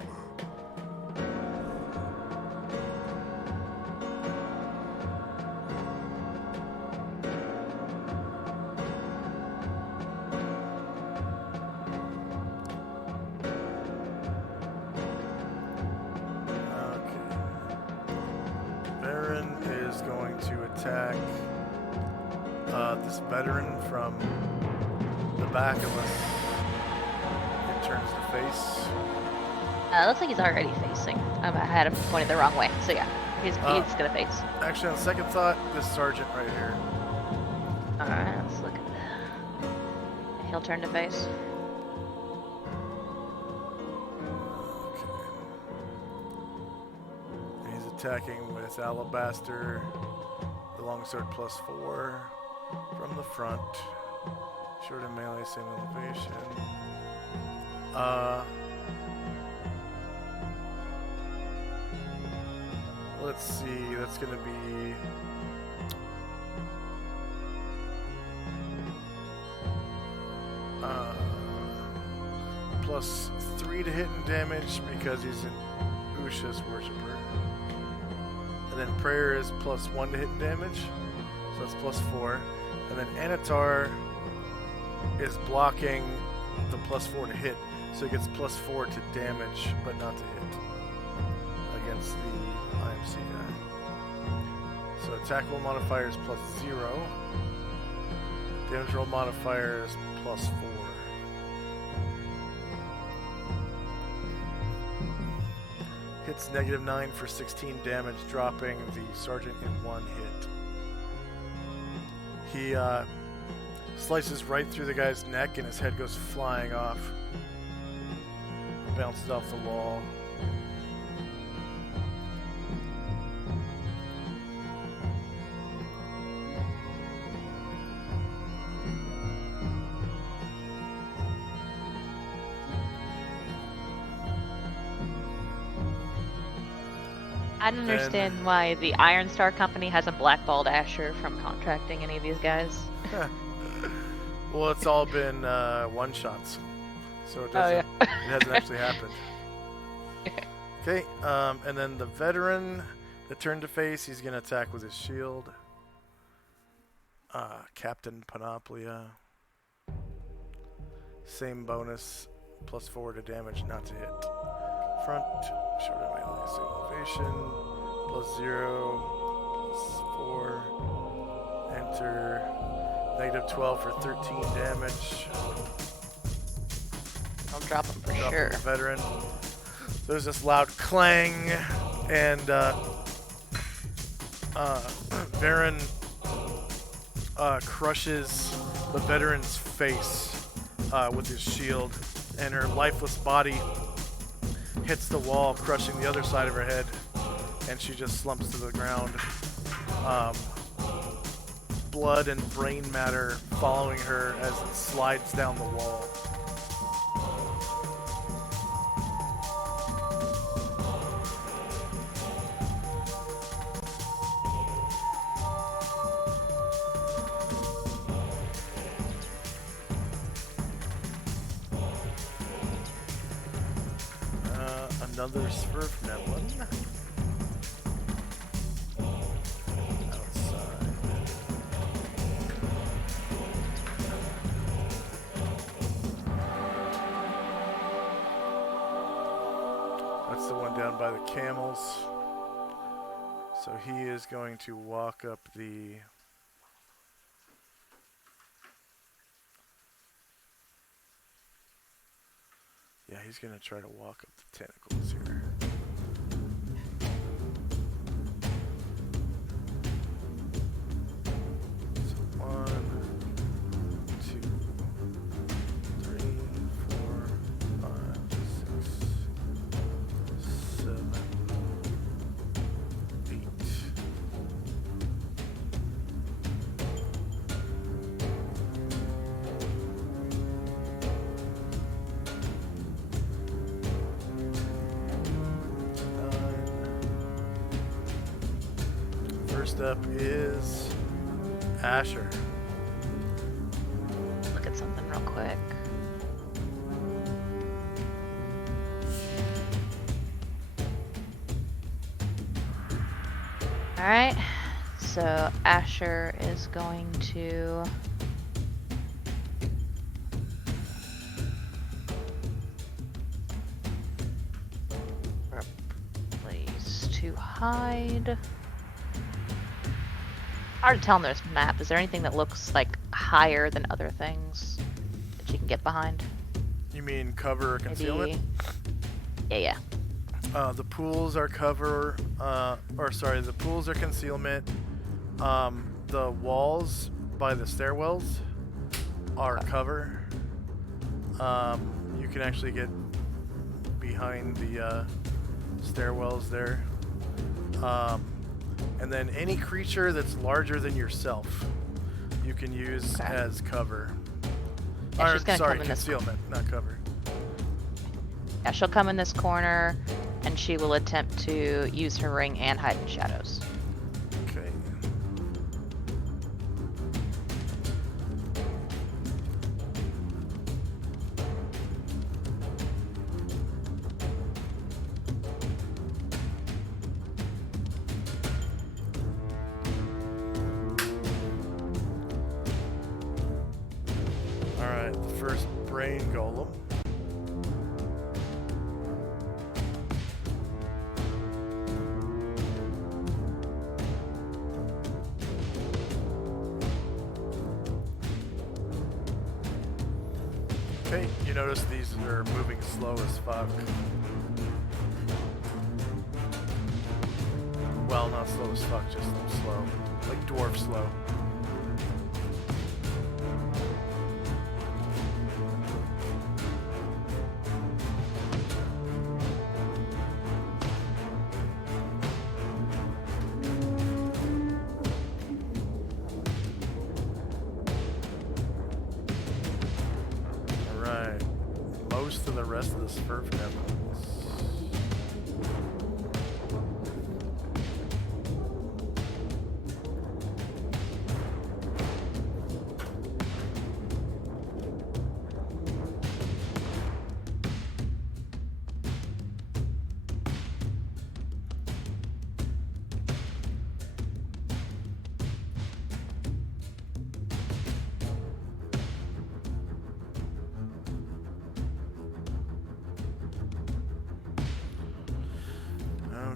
Baron is going to attack this veteran from the back unless it turns to face. Looks like he's already facing. I had him pointed the wrong way, so yeah, he's gonna face. Actually, on second thought, this sergeant right here. Alright, let's look at that. He'll turn to face. And he's attacking with Alabaster, the longsword +4 from the front. Short and melee, same elevation. Let's see, that's gonna be +3 to hit and damage because he's an Usha's worshiper. And then prayer is +1 to hit and damage, so that's +4. And then Anatar is blocking the +4 to hit, so he gets +4 to damage, but not to hit against the IMC guy. So attack roll modifier is +0. Damage roll modifier is +4. Hits -9 for 16 damage, dropping the sergeant in 1 hit. He slices right through the guy's neck and his head goes flying off. Bounces off the wall. I don't understand why the Iron Star Company hasn't blackballed Asher from contracting any of these guys. Well, it's all been one-shots, so it doesn't. It hasn't actually happened. Okay, and then the veteran that turned to face, he's gonna attack with his shield. Captain Panoplia. Same bonus, +4 to damage, not to hit. Front, short of melee, same elevation, +0, +4. Enter, -12 for 13 damage. I'll drop him for Drop sure. the veteran. There's this loud clang, and Baron crushes the veteran's face with his shield, and her lifeless body hits the wall, crushing the other side of her head, and she just slumps to the ground. Blood and brain matter following her as it slides down the wall. Another Swerve one. Outside. That's the one down by the camels. So he is going to walk up the... Yeah, he's going to try to walk up the tentacles here. So 1, 2, 3, 4, 5, 6, 7, 8. Next up is Asher. Look at something real quick. Alright, so Asher is going to place to hide. Hard to tell on this map. Is there anything that looks like higher than other things that you can get behind? You mean cover or concealment? Maybe. Yeah. The pools are cover, the pools are concealment. The walls by the stairwells are cover. You can actually get behind the stairwells there. And then any creature that's larger than yourself, you can use as cover. Yeah, she's gonna come in this concealment, not cover. Yeah, she'll come in this corner, and she will attempt to use her ring and hide in shadows. Okay. Alright, the first brain golem. Okay, you notice these are moving slow as fuck. Well, not slow as fuck, just slow. Like dwarf slow. Alright. Most of the rest of the Smurf evidence.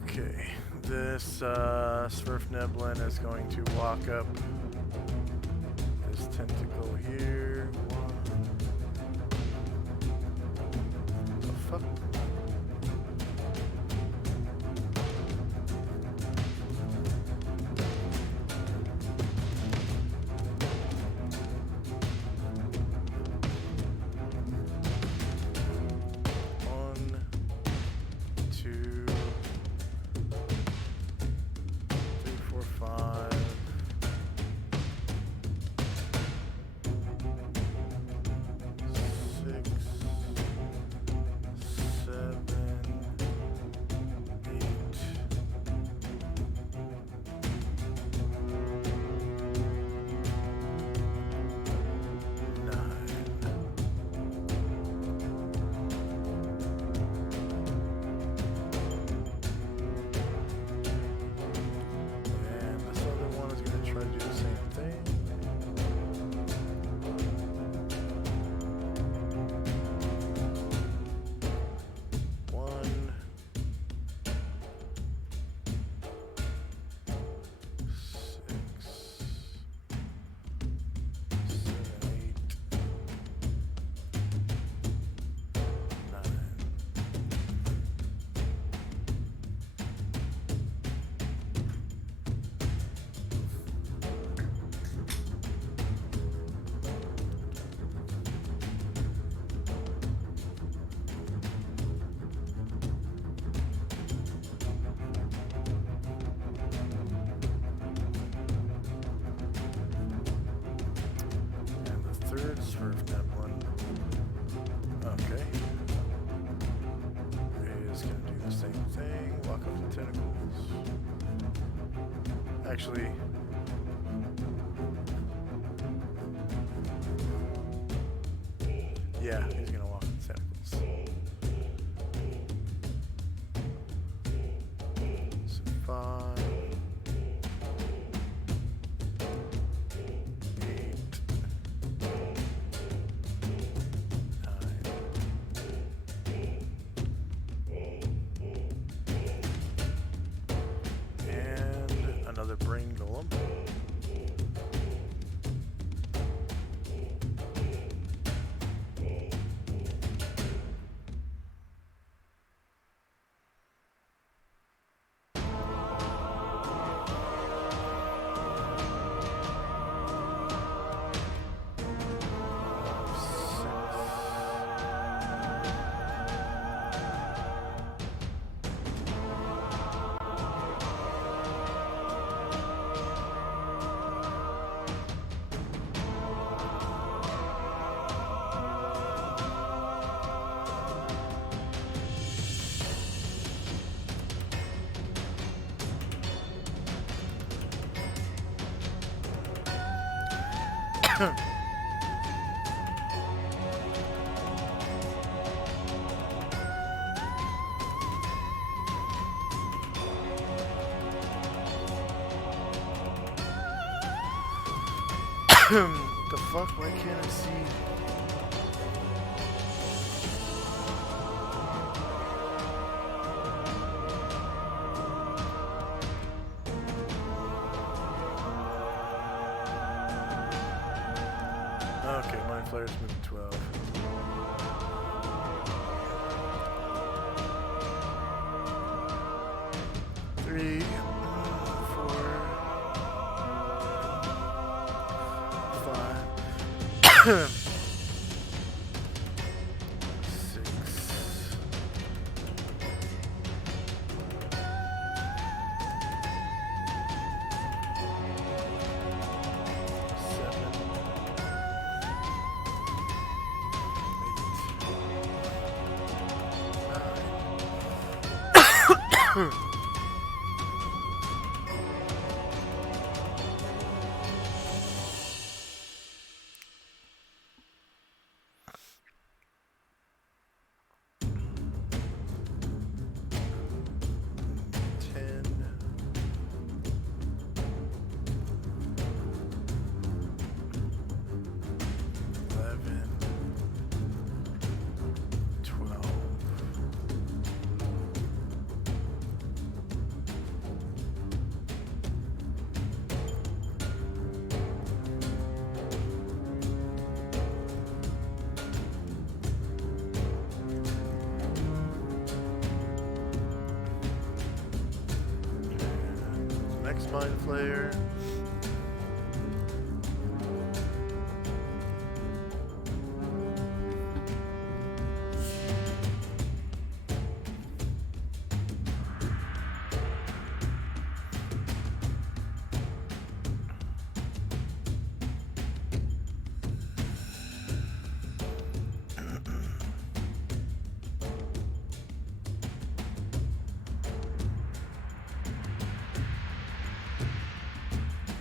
Okay, this Svirfneblin is going to walk up this tentacle here. What the fuck? One, two, 3, 4, 5. 6, 7, 8. 9. And this other one is going to try to do the same thing. One, 6, 7, 8, 9. And the third Svirfneblin, okay, is going to do the same thing, walk up the tentacles. Actually, yeah, he's gonna walk in tentacles. So 5, 8, 9, and another brain golem. The fuck? Why can't I see? Okay, Mind Flayer's moving 12. Three, 4, 5, 6, 7, 8, 9. 10, 11, 12. Next Mind Flayer.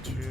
Two,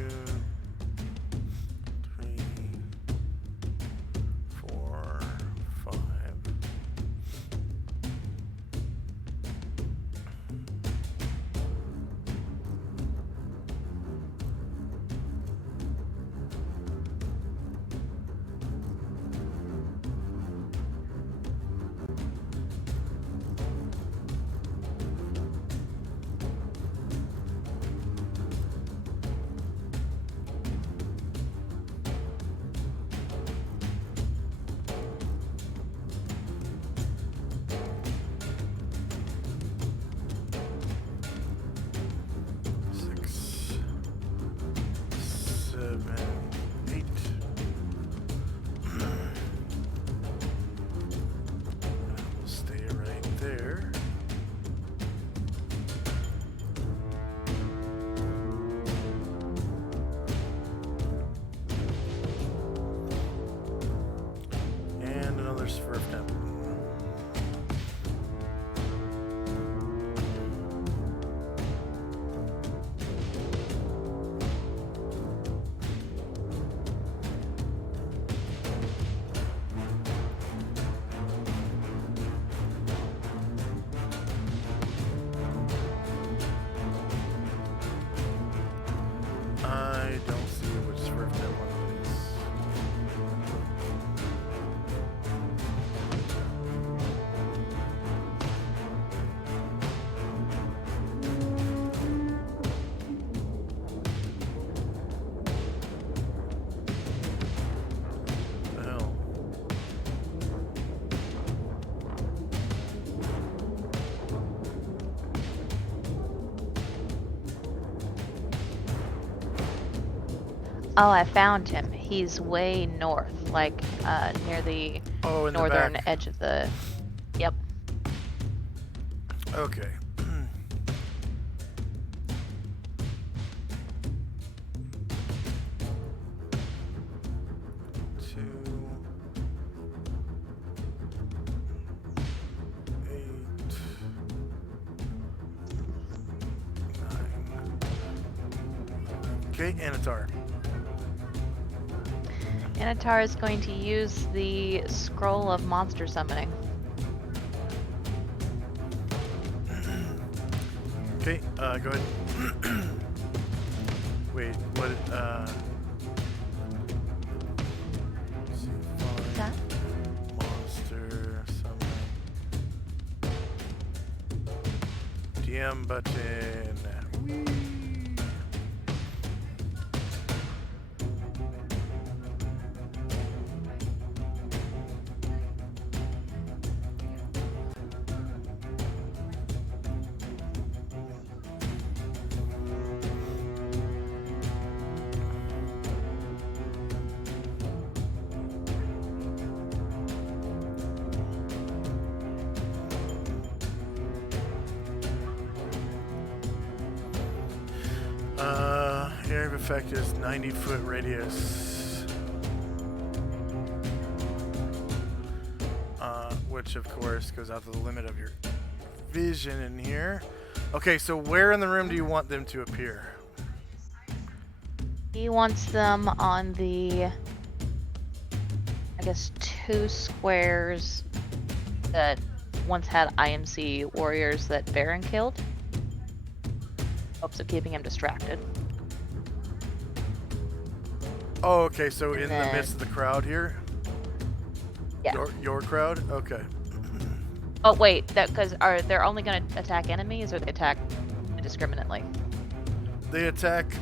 Oh, I found him. He's way north, like near the Oh, in the northern back. edge of the. Yep. Okay. Two, 8, 9. Okay, Anatar. Anatar is going to use the scroll of monster summoning. Okay, go ahead. Wait, what? Let's see, find That? monster summon. DM button. Whee! Area of effect is 90-foot radius. Which, of course, goes out to the limit of your vision in here. Okay, so where in the room do you want them to appear? He wants them on the, I guess, 2 squares that once had IMC warriors that Baron killed. Hopes of keeping him distracted. Oh, okay, so And in the then- midst of the crowd here? Yeah. Your crowd? Okay. Oh wait, because they're only going to attack enemies, or they attack indiscriminately? They attack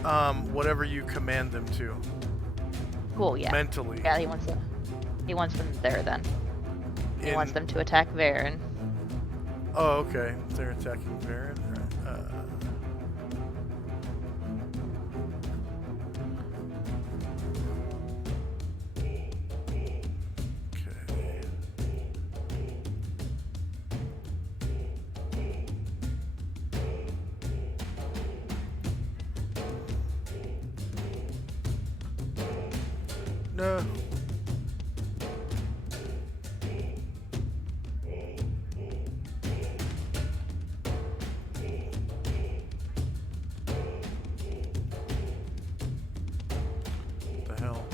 whatever you command them to. Cool. Yeah. Mentally. Yeah. He wants them there then. He wants them to attack Varen. Oh, okay. They're attacking Varen. Okay. No. What the hell?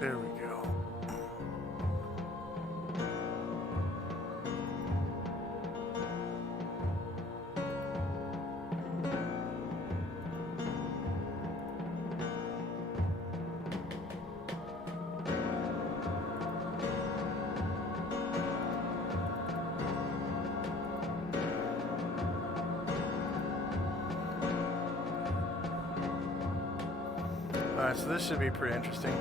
There we go. Alright, so this should be pretty interesting.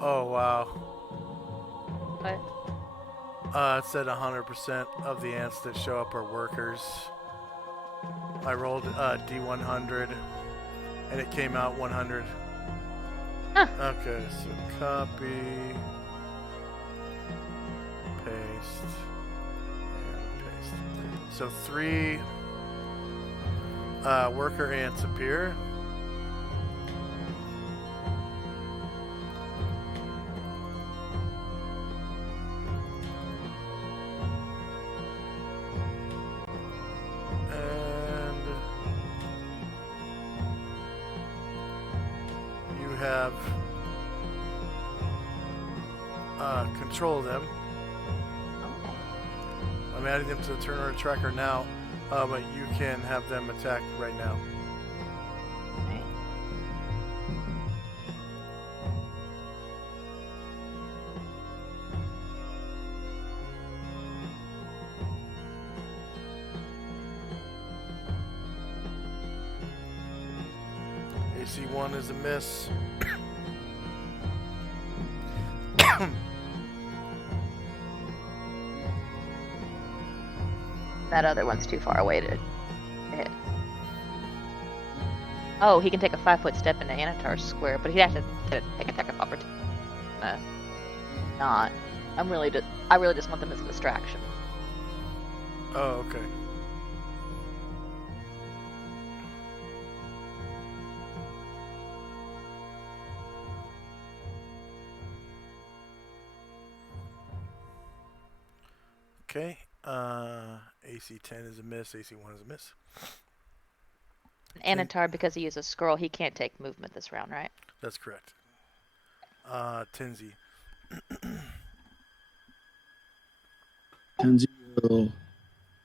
Oh, wow. What? It said 100% of the ants that show up are workers. I rolled D100 and it came out 100. Huh. Okay, so copy, paste. and paste. So 3 worker ants appear. And you have control of them. Okay. I'm adding them to the turn order tracker now, but you can have them attack right now. Alright. AC1 is a miss. That other one's too far away to hit. Oh, he can take a 5-foot step into Anatar's square, but he'd have to take attack of opportunity. Not. I really just want them as a distraction. Oh, okay. Okay. AC10 is a miss. AC1 is a miss. And Anatar, because he uses scroll, he can't take movement this round, right? That's correct. Tenzi. Kenzie will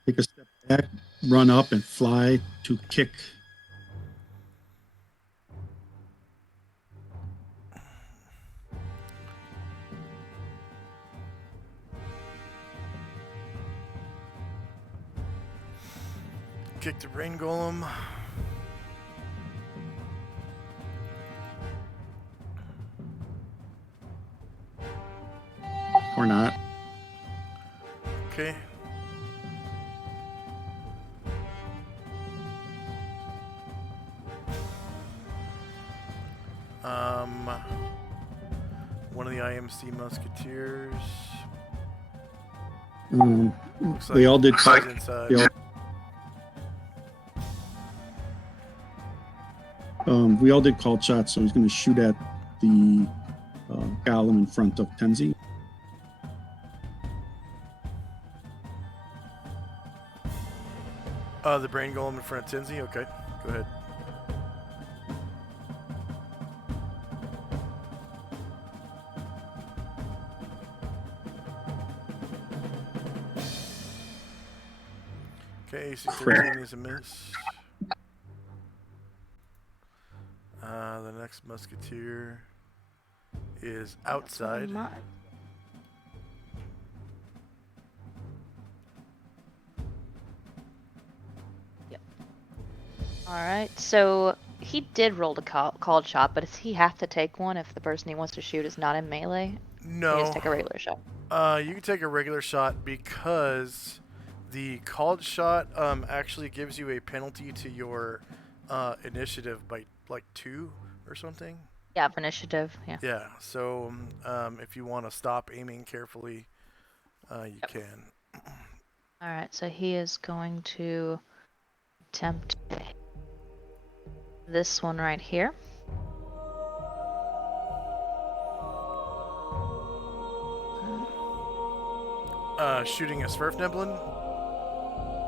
take a step back, run up, and fly to kick. Kick the brain golem. Or not. Okay. One of the IMC musketeers. Looks They all did. he's inside. We all did called shots, so he's going to shoot at the golem in front of Tenzi. The brain golem in front of Tenzi. Okay, go ahead. Okay, AC 13 is a miss. The next musketeer is outside. Yep. Alright, so he did roll the called shot, but does he have to take one if the person he wants to shoot is not in melee? No. He just take a regular shot. You can take a regular shot because the called shot actually gives you a penalty to your initiative by like 2 or something. Yeah, for initiative, yeah. Yeah, so if you want to stop aiming carefully, you can. Alright, so he is going to attempt this one right here. Shooting a Sverfneblin?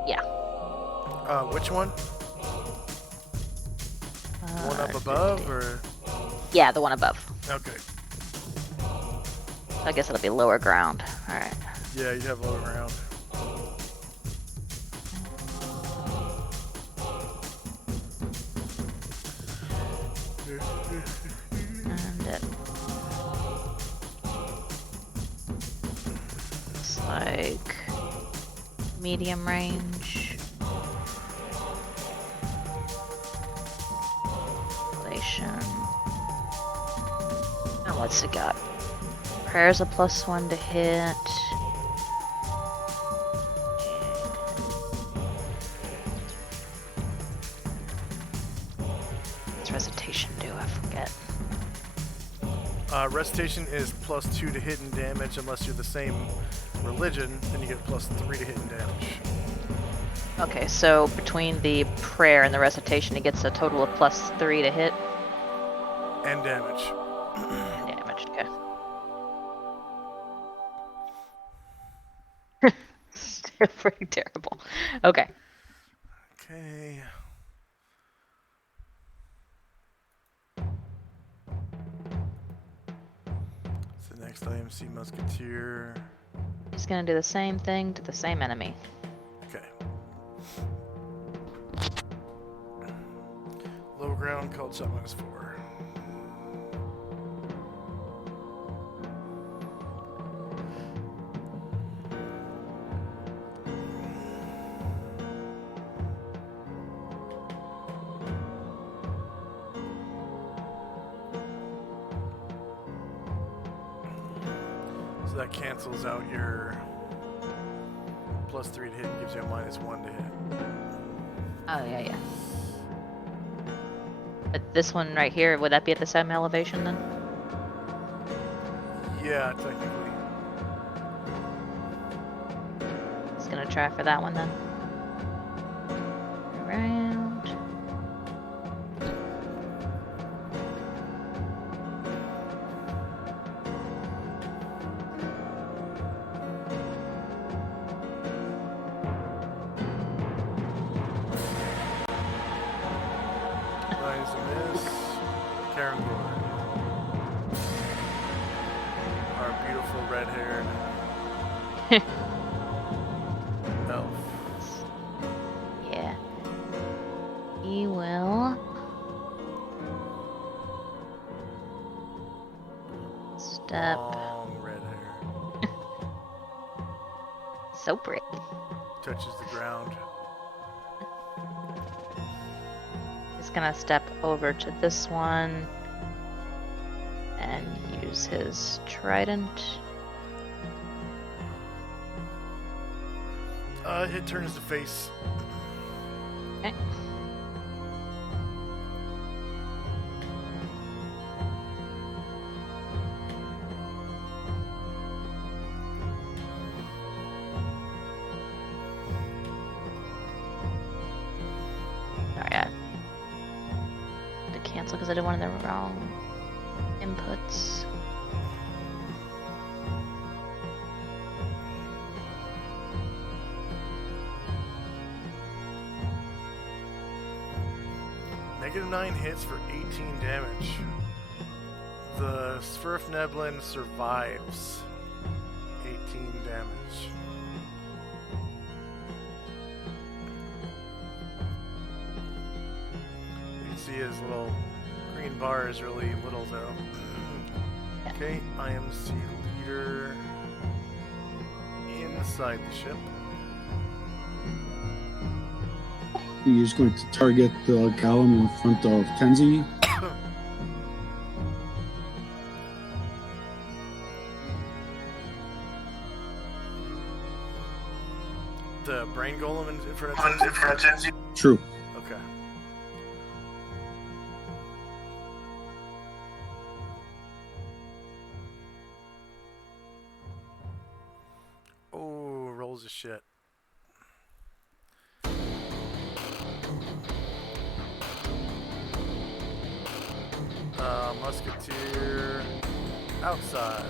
Yeah. Which one? One up above, or? Yeah, the one above. Okay. So I guess it'll be lower ground. Alright. Yeah, you'd have lower ground. And it looks like medium range. And what's it got? Prayer's a +1 to hit. What's recitation do? I forget. Recitation is +2 to hit and damage unless you're the same religion, then you get +3 to hit and damage. Okay, so between the prayer and the recitation, he gets a total of +3 to hit And damage. and damage. Okay. Still pretty terrible. Okay. Okay. So next IMC Musketeer. He's gonna do the same thing to the same enemy. Okay. Low ground called shot -4. So that cancels out your +3 to hit and gives you a -1 to hit. Oh, yeah. But this one right here, would that be at the same elevation then? Yeah, technically. Just gonna try for that one then. Around. Nice miss. Karen Gore. Our beautiful red-haired elf. Yeah. He will step. Long red hair. So pretty. Touches the ground. He's gonna step over to this one and use his trident. It turns to face. Okay. Sorry, I had to cancel because I did one of the wrong inputs. -9 hits for 18 damage. The Svirfneblin survives. 18 damage. You can see his little green bar is really little though. Okay, IMC leader inside the ship. He is going to target the golem in front of Tenzi. The brain golem in front of Tenzi? True. Okay. Oh, rolls of shit. Musketeer outside.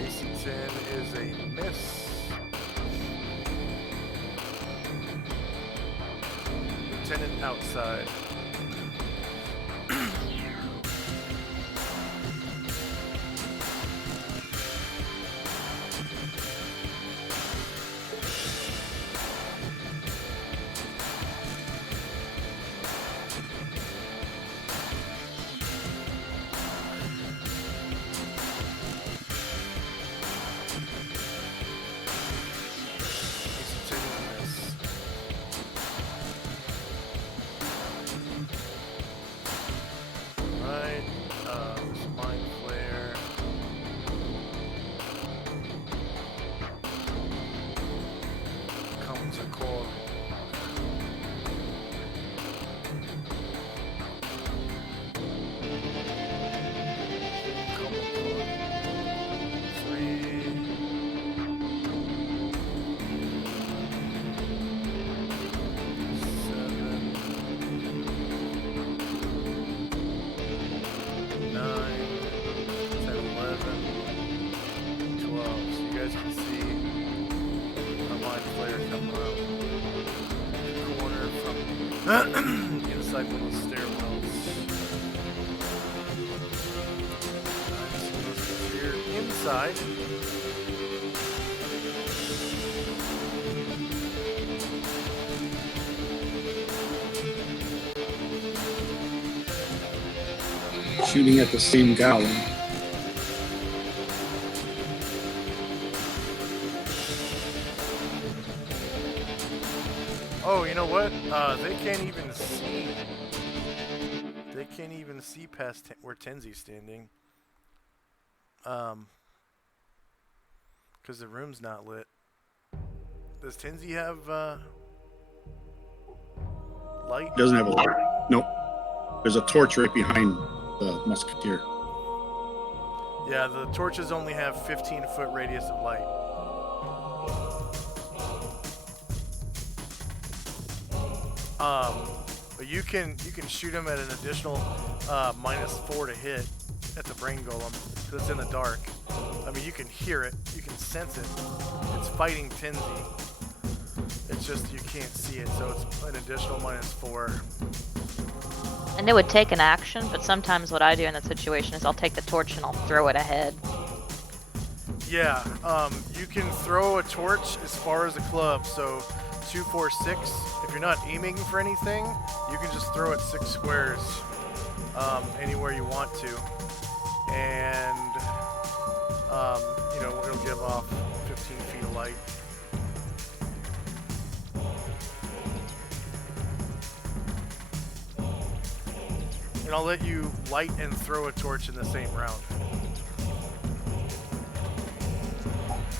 AC 10 is a miss. Lieutenant outside. AC 10 Come on. 3. 7. 9. 10, 11. 12. So you guys can see our mind player come around the corner from inside one of the stairwells. Nice. Here inside. Shooting at the same goblin. Oh, you know what? They can't even see. They can't even see past where Tenzi's standing. Because the room's not lit. Does Tenzi have light? Doesn't have a light. Nope. There's a torch right behind the musketeer. Yeah, the torches only have 15-foot radius of light. But you can shoot him at an additional -4 to hit at the brain golem because it's in the dark. I mean, you can hear it, you can sense it. It's fighting Tenzi. It's just you can't see it, so it's an additional -4. And it would take an action, but sometimes what I do in that situation is I'll take the torch and I'll throw it ahead. Yeah, you can throw a torch as far as a club, so 2, 4, 6. If you're not aiming for anything, you can just throw it 6 squares anywhere you want to, and you know, it'll give off 15 feet of light. And I'll let you light and throw a torch in the same round.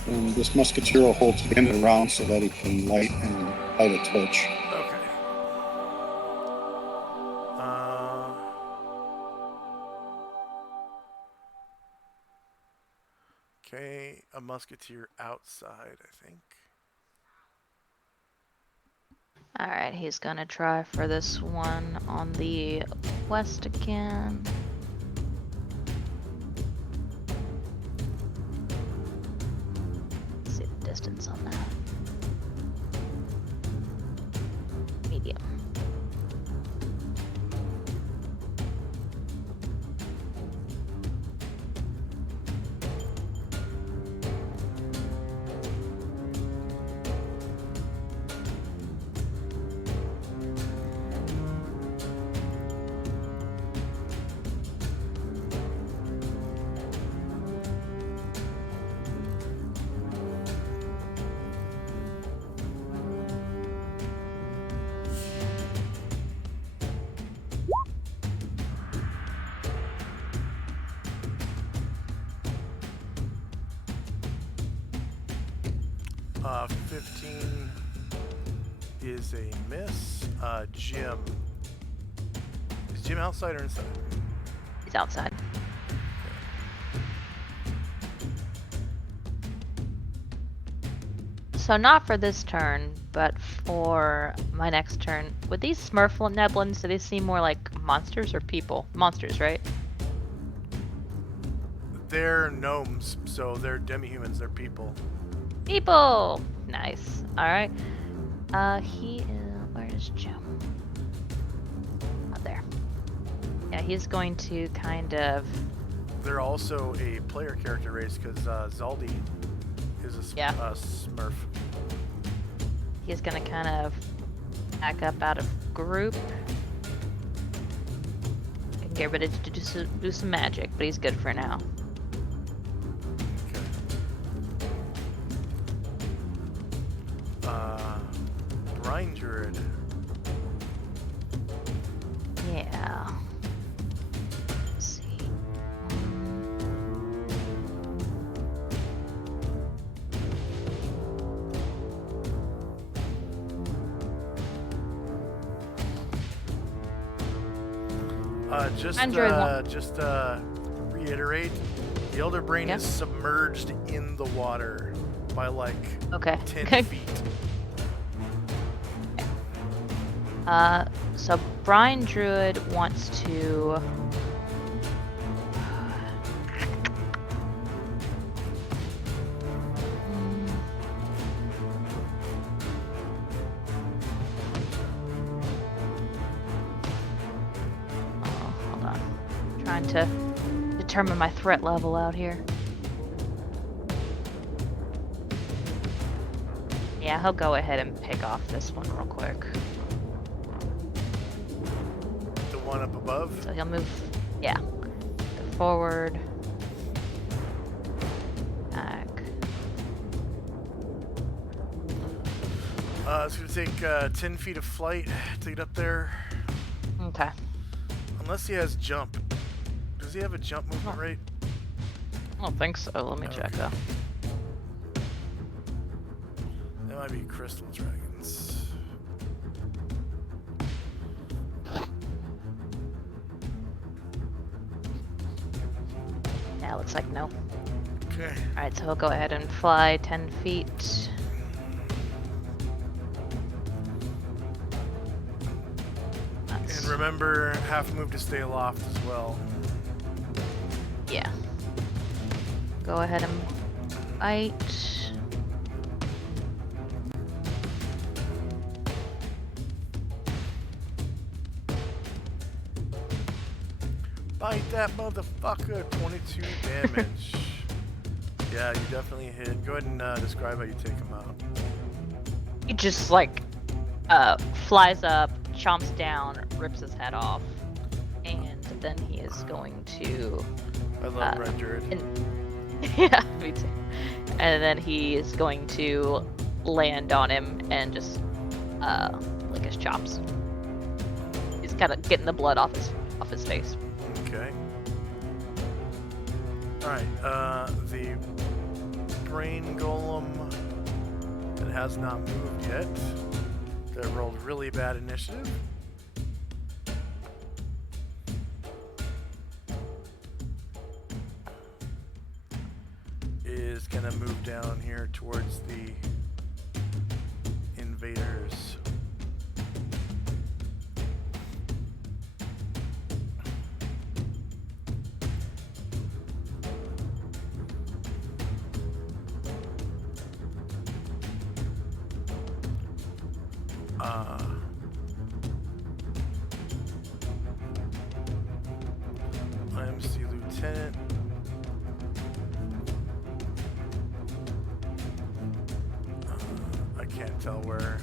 And this musketeer will hold the end of the round so that he can light a torch. Okay. Okay, a musketeer outside, I think. Alright, he's gonna try for this one on the west again. Let's see the distance on that. Medium. Uh, 15 is a miss. Jim. Is Jim outside or inside? He's outside. So not for this turn, but for my next turn. Would these Smurf Neblins, do they seem more like monsters or people? Monsters, right? They're gnomes, so they're demi-humans, they're people. People! Nice. Alright. He is... Where is Jim? Out there. Yeah, he's going to kind of... They're also a player character race because Zaldi is a Smurf. He's gonna kind of back up out of group. And get ready to do some magic, but he's good for now. Brine Druid. Yeah. Let's see. Just reiterate, the Elder Brain is submerged in the water by like Okay. 10 feet. So Brian Druid wants to. Hold on. Trying to determine my threat level out here. Yeah, he'll go ahead and pick off this one real quick. The one up above? So he'll move, yeah, go forward, back. It's going to take 10 feet of flight to get up there. Okay. Unless he has jump. Does he have a jump movement rate? I don't think so. Let me check though. That might be crystal dragons. Yeah, looks like no. Okay. Alright, so he'll go ahead and fly 10 feet. And remember, half move to stay aloft as well. Yeah. Go ahead and bite. Bite that motherfucker! 22 damage. Yeah, you definitely hit. Go ahead and describe how you take him out. He just like flies up, chomps down, rips his head off, and then he is going to. I love Red Druid. Yeah, me too. And then he is going to land on him and just lick his chops. He's kind of getting the blood off his face. Okay. Alright, the brain golem that has not moved yet, that rolled really bad initiative. Is gonna move down here towards the invaders. IMC Lieutenant. I can't tell where.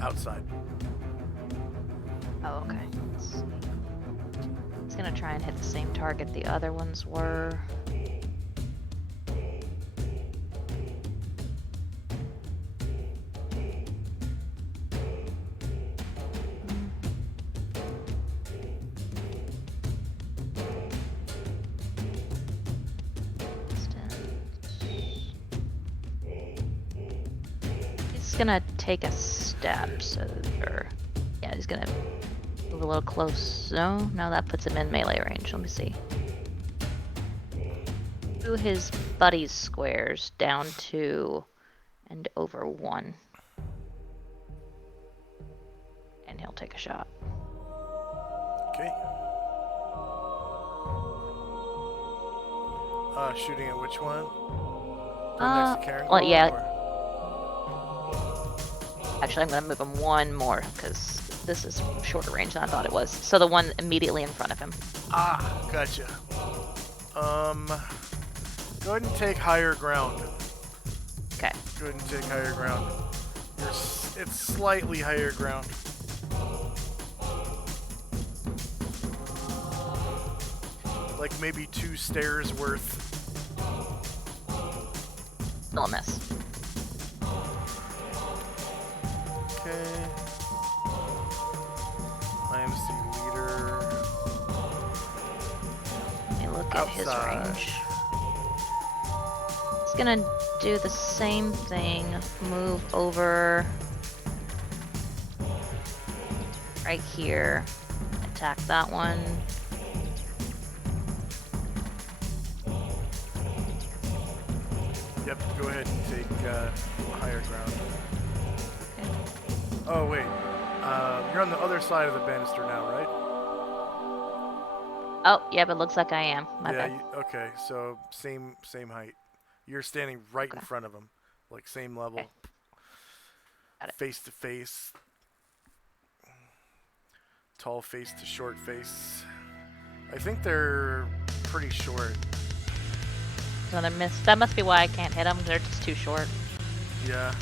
Outside. Oh, okay. Let's see. He's gonna try and hit the same target the other ones were. He's gonna take a step, so, or, yeah, he's gonna move a little close. No, that puts him in melee range. Let me see. To his buddy's squares, down 2 and over 1. And he'll take a shot. Okay. Shooting at which one? Next to Karen well, yeah. or? Actually, I'm gonna move him 1 more, because this is shorter range than I thought it was. So the one immediately in front of him. Ah, gotcha. Go ahead and take higher ground. Okay. Go ahead and take higher ground. It's slightly higher ground. Like maybe 2 stairs worth. Still a miss. Okay. IMC leader. Let me look at his Outside. range. He's gonna do the same thing. Move over right here. Attack that one. Yep, go ahead and take higher ground. Okay. Oh, wait. You're on the other side of the banister now, right? Oh, yeah, but looks like I am. My yeah, bad. okay, so same height. You're standing right in Okay. front of him. Like same level. Okay. Got it. Face to face. Tall face to short face. I think they're pretty short. Another miss. That must be why I can't hit them. They're just too short. Yeah.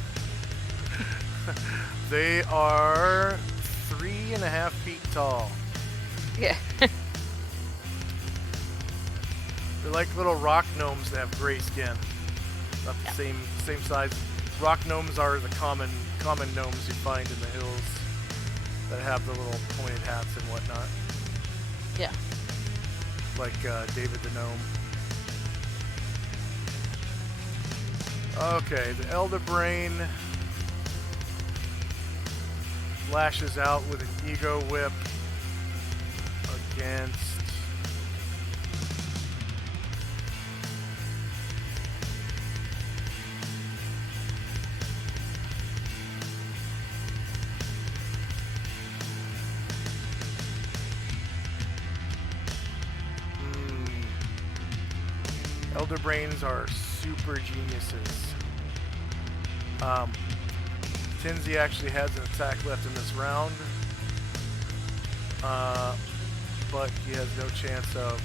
They are 3.5 feet tall. Yeah. They're like little rock gnomes that have gray skin. About the same size. Rock gnomes are the common gnomes you find in the hills that have the little pointed hats and whatnot. Yeah. Like David the Gnome. Okay, the Elder Brain lashes out with an Ego Whip against Elder Brains are super geniuses. Tinsy actually has an attack left in this round, but he has no chance of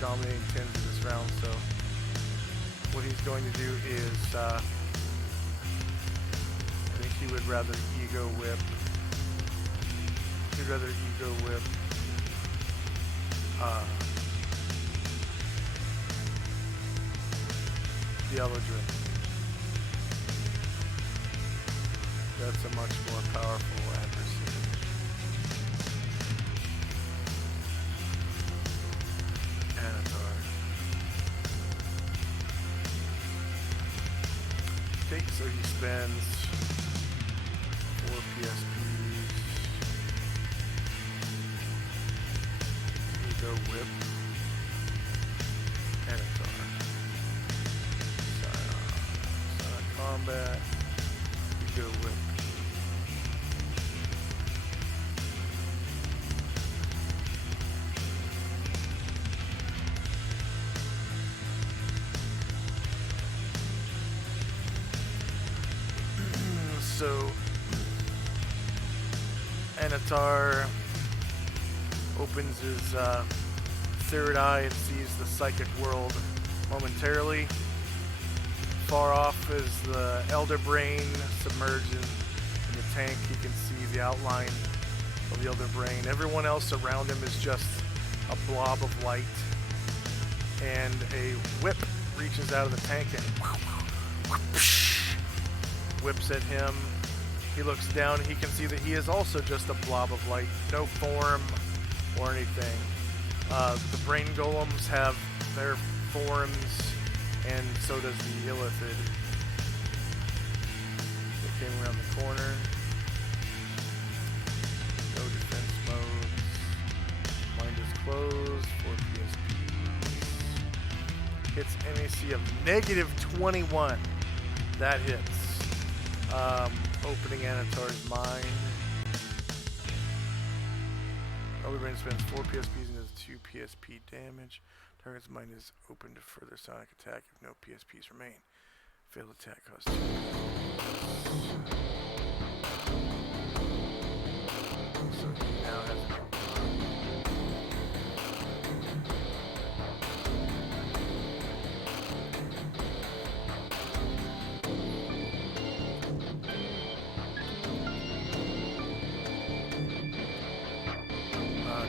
dominating Tinsy this round, so what he's going to do is, I think he would rather Ego Whip. He'd rather Ego Whip the Eldritch. That's a much more powerful adversary. Anatar. Okay, so he spends 4 PSPs. Ego Whip. Anatar. Sonic Combat. Ego Whip. So, Anatar opens his third eye and sees the psychic world momentarily. Far off is the Elder Brain submerged in the tank. He can see the outline of the Elder Brain. Everyone else around him is just a blob of light. And a whip reaches out of the tank and whips at him. He looks down. He can see that he is also just a blob of light. No form or anything. The brain golems have their forms, and so does the Illithid. They came around the corner. No defense modes. Mind is closed. 4 PSPs. Hits NAC of -21. That hits. Opening Anatar's mind. Elder Brain spends 4 PSPs and does 2 PSP damage. Target's mind is open to further sonic attack if no PSPs remain. Failed attack costs 2. So he now has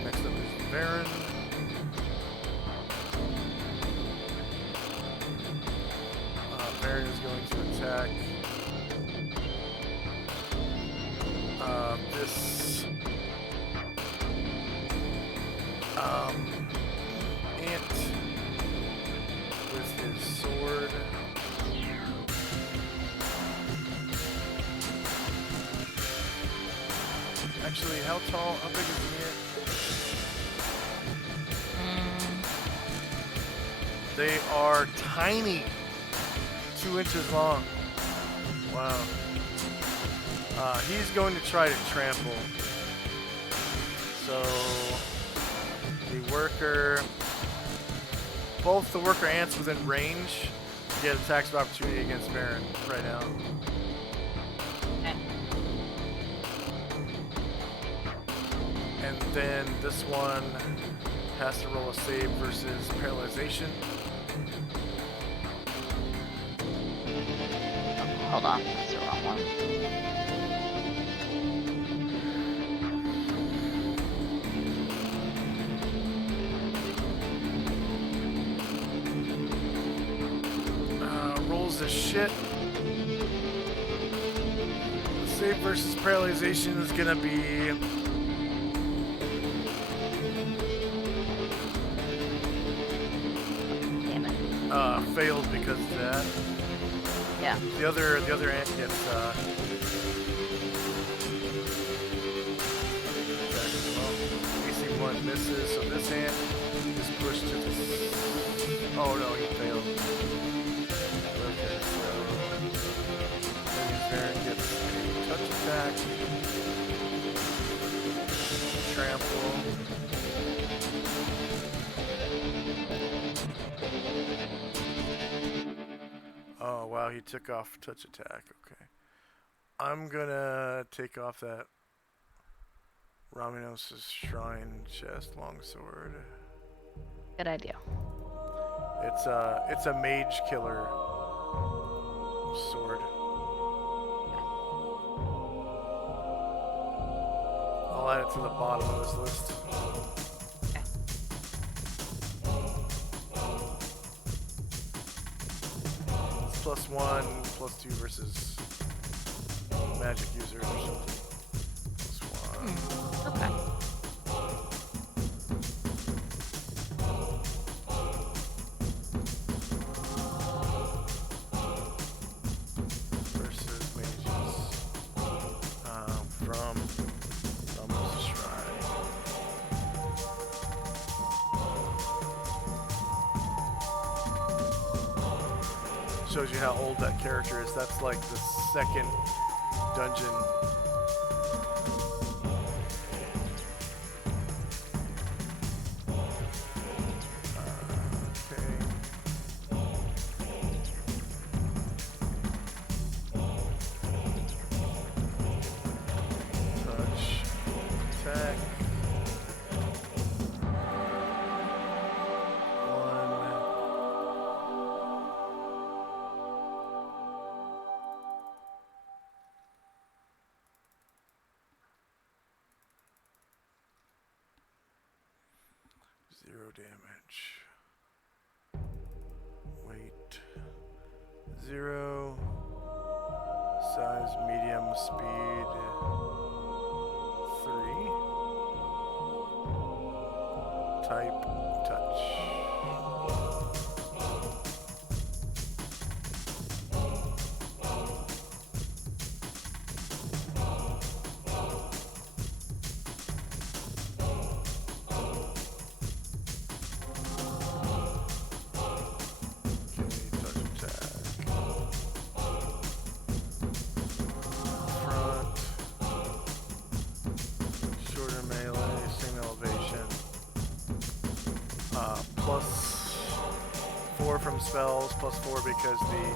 next up is Baron. Baron is going to attack Actually, how tall? How big is the ant? They are tiny. 2 inches long. Wow. He's going to try to trample. So the worker, both the worker ants within range get attacks of opportunity against Baron right now. Okay. And then this one has to roll a save versus paralyzation. Oh, hold on, that's the wrong one. Rolls a shit. The save versus paralyzation is gonna be Damn it. failed because of that. Yeah. The other ant gets attacked as well. AC1 misses, so this ant is pushed to the. Oh no, he failed. Okay, so then Baron gets a touch attack, trample. Oh wow, he took off touch attack. Okay, I'm gonna take off that Raminos' Shrine Chest Longsword. Good idea. It's a mage killer sword. I'll add it to the bottom of this list. Okay. It's +1, +2 versus magic users or something. +1. Okay. Versus mages from Raminos' Shrine. Shows you how old that character is. That's like the second dungeon. Okay. Touch. Attack. 0 damage. Weight 0. Size medium. Speed 3. Type touch. Spells +4 because the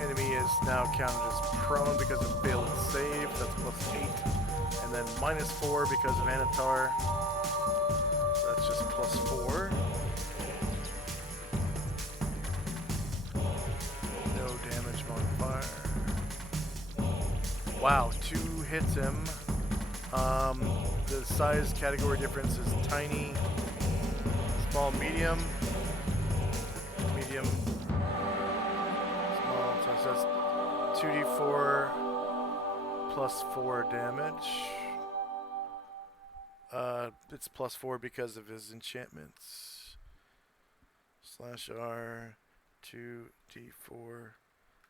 enemy is now counted as prone because of failed save. That's +8, and then -4 because of Anatar. So that's just +4. No damage modifier. Wow, 2 hits him. The size category difference is tiny, small, medium. Medium, small, so that's 2d4 +4 damage. It's +4 because of his enchantments. /R 2d4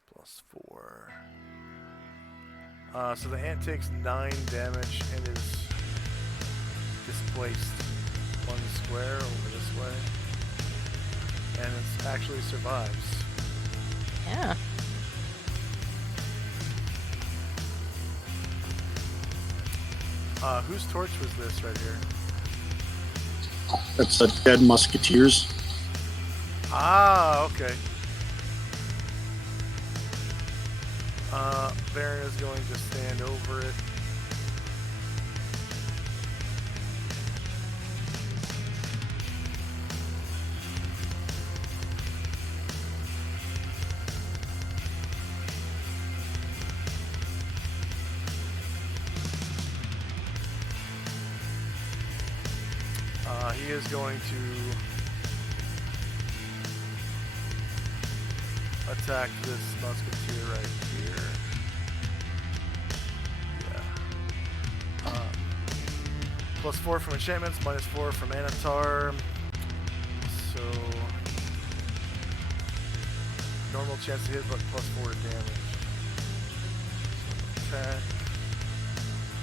+4. So the ant takes 9 damage and is displaced 1 square over this way. And it actually survives. Yeah. Whose torch was this right here? That's the dead musketeers. Ah, okay. Baron is going to stand over it. He is going to attack this musketeer right here. Yeah. +4 from enchantments, -4 from Anatar. So normal chance to hit, but +4 damage. So attack.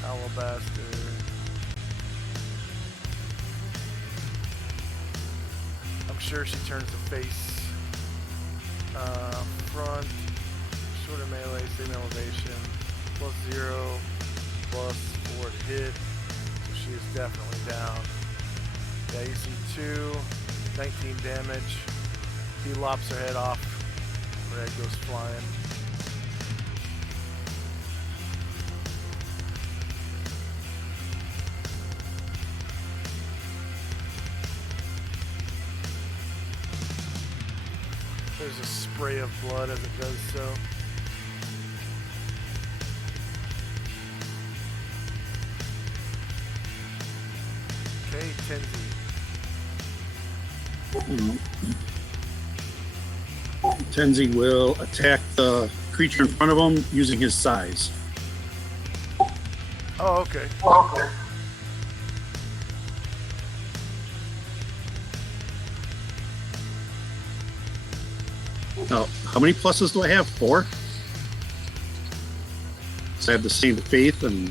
Alabaster. I'm sure she turns to face. Front, shorter melee, same elevation, +0, +4 to hit. So she is definitely down. Yeah, you see 2, 19 damage. He lops her head off. Her head goes flying. There's a spray of blood as it does so. Okay, Tenzi. Tenzi will attack the creature in front of him using his size. Oh, okay. Now, how many pluses do I have? 4? So I have the same faith and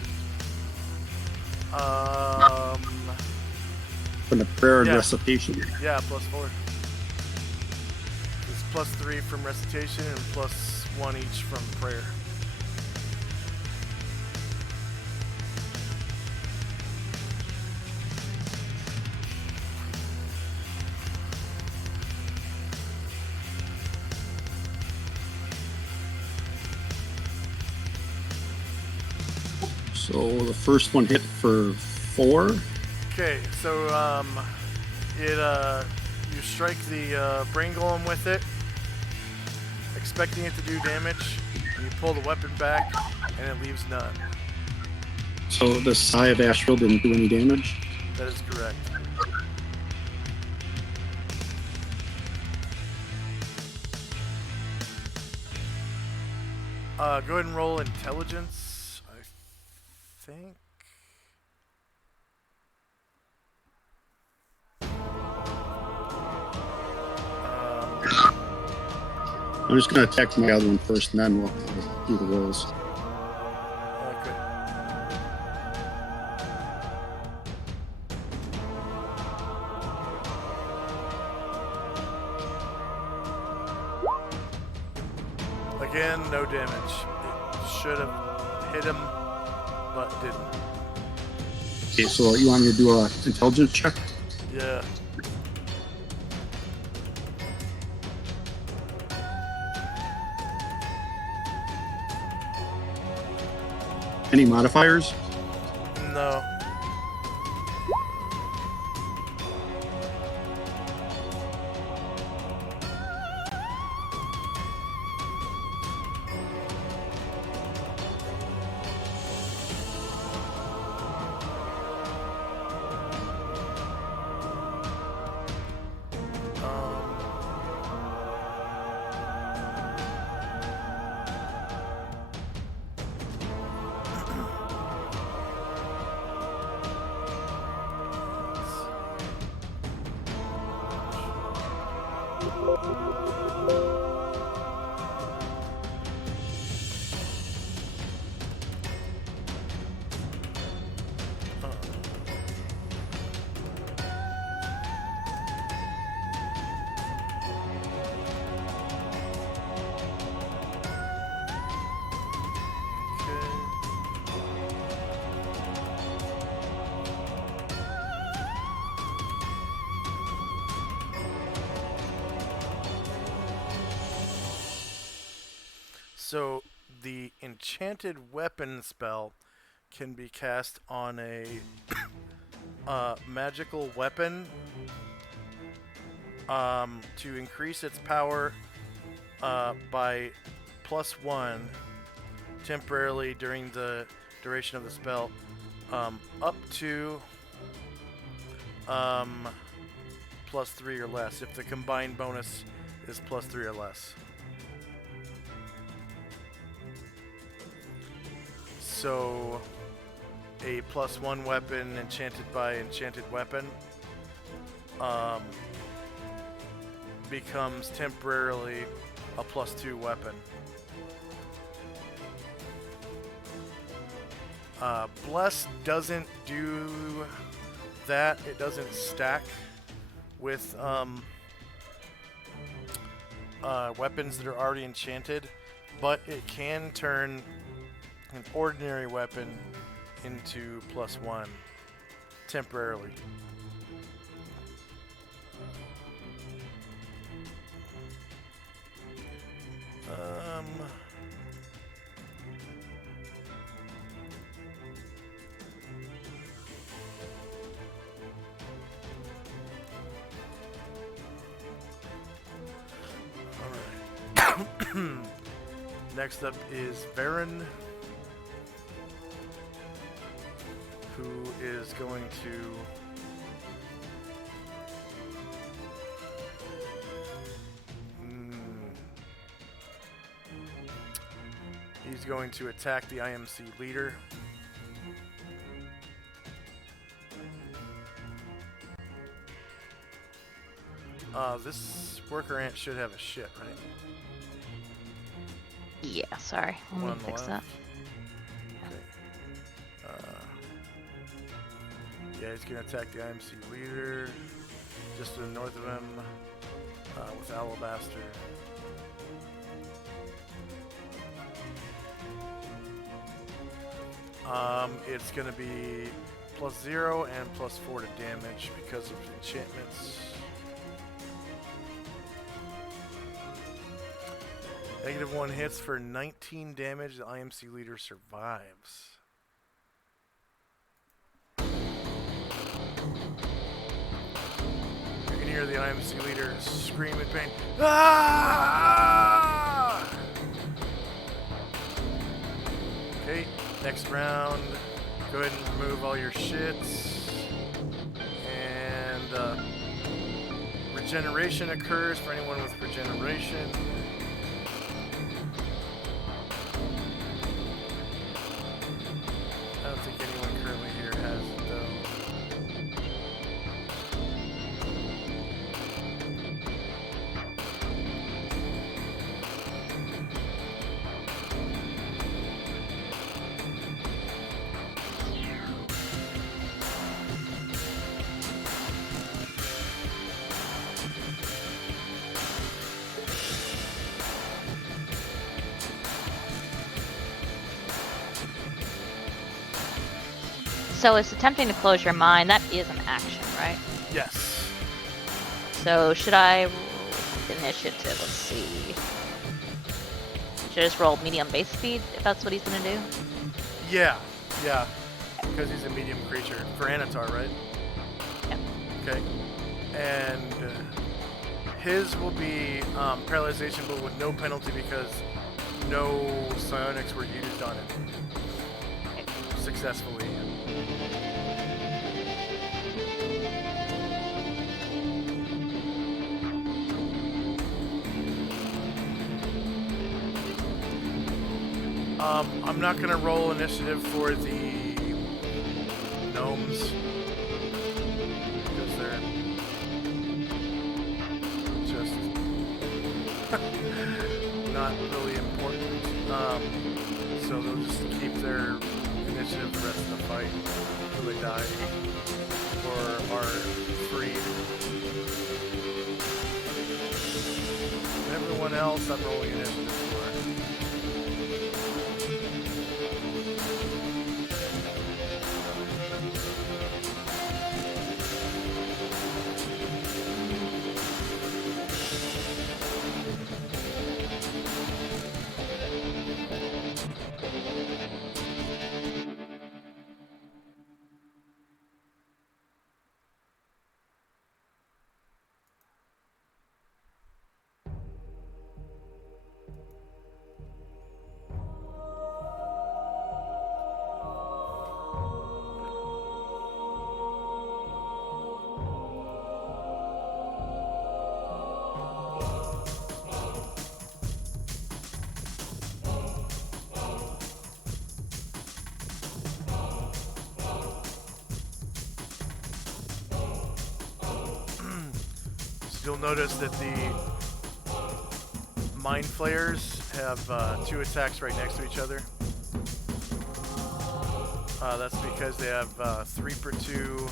from the prayer and Yeah. recitation. Yeah, +4. It's +3 from recitation and +1 each from prayer. So the first one hit for 4. Okay, so you strike the brain golem with it, expecting it to do damage, and you pull the weapon back, and it leaves none. So the Sigh of Astral didn't do any damage. That is correct. Go ahead and roll intelligence, I think. I'm just going to attack my other one first, and then we'll do the rolls. Okay. Again, no damage. It should have hit him, but didn't. Okay, so you want me to do an intelligence check? Yeah. Any modifiers? No. So the enchanted weapon spell can be cast on a magical weapon to increase its power by +1 temporarily during the duration of the spell, up to +3 or less if the combined bonus is +3 or less. So a +1 weapon enchanted by enchanted weapon becomes temporarily a +2 weapon. Bless doesn't do that. It doesn't stack with weapons that are already enchanted, but it can turn an ordinary weapon into +1 temporarily. Alright. Next up is Varen, who is going to he's going to attack the IMC leader. This worker ant should have a shit, right? Yeah, sorry. Let me One fix left. that. Okay. Yeah, he's gonna attack the IMC leader just to the north of him with Alabaster. It's gonna be +0 and +4 to damage because of enchantments. -1 hits for 19 damage. The IMC leader survives. You can hear the IMC leader scream in pain. Ah! Okay, next round. Go ahead and remove all your shits. And regeneration occurs for anyone with regeneration. I don't think anyone currently here has it though. So it's attempting to close your mind. That is an action, right? Yes. So should I roll initiative? Let's see. Should I just roll medium base speed if that's what he's gonna do? Yeah. Because he's a medium creature. For Anatar, right? Yep. Okay. And his will be paralyzation, but with no penalty because no psionics were used on it successfully. I'm not gonna roll initiative for the gnomes because they're just not really important. So they'll just keep their initiative the rest of the fight until they die or are freed. Everyone else, I'm rolling initiative for. you'll notice that the Mind Flayers have 2 attacks right next to each other. That's because they have 3 per 2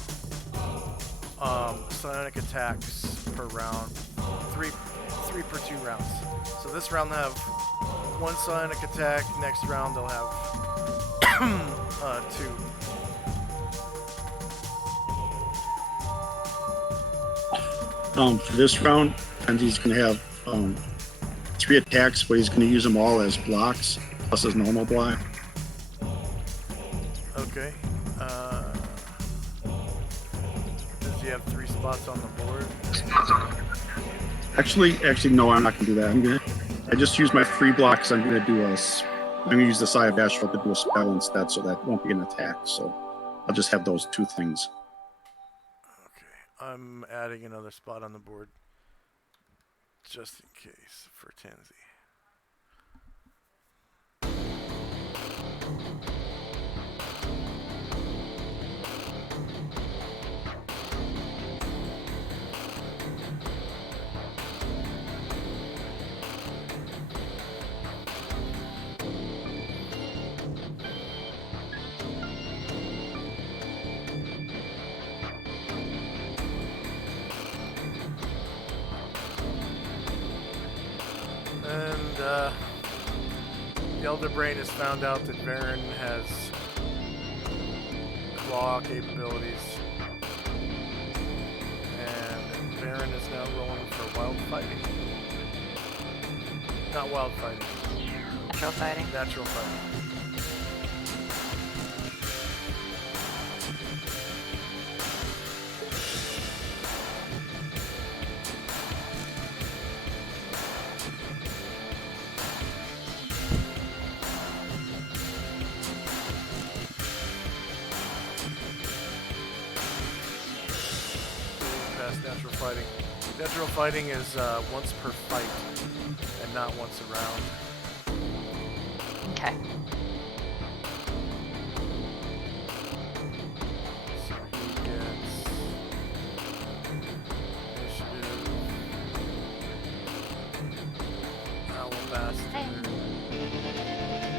psionic attacks per round. 3 per 2 rounds. So this round they'll have 1 psionic attack. Next round they'll have 2. For this round, and he's going to have 3 attacks, but he's going to use them all as blocks, plus his normal block. Okay. Does he have 3 spots on the board? Actually, no, I'm not going to do that. I just use my free blocks. I'm going to use the Sigh of Astral to do a spell instead, so that won't be an attack. So I'll just have those 2 things. Okay. I'm adding another spot on the board just in case for Tenzi. And the Elder Brain has found out that Varen has claw capabilities. And Varen is now rolling for wild fighting. Not wild fighting. Natural fighting. Natural fighting. Natural fighting. Natural fighting is once per fight and not once a round. Okay. So he gets initiative. Owlmaster.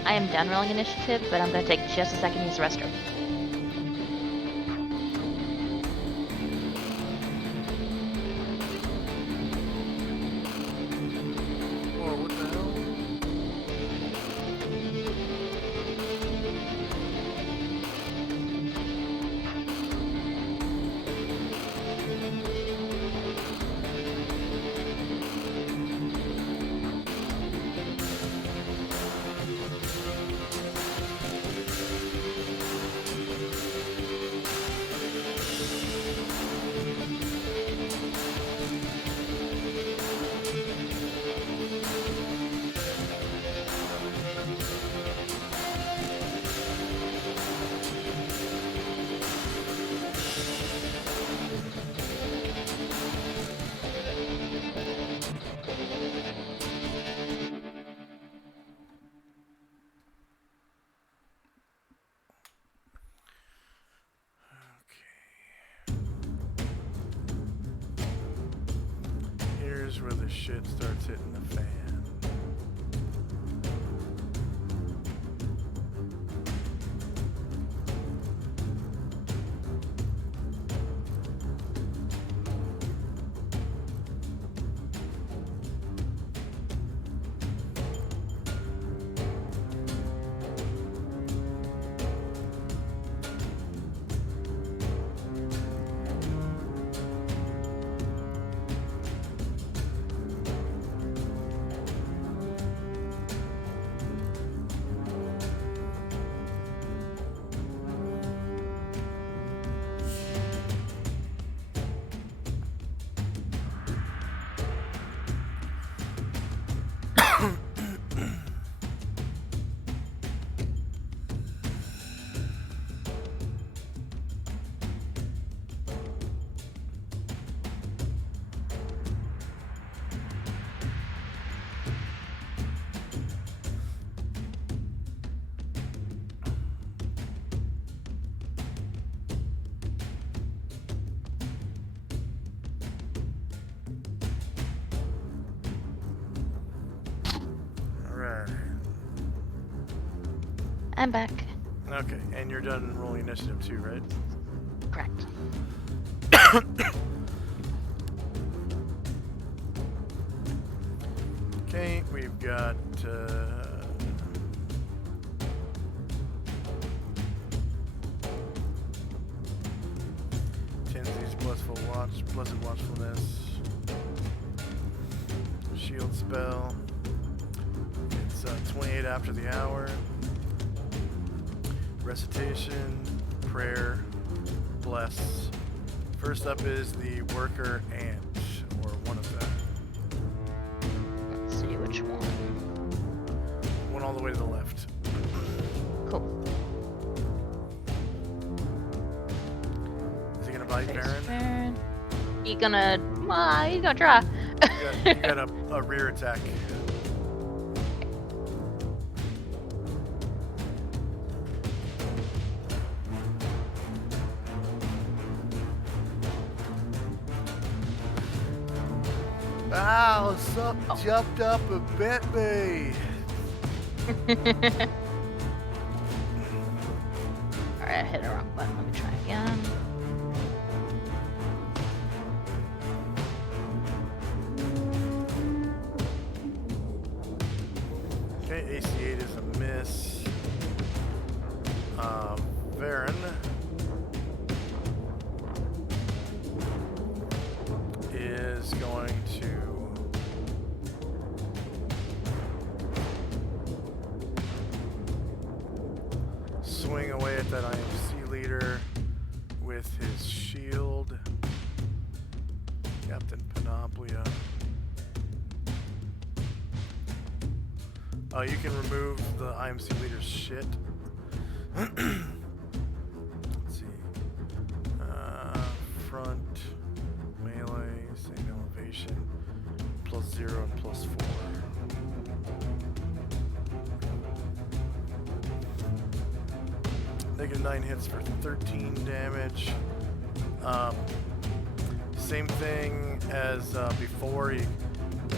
I am done rolling initiative, but I'm going to take just a second to use the restroom. Whoa, what the hell? Here's where the shit starts hitting the fan. I'm back. Okay, and you're done rolling initiative too, right? Correct. Okay, we've got Tenzi's Blessed Watchfulness, Shield spell. It's 28 after the hour. Recitation, prayer, bless. First up is the worker ant, or one of them. Let's see which one. One all the way to the left. Cool. Is he gonna bite Baron? You gonna try. You got a rear attack. Ow, something jumped up and bit me. Alright, I hit the wrong button. Let me try again. Okay, AC8 is a miss. Varen is going to swing away at that IMC leader with his shield. Captain Panoplia. Oh, you can remove the IMC leader's shit. Let's see. Front, melee, same elevation, +0 and +4. -9 hits for 13 damage. Same thing as before. He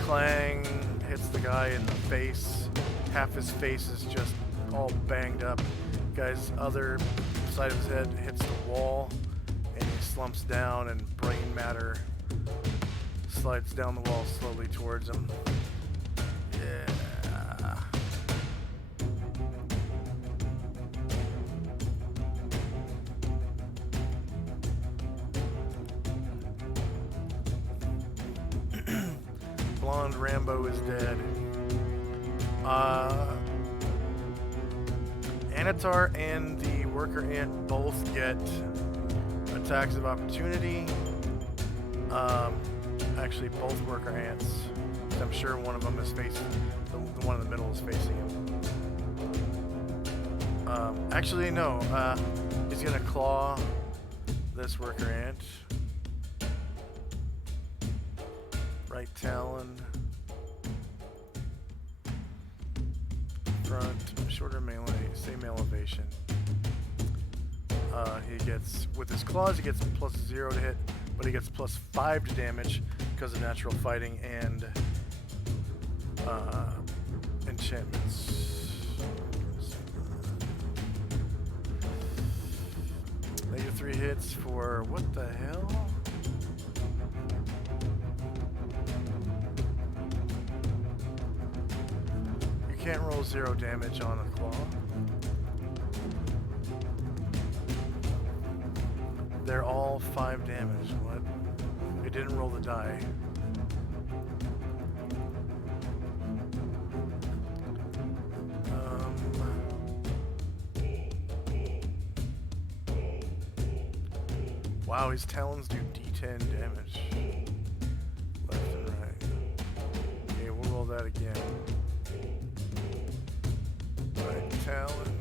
clang hits the guy in the face. Half his face is just all banged up. Guy's other side of his head hits the wall, and he slumps down, and brain matter slides down the wall slowly towards him. Yeah. Blonde Rambo is dead. Anatar and the worker ant both get attacks of opportunity. Actually, both worker ants. I'm sure one of them is facing, the one in the middle is facing him. Actually, no. He's gonna claw this worker ant. Right talon. Front, shorter melee, same elevation. He gets, with his claws, he gets +0 to hit, but he gets +5 to damage because of natural fighting and enchantments. -3 hits for what the hell? You can't roll 0 damage on a claw. They're all 5 damage. What? It didn't roll the die. Wow, his talons do D10 damage. Left and right. Okay, we'll roll that again. Right talon.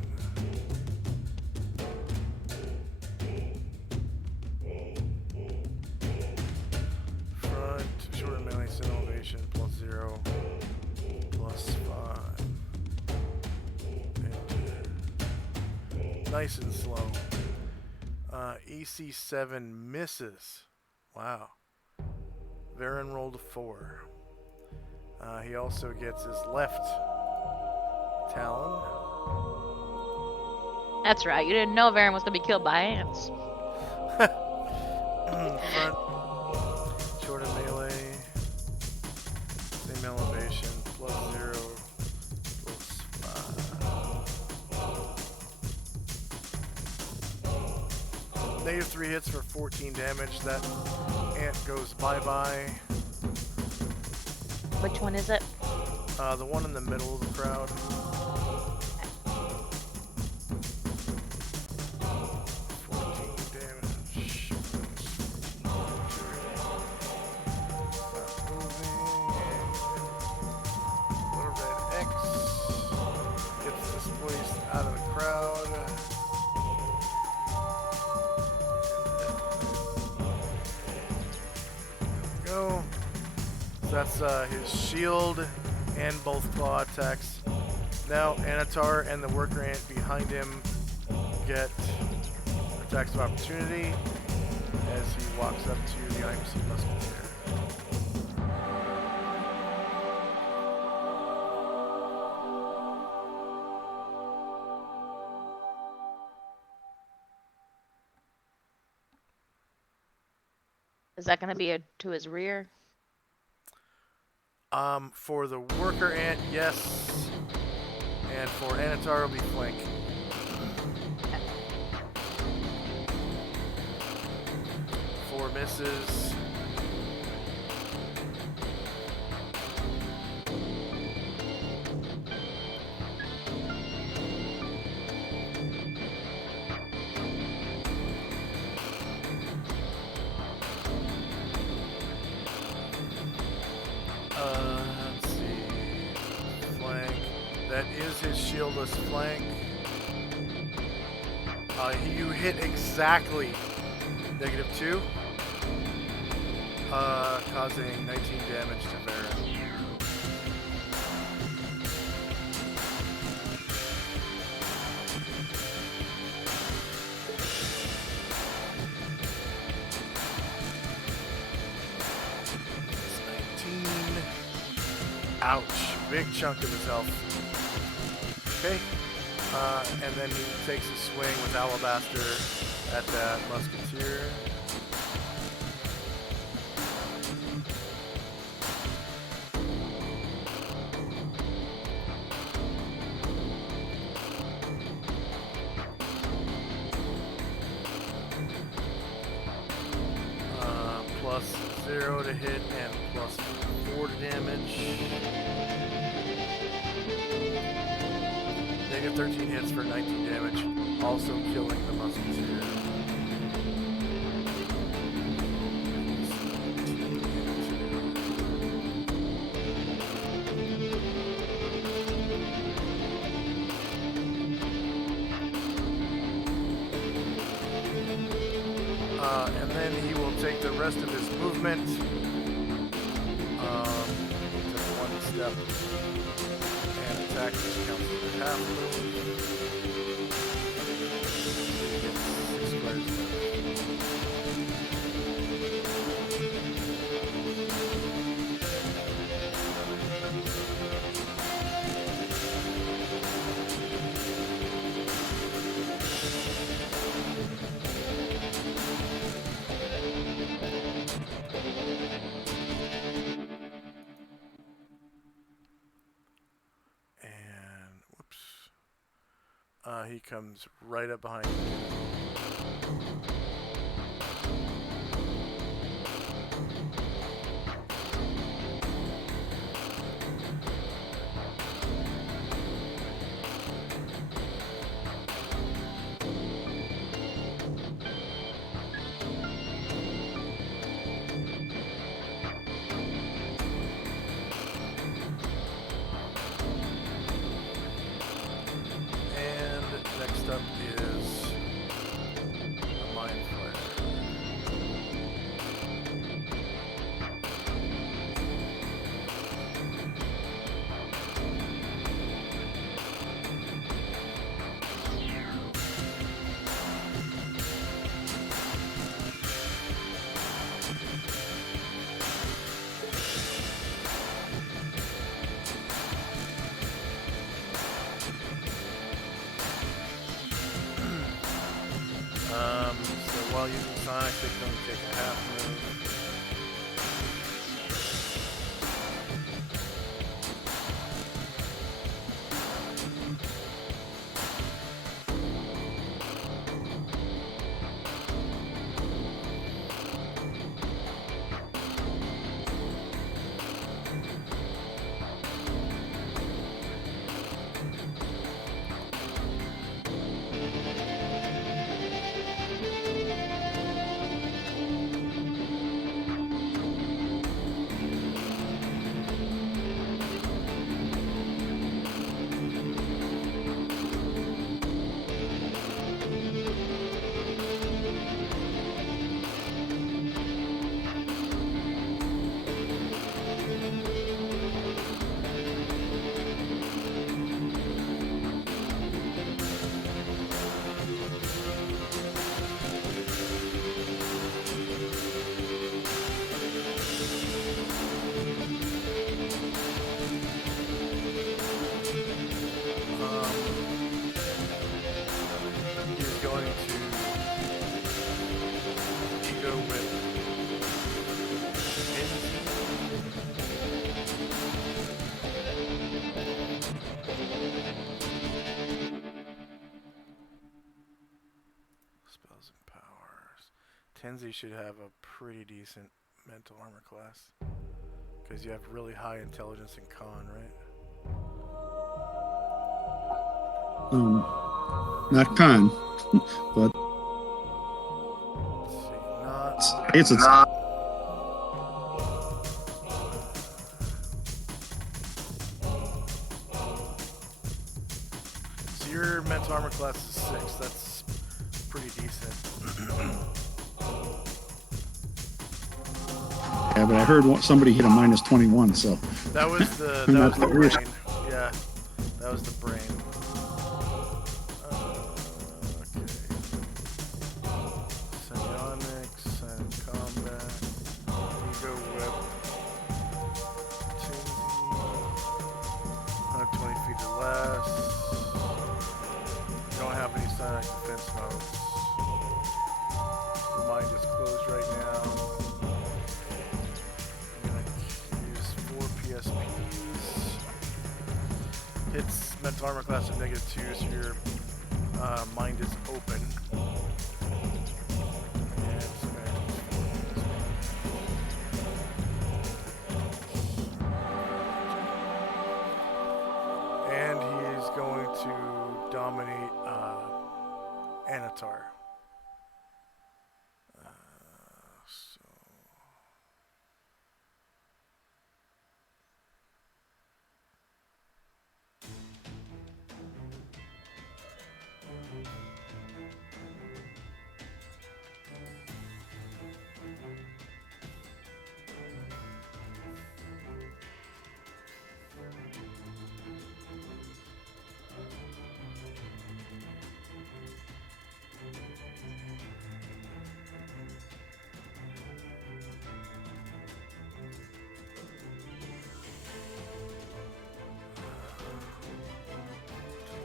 Front, shorter melee, set elevation, +0, +5. And, nice and slow. EC7 misses. Wow. Varen rolled a 4. He also gets his left talon. That's right. You didn't know Varen was gonna be killed by ants. Front, short and melee, same elevation, +0, +5. -3 hits for 14 damage. That ant goes bye-bye. Which one is it? The one in the middle of the crowd. 14 damage. Little red X gets displaced out of the crowd. There we go. So that's his shield and both claw attacks. Now Anatar and the worker ant behind him get attacks of opportunity as he walks up to the IMC musketeer. Is that gonna be to his rear? For the worker ant, yes. And for Anatar, it'll be flank. 4 misses. Let's see. Flank. That is his shieldless flank. You hit exactly -2, causing 19 damage to Varen. Ouch. Big chunk of his health. Okay. And then he takes a swing with Alabaster at that musketeer. +0 to hit and +4 to damage. -13 hits for 19 damage, also killing the musketeer. And then he will take the rest of his movement. Take 1 step and attack this counts as a half move. He gets 6 squares left. He comes right up behind you. Next up is a mind So while using Sonic, they can only take a half move. He's going to ego with spells and powers. Tenzi should have a pretty decent mental armor class. Because you have really high intelligence and con, right? Not con, but Let's see, not. it's So your mental armor class is 6. That's pretty decent. yeah, but I heard somebody hit a minus 21, so That was the Not that was the the worst. brain. Yeah, that was the brain. Okay. Psionics and combat. Ego whip. 120 feet or less. You don't have any psionic defense modes. Your mind is closed right now. I'm gonna use 4 PSPs. Hits mental armor class of -2, so your mind is open. And And he's going to dominate Anatar. So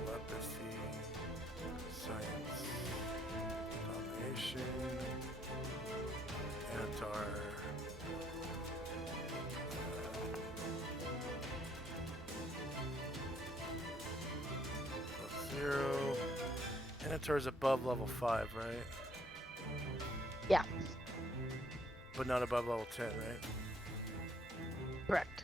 telepathy, science, domination, Anatar. +0. Anatar is above level 5, right? Yeah, But not above level 10, right? correct.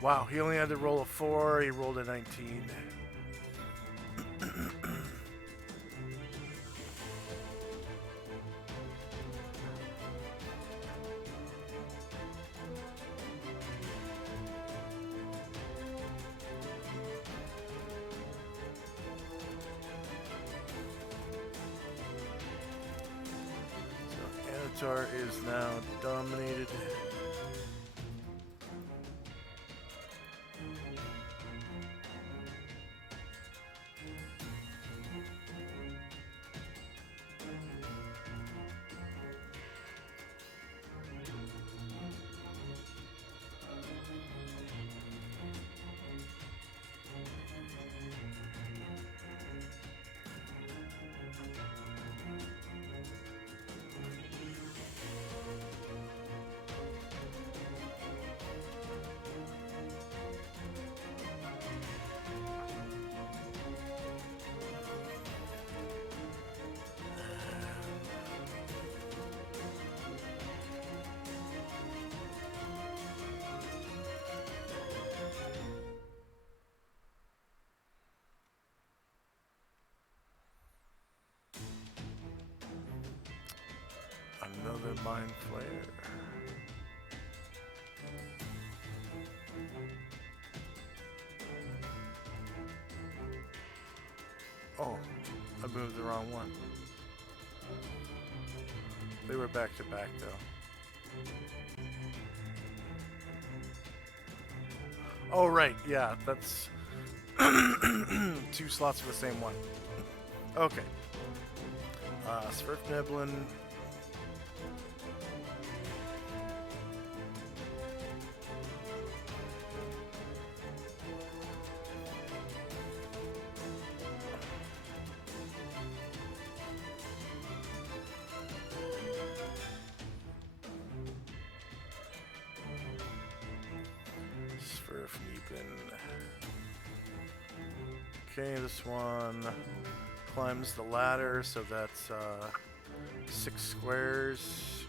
Wow, he only had to roll a 4, he rolled a 19. So Anatar is now dominated. Mind Flayer. Oh, I moved the wrong one. They were back to back though. Oh right, yeah, that's 2 slots for the same one. Okay. Sverfneblin. Okay, this one climbs the ladder, so that's 6 squares.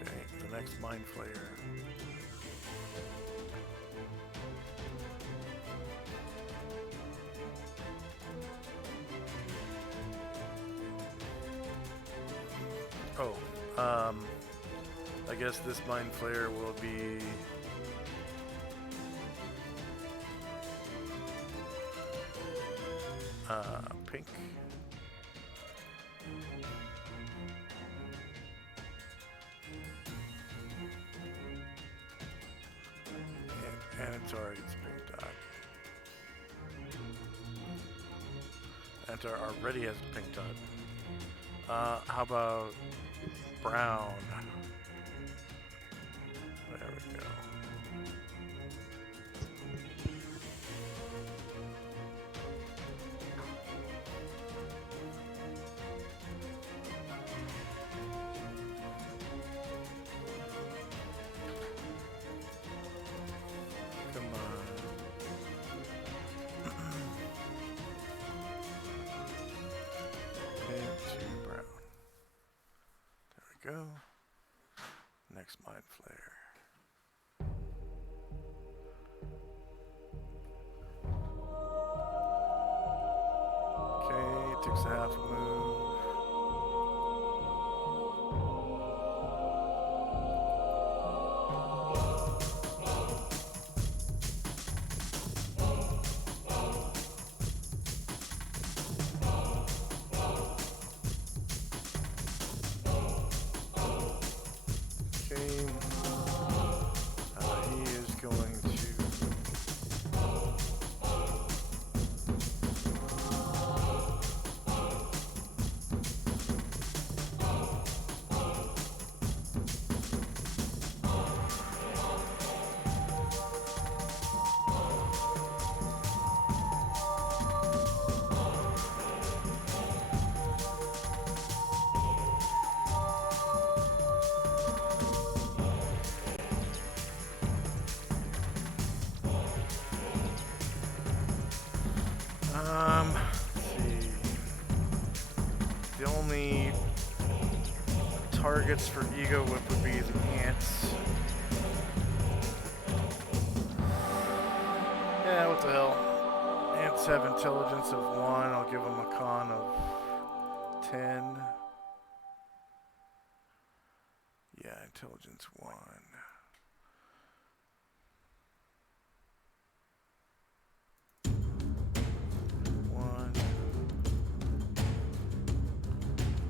Okay, the next Mind Flayer. Oh, I guess this Mind Flayer will be pink. And Antar gets pink dot. Antar already has a pink dot. How about brown? There we go. Come on. Pink to brown. There we go. Next Mind Flayer. Okay, takes a half move. Okay, he is going to let's see. The only targets for Ego Whip would be the ants. Yeah, what the hell. Ants have intelligence of 1. I'll give them a con of 10. Yeah, intelligence 1.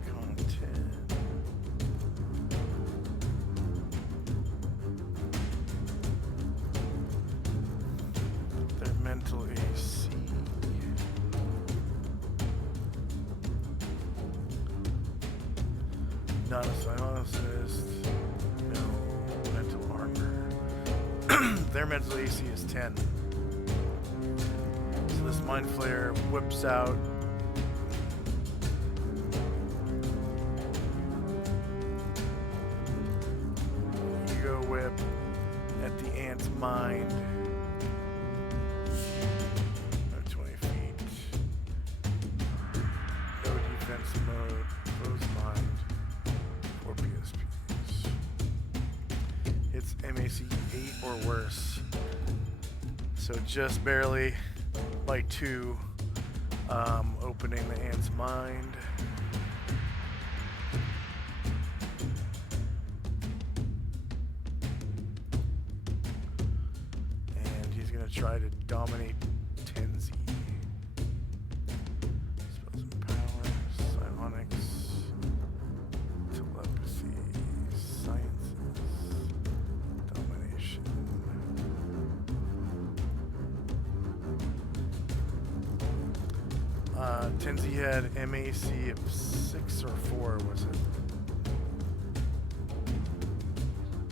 Con 10. Their mental AC. Not a psionicist. No mental armor. Their mental AC is 10. So this Mind Flayer whips out Ego Whip at the ant's mind. 20 feet. No defense mode. Closed mind. 4 PSPs. It's MAC 8 or worse. So So just barely by 2, opening the ant's mind. And he's going to try to dominate Tenzi. Spells and powers, psionics, telepathy, sciences, domination. Tenzi had MAC of 6 or 4, was it?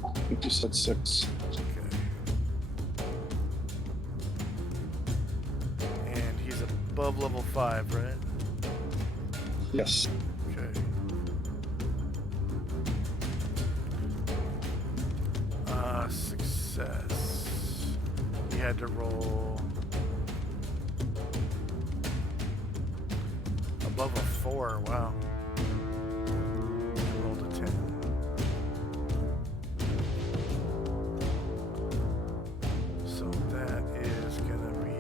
I think you said 6. Okay. And he's above level 5, right? Yes. Okay. Success. He had to roll above a 4. Wow. He rolled a 10. So that is gonna be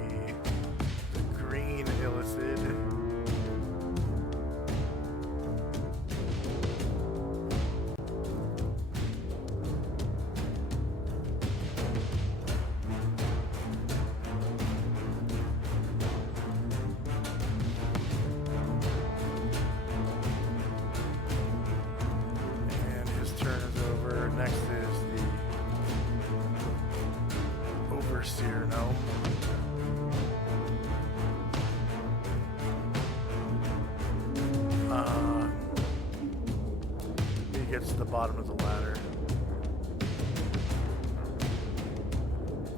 the green illithid. And his turn is over. Next is the Overseer gnome. He gets to the bottom of the ladder.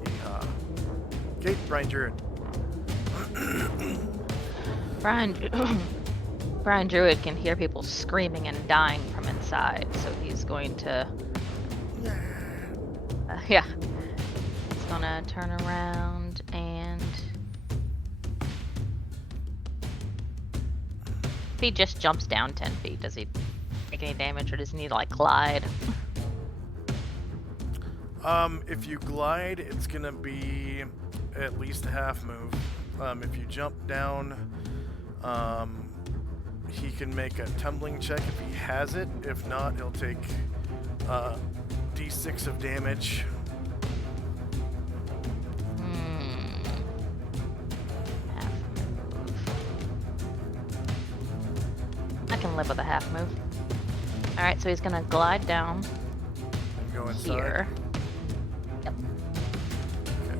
Yeehaw. Okay, Brian Druid. Brian Druid can hear people screaming and dying from inside, so he's going to. Yeah. He's gonna turn around and. If he just jumps down 10 feet, does he take any damage, or does he need to, like, glide? If you glide, it's gonna be at least a half move. If you jump down, he can make a tumbling check if he has it. If not, he'll take d6 of damage. Half move. I can live with a half move. Alright, so he's gonna glide down And go inside. here. Yep. Okay.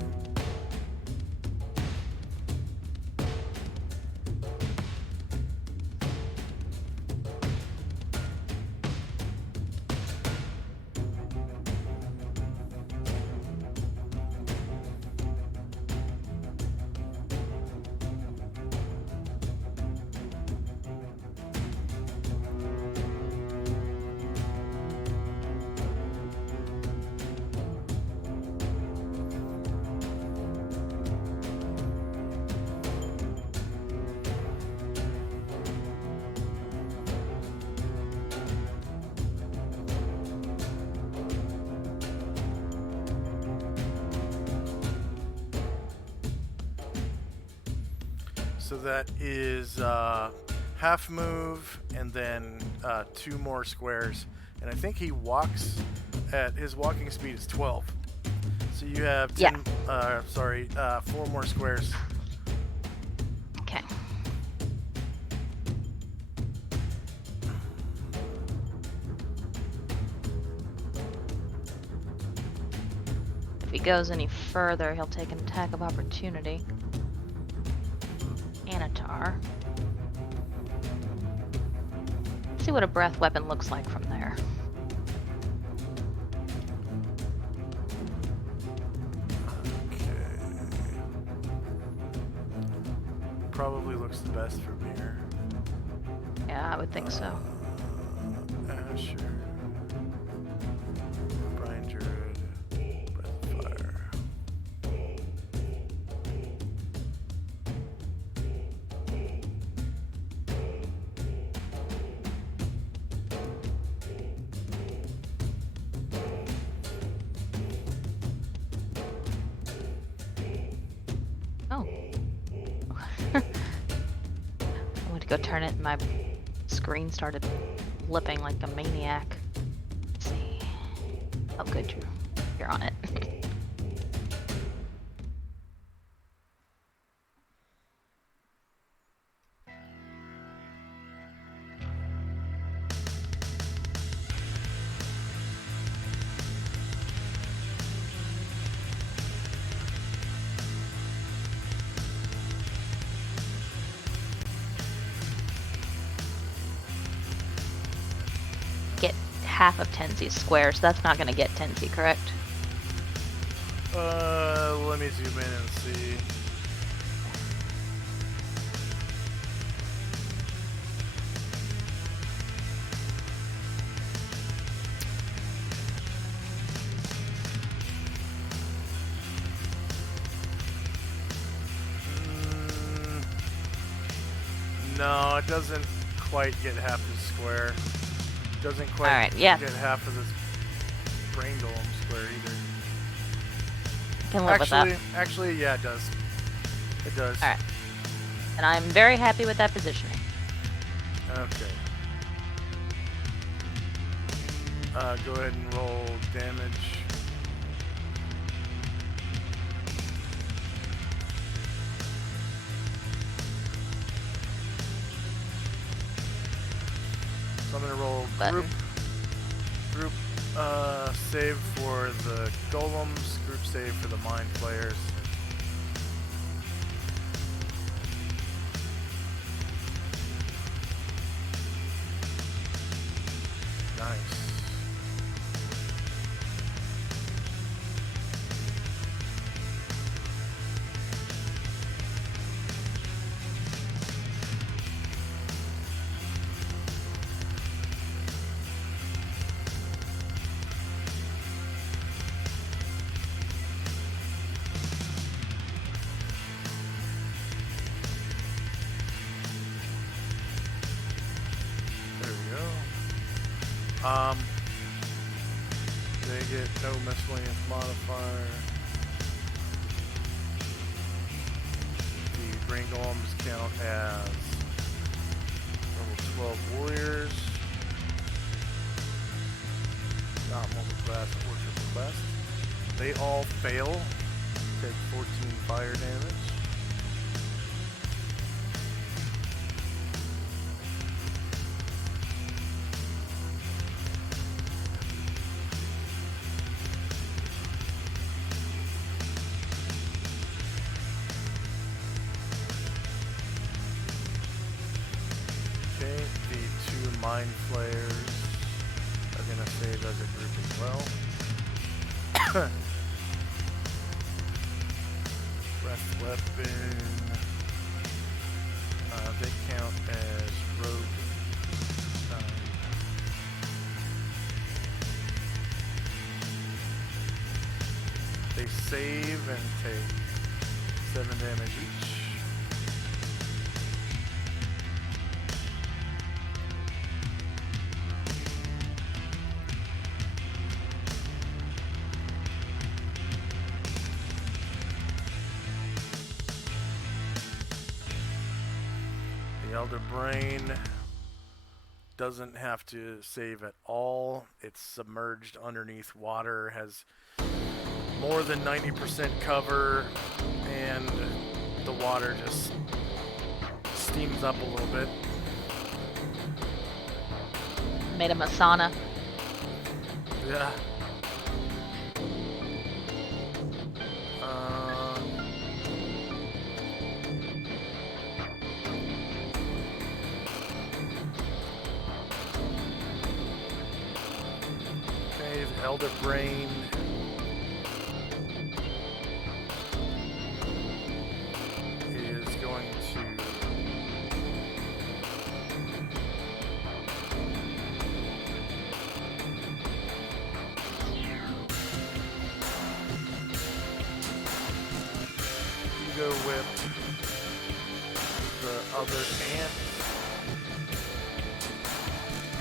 So that is half move and then 2 more squares. And I think he walks at his walking speed is 12. So you have 10, 4 more squares. Okay. If he goes any further, he'll take an attack of opportunity. Anatar. See what a breath weapon looks like from there. Okay. Probably looks the best from here. Yeah, I would think so. Asher. Brian Druid. Breath of Fire. go turn it, and my screen started flipping like a maniac. Let's see. Oh, good, you're on it. Get half of Tenzi's square, so that's not going to get Tenzi, correct? Let me zoom in and see. No, it doesn't quite get half the square. Doesn't quite Alright, yeah. get half of this brain golem square either. Can live with that. Actually, yeah, it does. It does. Alright. And I'm very happy with that positioning. Okay. Go ahead and roll damage. So I'm gonna roll Button. group save for the golems, group save for the mind players. Nice. There we go. They get no miscellaneous modifier. The brain golems count as level 12 warriors. Not multi-class or triple class. They all fail. Take 14 fire damage. Okay, the two mind flayers are gonna save as a group as well. Breath weapon. They count as rogue. They save and take 7 damage each. The Elder Brain doesn't have to save at all. It's submerged underneath water, has more than 90% cover, and the water just steams up a little bit. Made him a sauna. Yeah. Okay, the Elder Brain is going to go with the other ant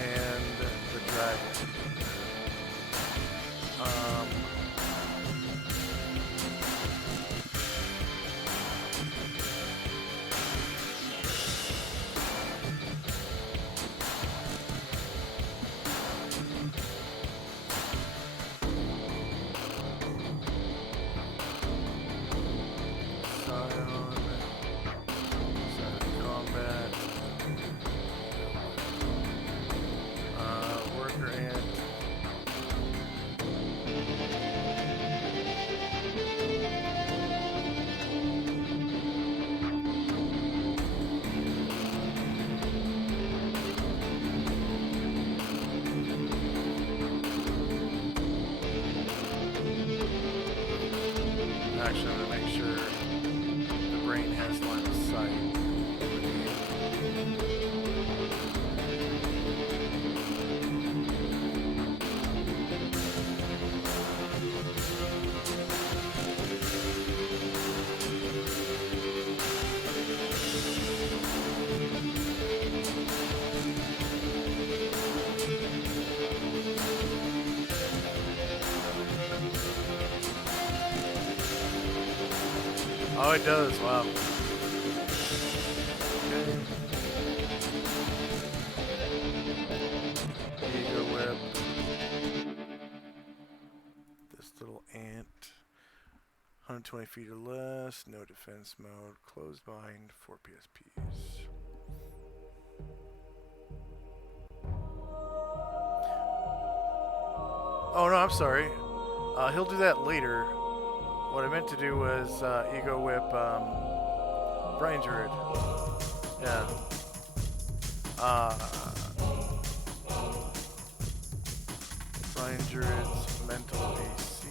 and the dragon. gone. Side of combat. Worker ant. Actually, I'm gonna make sure the brain has line of sight. Oh, it does. Wow. Okay. Ego whip. This little ant. 120 feet or less. No defense mode. Closed bind. 4 PSPs. Oh no, I'm sorry. He'll do that later. What I meant to do was ego whip Brain Druid. Yeah. Brain Druid's mental AC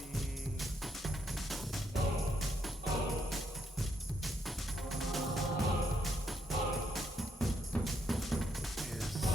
is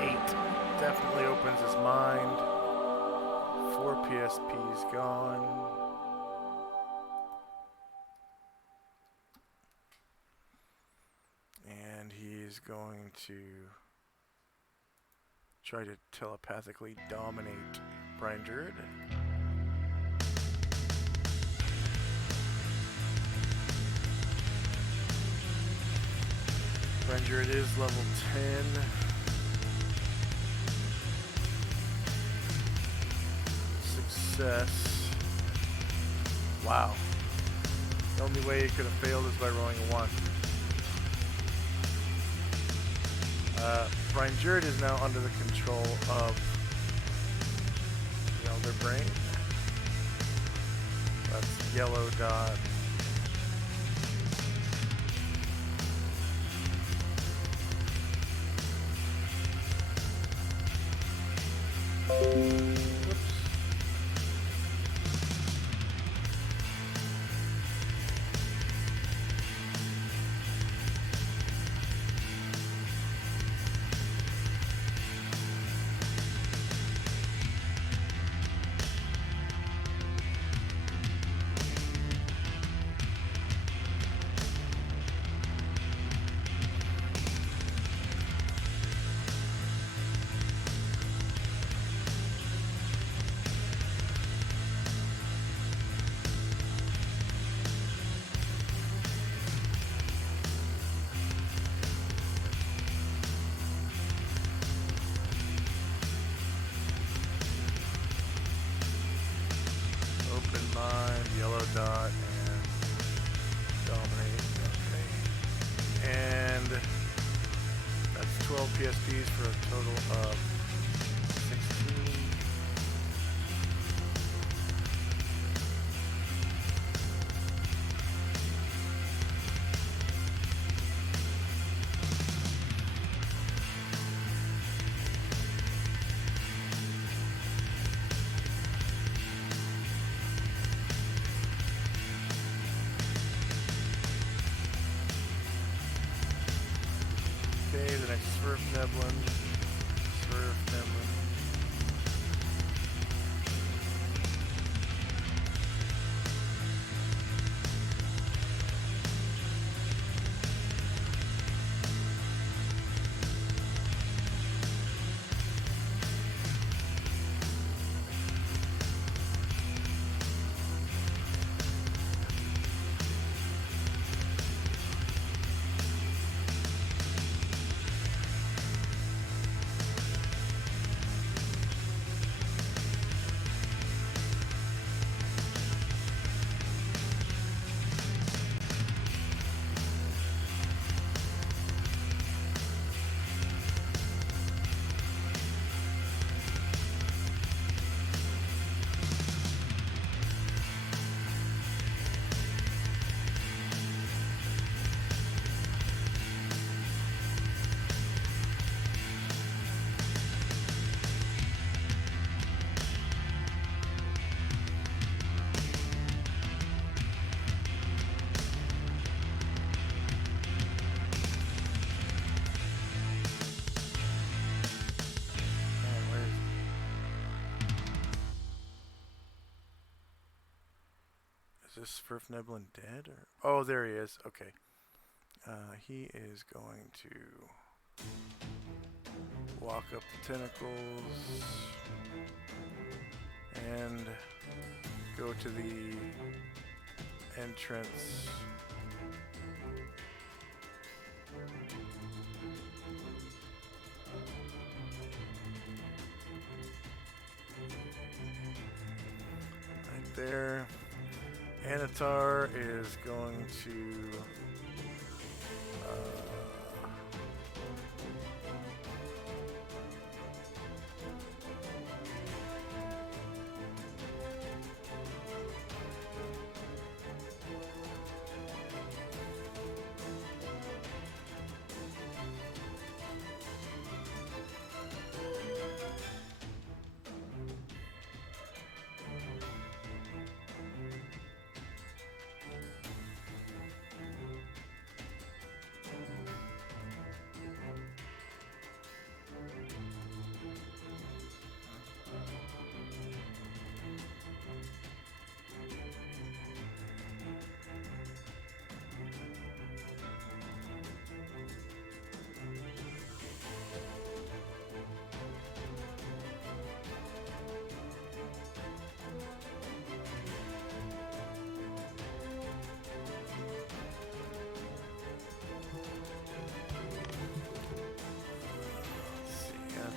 8. Definitely opens his mind. 4 PSP's gone. And he's going to try to telepathically dominate Brian Druid. Brian Druid is level 10. Success. Wow. The only way he could have failed is by rolling a 1. Brian Druid is now under the control of the Elder Brain. That's yellow dot. Yellow dot and dominate. Okay. And that's 12 PSPs for a total of 16. Okay, the next Swerf Neblin. Swerf Neblin. Is this Swerf Neblin dead? Or? Oh, there he is. Okay. He is going to walk up the tentacles and go to the entrance. Right there. Anatar is going to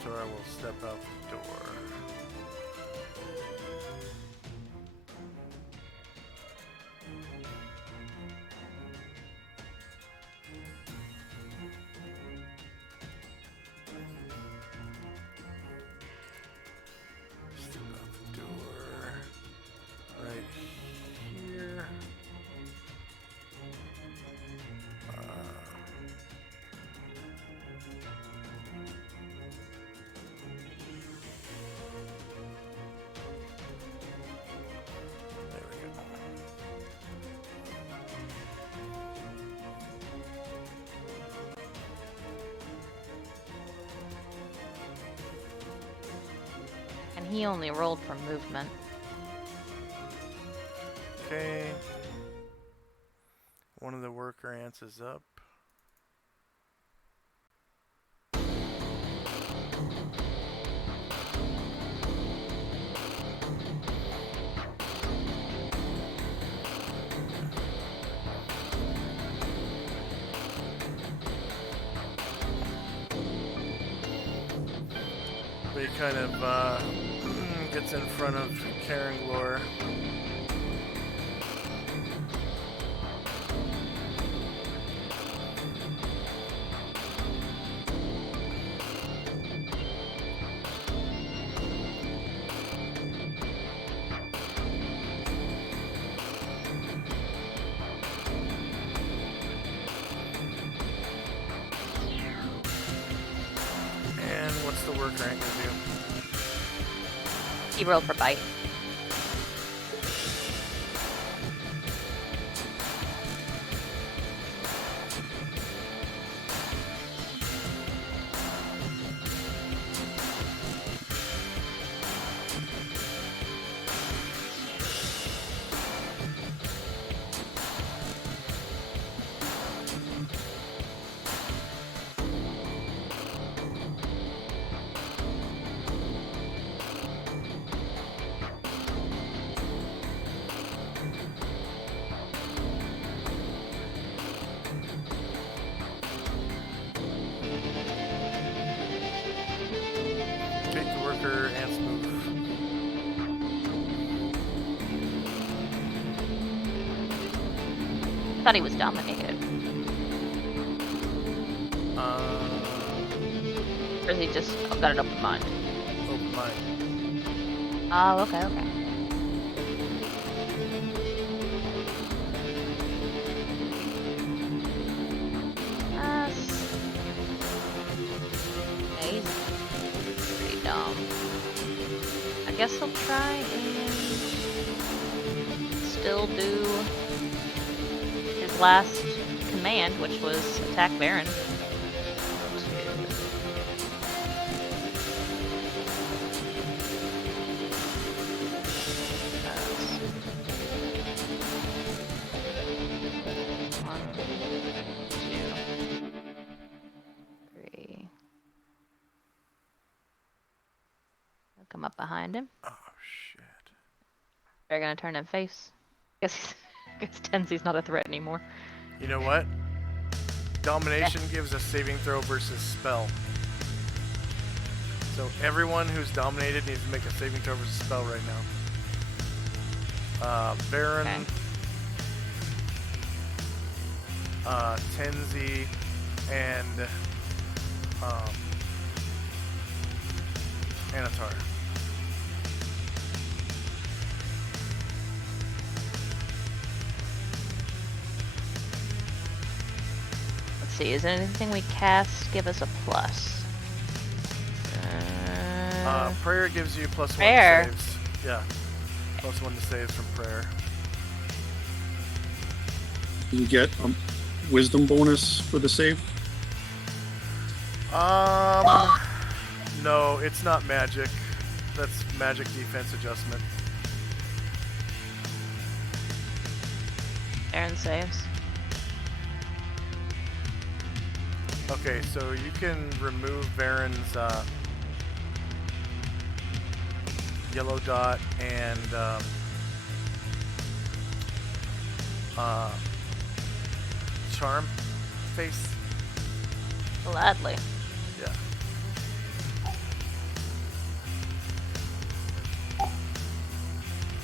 I will step out the door. Step out the door. Right here. And he only rolled for movement. Okay. One of the worker ants is up. But he kind of gets in front of Karenglor. And what's the worker ant gonna do? He rolled for bite. marker ants move. I thought he was dominated. Or is he just got an open mind? Open mind. Oh, okay, okay. That's amazing. Pretty dumb. I guess he'll try and still do his last command, which was attack Baron. Come up behind him. Oh shit. They're gonna turn and face. Guess Tenzi's not a threat anymore. You know what? Domination gives a saving throw versus spell. So everyone who's dominated needs to make a saving throw versus spell right now. Baron, Okay. Tenzi, and Anatar. Let's see, is anything we cast give us a plus? Prayer gives you +1 Prayer. to saves. Yeah. +1 to saves from prayer. You get a wisdom bonus for the save. No, it's not magic. That's magic defense adjustment. Aaron saves. Okay, so you can remove Varen's yellow dot and charm face. Gladly. Yeah.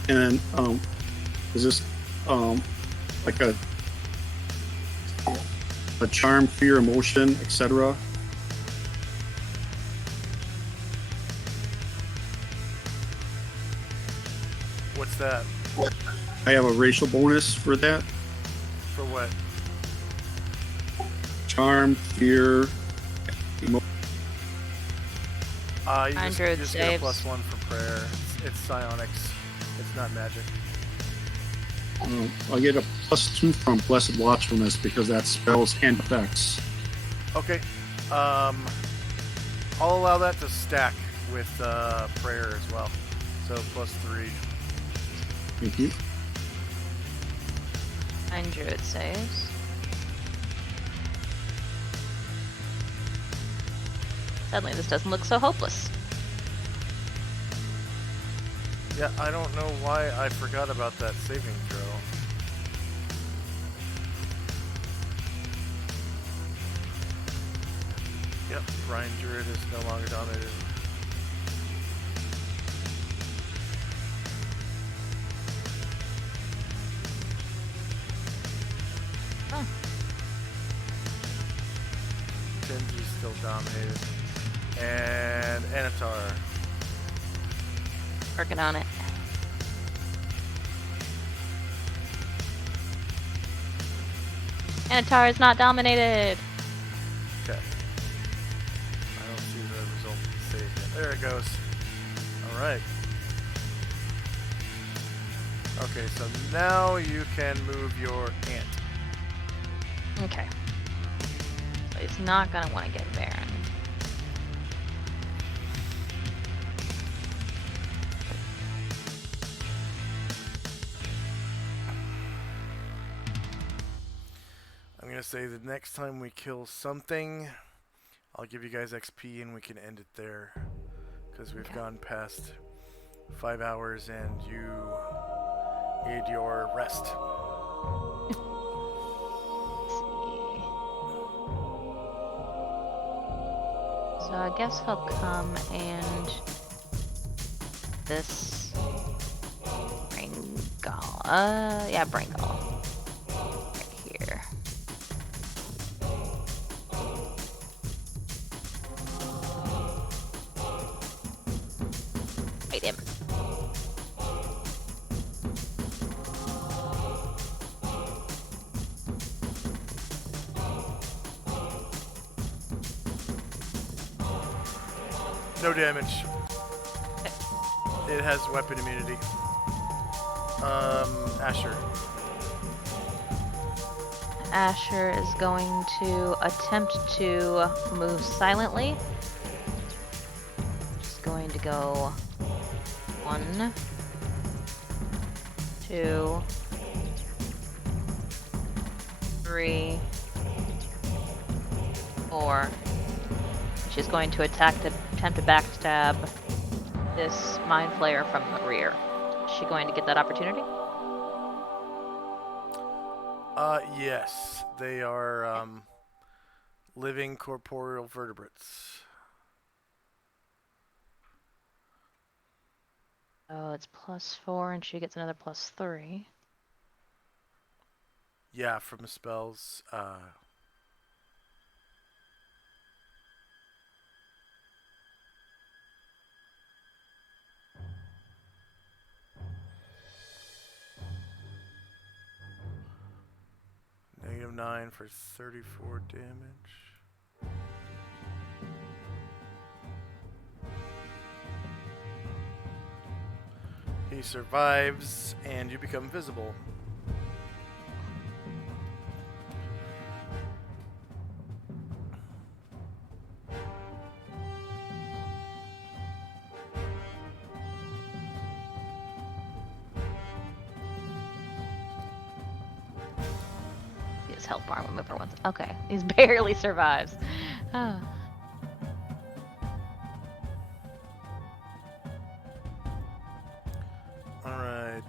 And is this like a charm, fear, emotion, etc.? What's that? I have a racial bonus for that. For what? Charm, fear, emotion. You just 100 get a saves. +1 for prayer. It's psionics. It's not magic. I'll get a +2 from Blessed Watchfulness because that's spells and effects. Okay. I'll allow that to stack with prayer as well. So +3. Thank you. 100 saves. Suddenly this doesn't look so hopeless. Yeah, I don't know why I forgot about that saving throw. Yep, Brian Druid is no longer dominated. Huh. Tenji's still dominated. And Anatar. Working on it. Anatar is not dominated. Okay. I don't see the result of the save yet. There it goes. Alright. Okay, so now you can move your ant. Okay. So he's not gonna want to get Baron. I'm gonna say the next time we kill something, I'll give you guys XP and we can end it there. Because we've gone past 5 hours and you need your rest. So I guess he'll come and this Bringal. Yeah, Bringal. Right here. Fight him. No damage. It has weapon immunity. Asher. Asher is going to attempt to move silently. Just going to go 1, 2, 3, 4. She's going to attempt to backstab this Mind Flayer from the rear. Is she going to get that opportunity? Yes. They are, living corporeal vertebrates. Oh, it's +4, and she gets another +3. Yeah, from spells. -9 for 34 damage. He survives, and you become visible. His health bar will move for once. Okay, he's barely survives. Oh. Alright,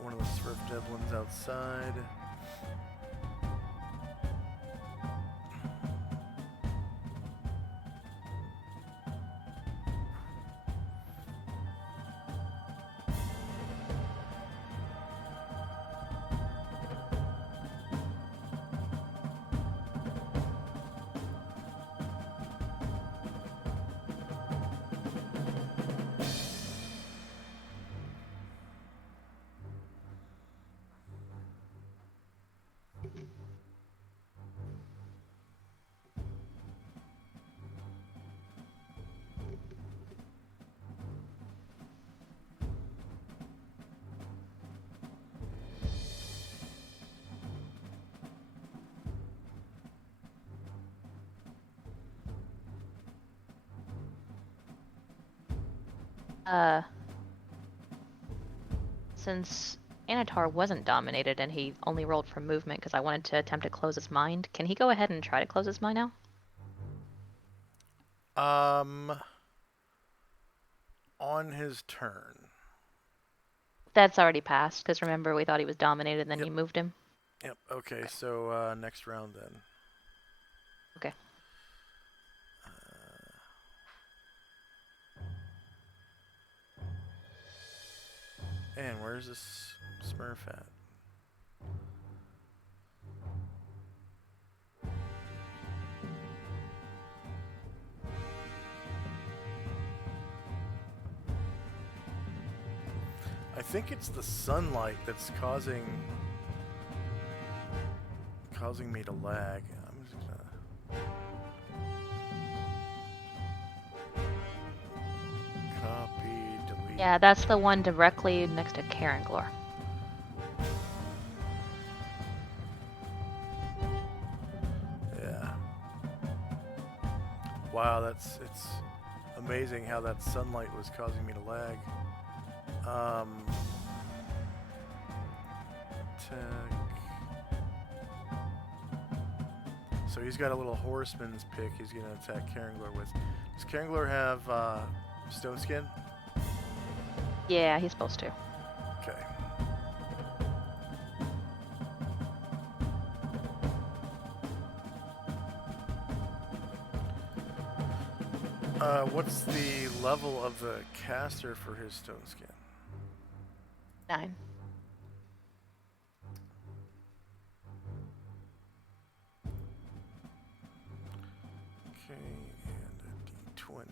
one of the Swerve Devlins outside. Since Anatar wasn't dominated and he only rolled for movement because I wanted to attempt to close his mind, can he go ahead and try to close his mind now? On his turn. That's already passed, because remember we thought he was dominated and then Yep. you moved him? Yep, okay, so next round then. Okay. And where's this Smurf at? I think it's the sunlight that's causing me to lag. I'm just gonna copy, delete. Yeah, that's the one directly next to Karen Glore. Yeah. Wow, it's amazing how that sunlight was causing me to lag. Attack. So he's got a little horseman's pick he's going to attack Caranglor with. Does Caranglor have stone skin? Yeah, he's supposed to. Okay. What's the level of the caster for his stone skin? 9. Okay, and a D20.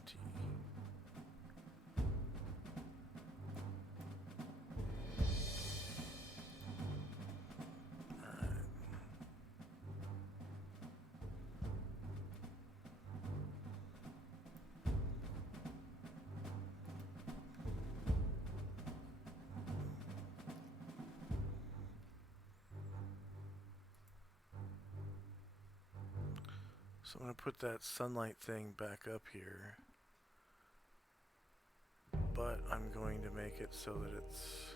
Alright. So I'm going to put that sunlight thing back up here. But I'm going to make it so that it's...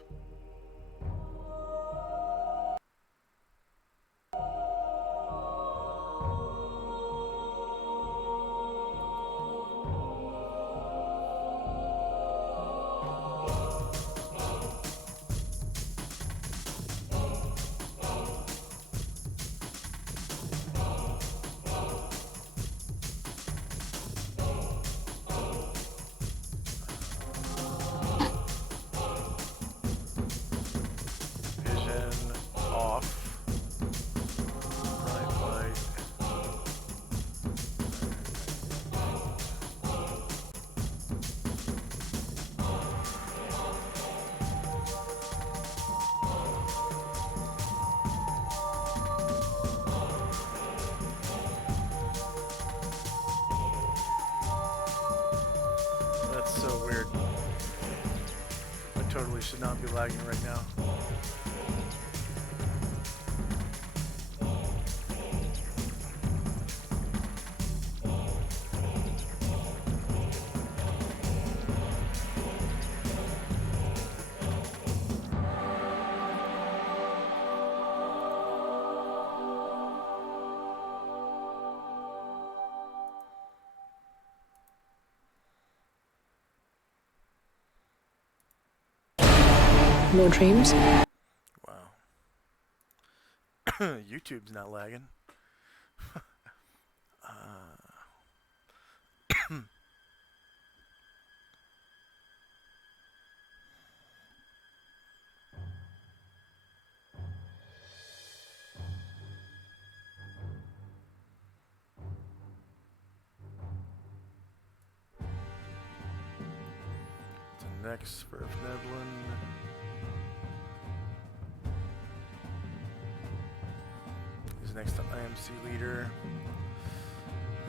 vision off. Bright light. That's so weird. I totally should not be lagging right now. No dreams? Wow. YouTube's not lagging. The next for Neblin. He's next to IMC leader.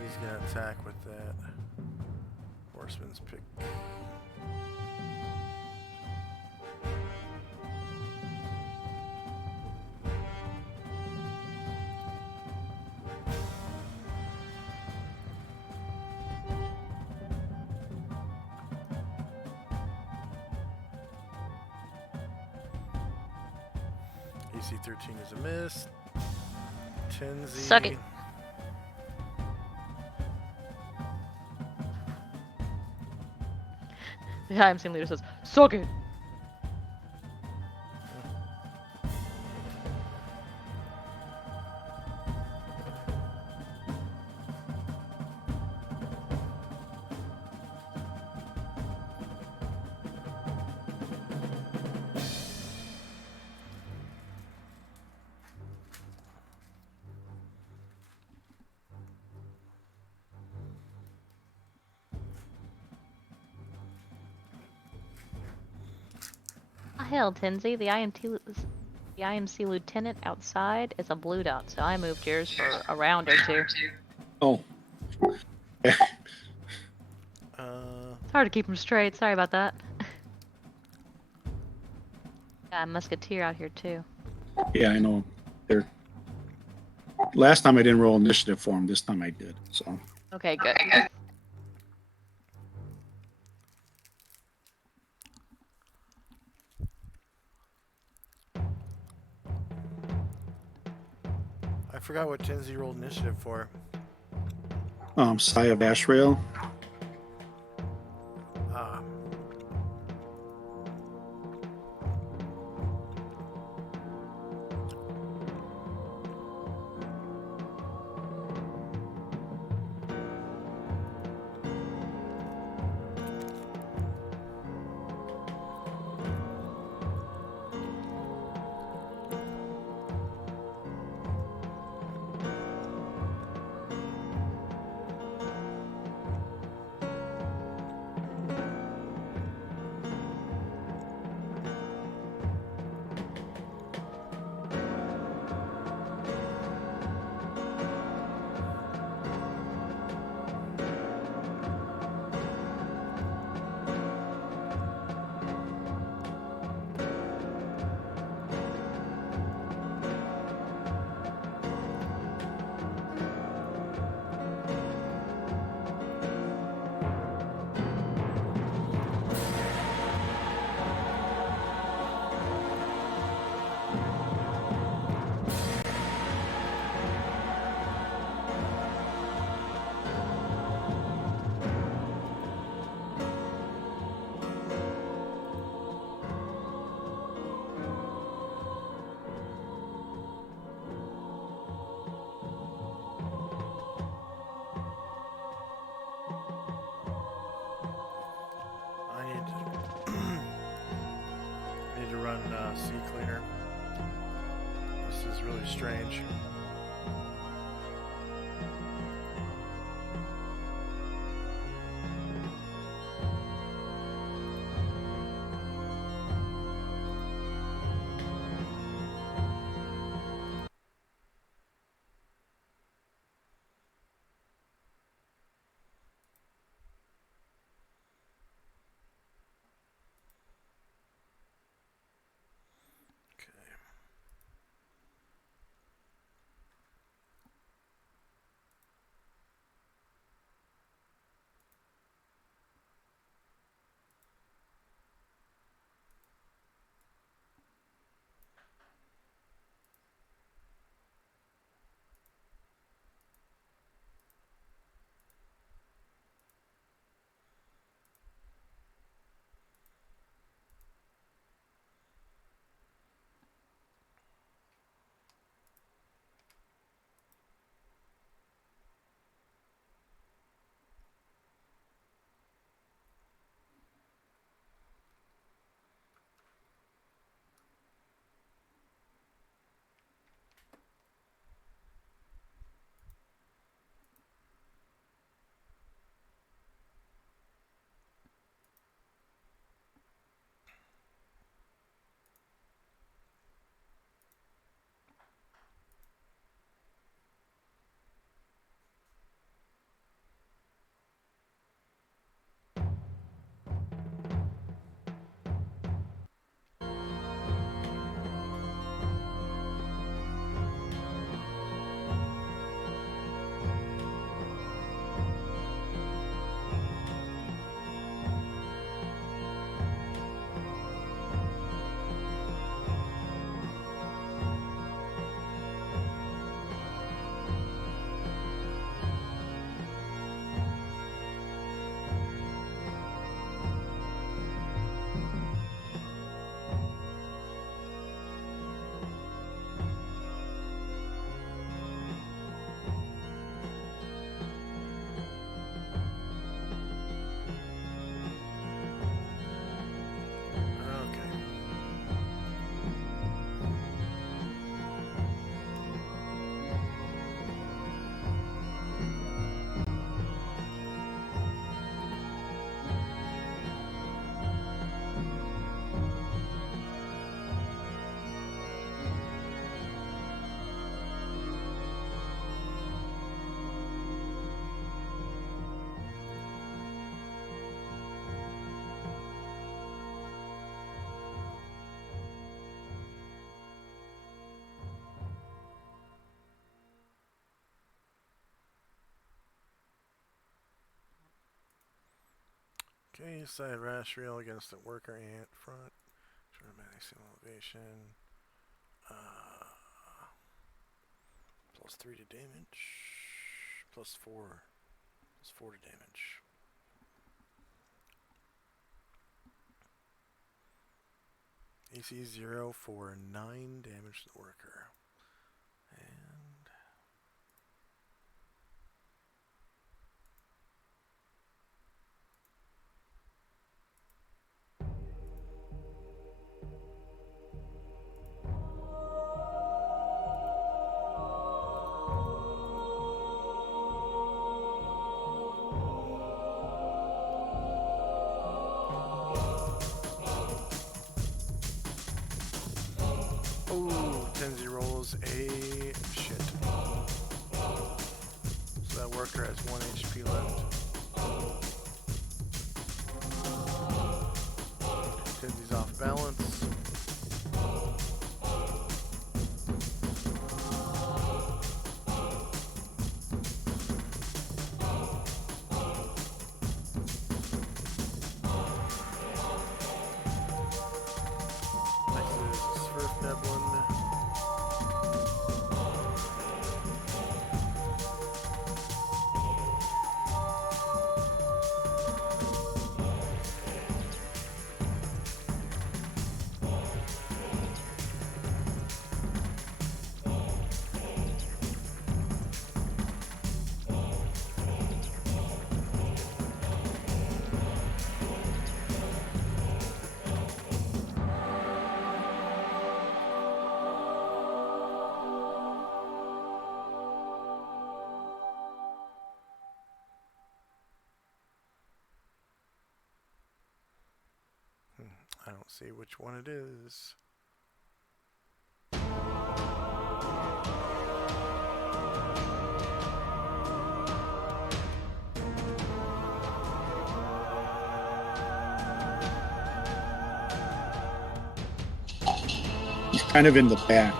He's gonna attack with that horseman's pick. AC 13 is a miss. 10Z. Suck it. The IMC leader says, "Suck it." Hell, Tinsy, the IMC lieutenant outside is a blue dot, so I moved yours for a round or two. Oh. Uh, It's hard to keep them straight. Sorry about that. Got a musketeer out here too. Yeah, I know. They're... Last time I didn't roll initiative for him. This time I did. So Okay, good. I forgot what Tinsy rolled initiative for. Sigh of Ashrail. Ah. sea cleaner. This is really strange. Okay, side rash rail against the worker ant front. Maximum elevation. +3 to damage. +4. +4 to damage. AC 0 for 9 damage to the worker. And Tenzi rolls a shit. So that worker has 1 HP left. Tenzi's off balance. Next is Swerf Neblin. I don't see which one it is. He's kind of in the back.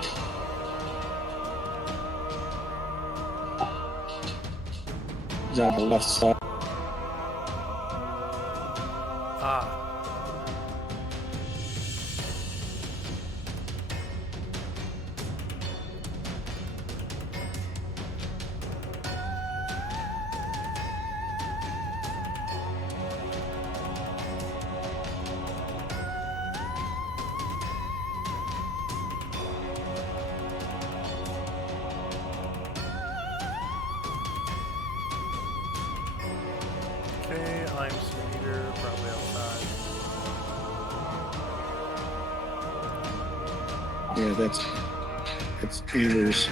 He's on the left side. Ah. Okay, I'm leader, probably outside. Yeah, that's Anders.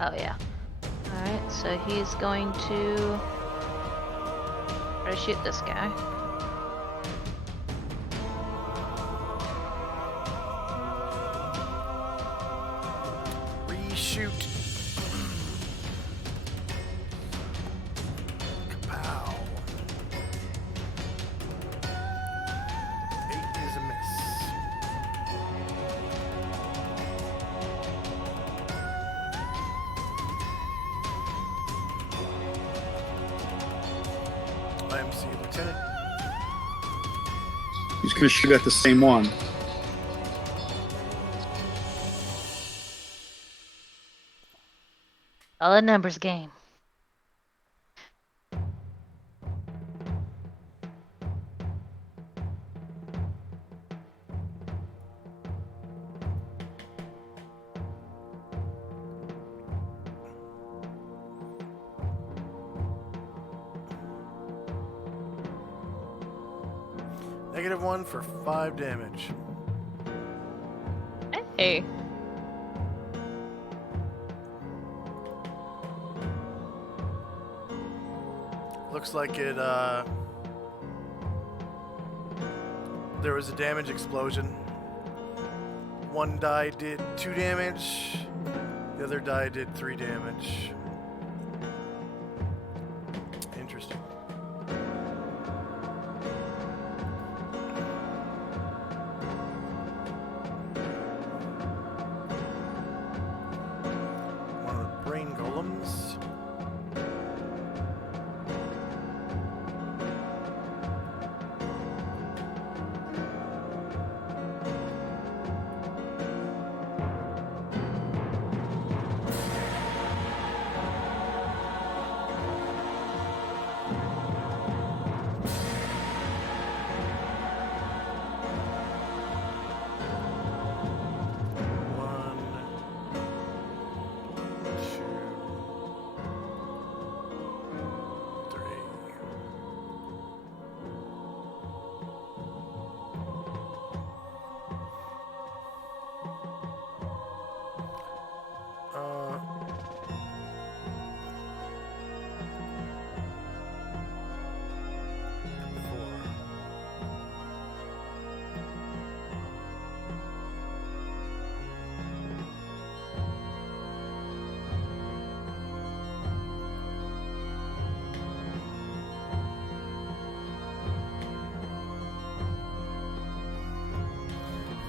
Oh yeah. Alright, so he's going to try to shoot this guy. Reshoot. Kapow. 8 is a miss. IMC Lieutenant. He's going to shoot at the same one. All the numbers game. -1 for 5 damage. Hey. Looks like it, there was a damage explosion. One die did 2 damage, the other die did 3 damage. Interesting. One of the brain golems.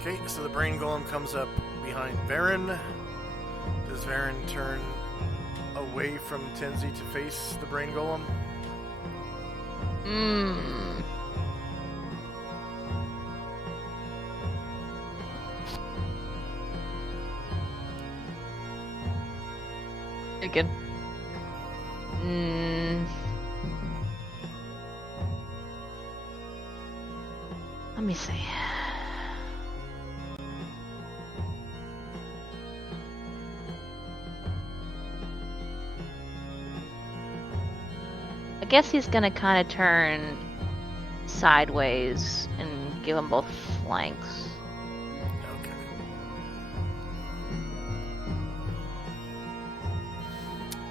Okay, so the brain golem comes up behind Varen. Does Varen turn away from Tenzi to face the brain golem? Again. Let me see. I guess he's gonna kind of turn sideways and give them both flanks. Okay.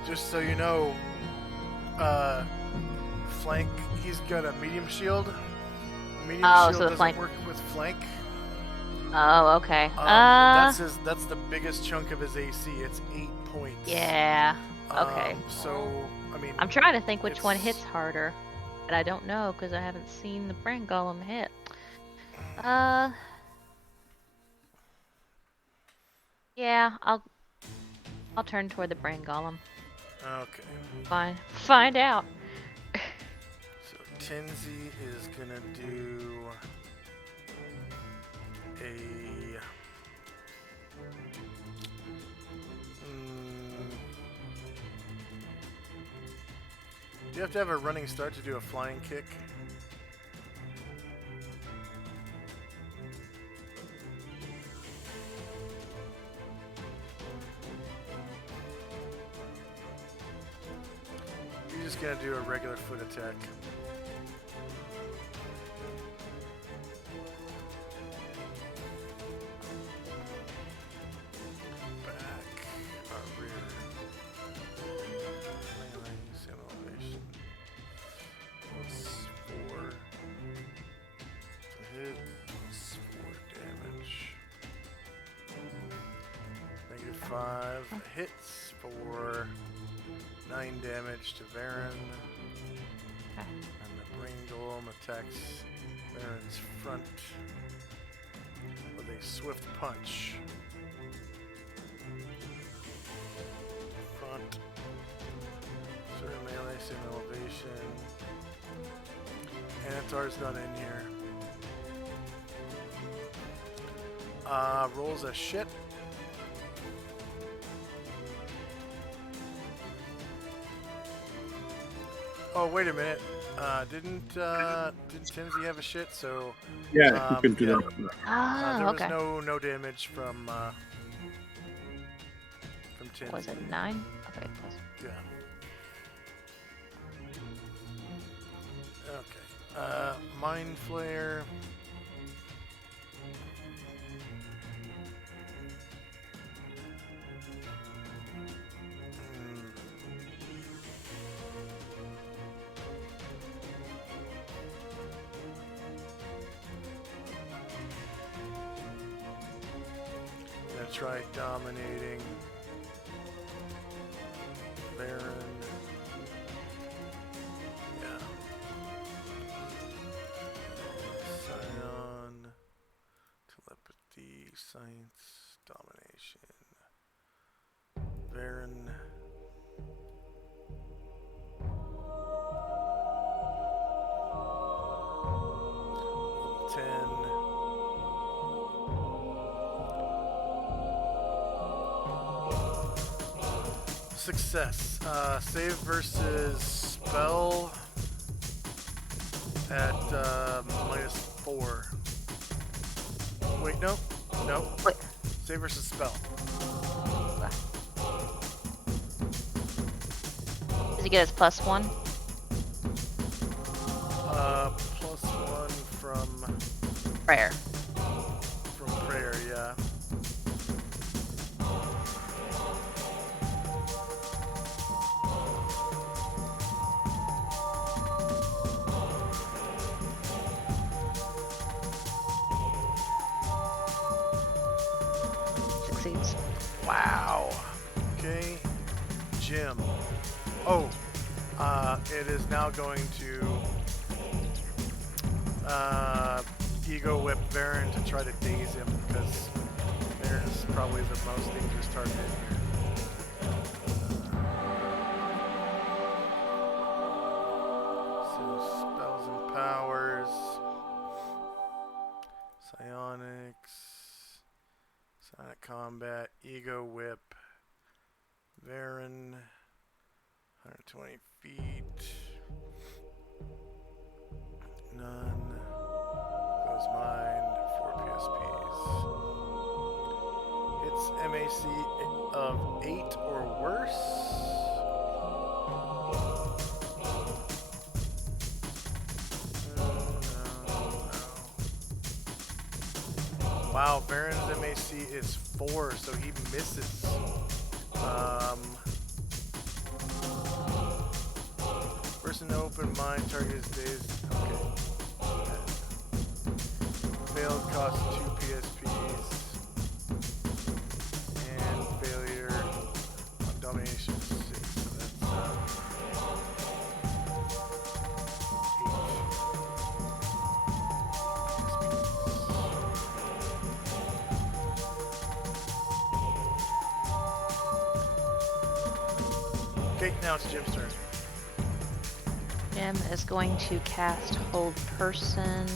Just so you know, flank. He's got a medium shield. Medium Oh, shield so the doesn't flank- work with flank. Oh, okay. That's the biggest chunk of his AC. It's 8 points. Yeah. Okay. So I mean, I'm trying to think which one it's- hits harder, but I don't know because I haven't seen the brain golem hit. Yeah, I'll turn toward the brain golem. Okay. Find out. So Tenzi is gonna do a. Do you have to have a running start to do a flying kick? You're just gonna do a regular foot attack. Back, rear. Melee, same elevation. Plus 4 to hit, plus 4 damage. -5 hits for 9 damage to Varen. And the brain golem attacks Varen's front with a swift punch. Front. Certain melee, same elevation. Antar's not in here. Rolls a shit. Oh, wait a minute. Didn't Tenzi have a shit? So Yeah, you can do yeah. that. Ah, There okay. was no damage from Tenzi. Was it 9? Okay, plus. Yeah. Okay. Mind Flare. Gonna try dominating Baron. Yeah. Scion, telepathy, science, domination. Baron. Level 10. Success. Save versus spell at -4. Wait, no. Wait. Save versus spell. Does he get his +1? +1 from Prayer. prayer, yeah. Succeeds. Wow. Okay. Jim. Oh. It is now going to Ego Whip Varen to try to daze him because Varen is probably the most dangerous target in here. So spells and powers. Psionics. Sonic Combat. Ego Whip. Varen. 120 feet. None. Goes mine. 4 PSPs. It's MAC of 8 or worse. No. Wow, Baron's MAC is 4, so he misses. person to open mine, target is dazed. Okay. Failed costs 2 PSPs. And failure on domination 6. So that's 8 PSPs. Okay, now it's Jim's turn. Jim is going to cast Hold Person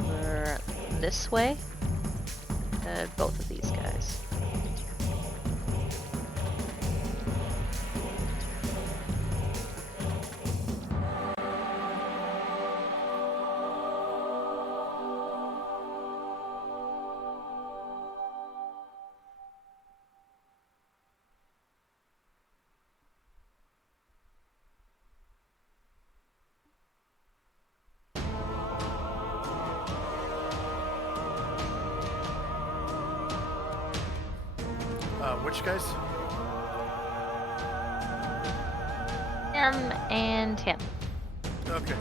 over this way. Both of these guys. Which guys? Him and him. Okay.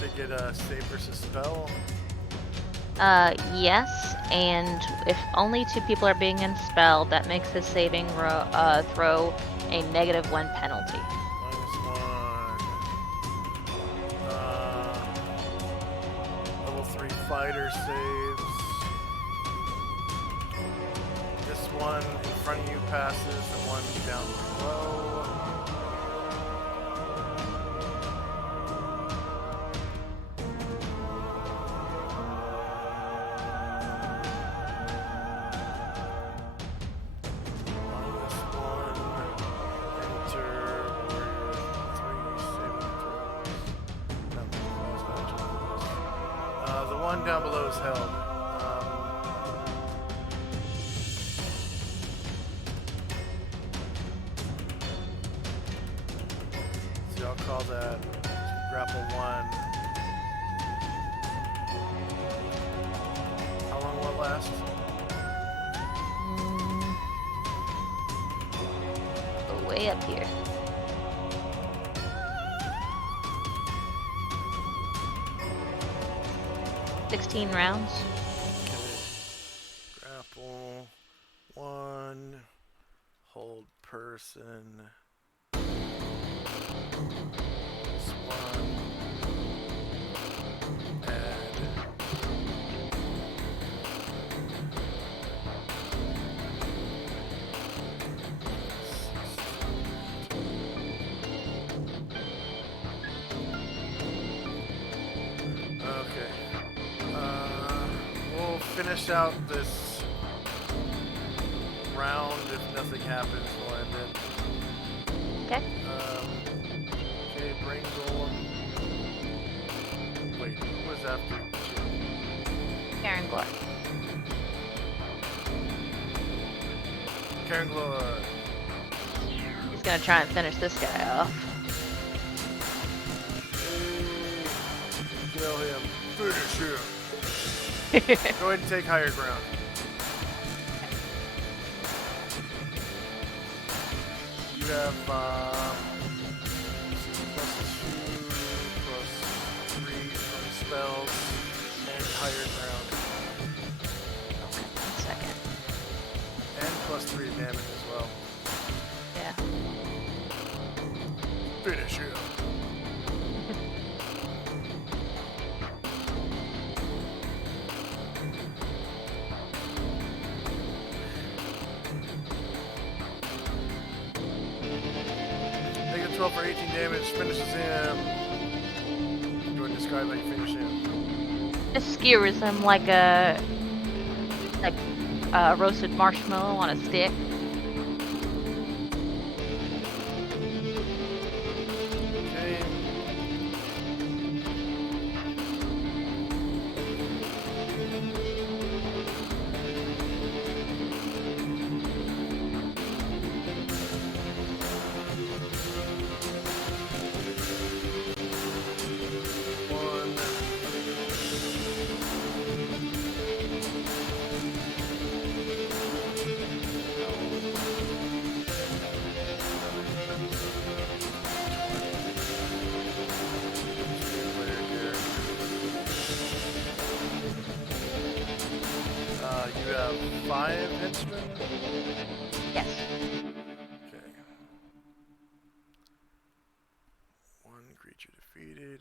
They get a save versus spell. Yes, and if only 2 people are being expelled, that makes his saving throw a -1 penalty. -1. Level 3 fighter saves. This one in front of you passes, the one down below. Down below is held. So I'll call that grapple 1. How long will it last? Way up here. 16 rounds. Okay. Grapple 1. Hold person. This one. Add. Okay. We'll finish out this round. If nothing happens, we'll end it. Okay. Okay, brain golem. Wait, who was after Jim? Karen Glor. Karen Glor. He's gonna try and finish this guy off. Kill him. Finish him. Go ahead and take higher ground. You have +2, +3 from spells and higher ground. Okay, 1 second. And +3 damage as well. Yeah. Finish him. Take a 12 for 18 damage, finishes him. Go ahead and describe how you finish him. It skewers him like a roasted marshmallow on a stick. Okay. 5 henchmen? Yes. Okay. 1 creature defeated.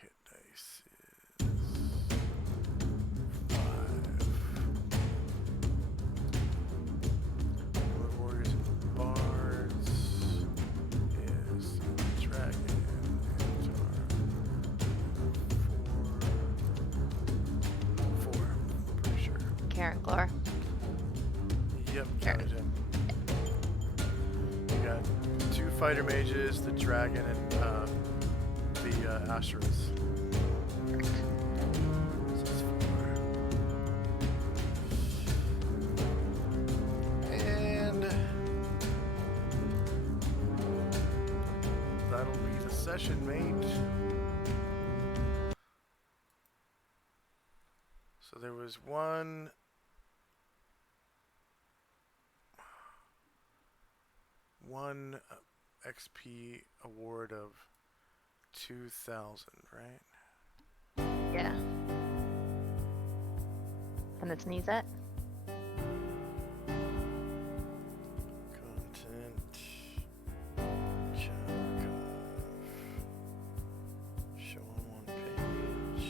Hit dice is 5. Lord Warriors and Bards is Dragon and Tar. 4. I'm pretty sure. Karen Glor. Yep, Sure. counted him. We got 2 fighter mages, the dragon, and the Ashras. So that's 4. And that'll be the session, mate. So there was one XP award of 2,000, right? Yeah. And it sneeze at? Content. Chunk of. Show on one page.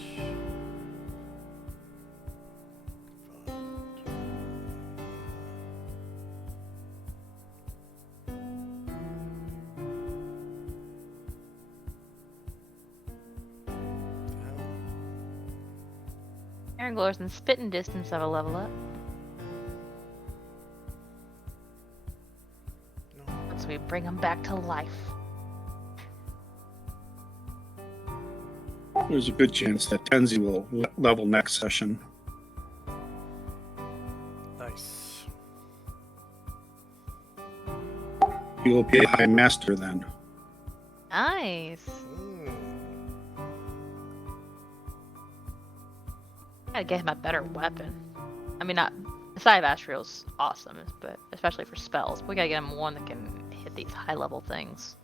Fund. Karen Glor's in spitting distance of a level up. No. Once we bring him back to life. There's a good chance that Tenzi will level next session. Nice. He will be a high master then. Nice. Gotta get him a better weapon. I mean, not. The Side of Astriel's awesome, but especially for spells. We gotta get him one that can hit these high level things.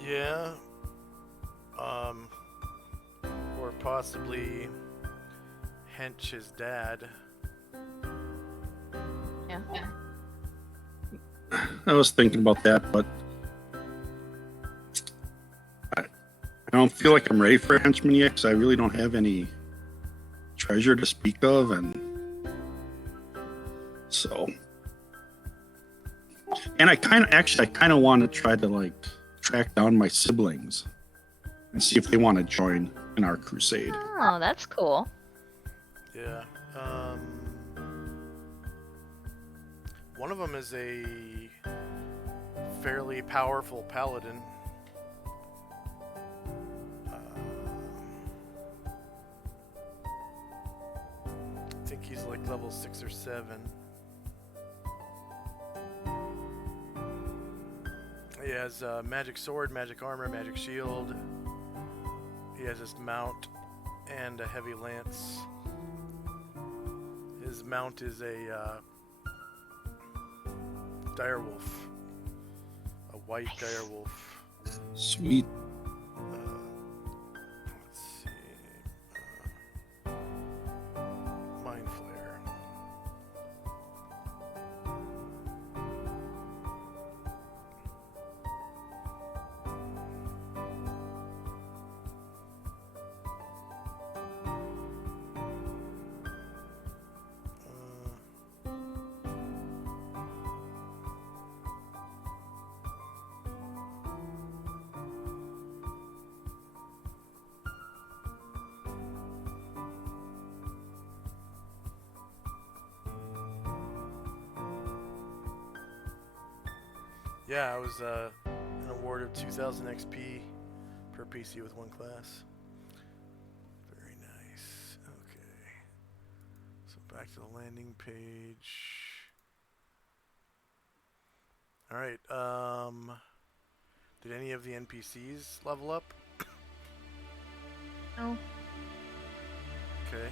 Yeah. Or possibly hench his dad. Yeah. I was thinking about that, but I don't feel like I'm ready for a henchman yet because I really don't have any treasure to speak of, and so. And I kind of want to try to like track down my siblings and see if they want to join in our crusade. Oh, that's cool. Yeah. One of them is a fairly powerful paladin. I think he's like level 6 or 7. He has magic sword, magic armor, magic shield. He has his mount and a heavy lance. His mount is a direwolf, a white Nice. direwolf. Sweet. Let's see. Mind flare. Yeah, it was an award of 2,000 XP per PC with one class. Very nice. Okay. So back to the landing page. Alright, did any of the NPCs level up? No. Okay.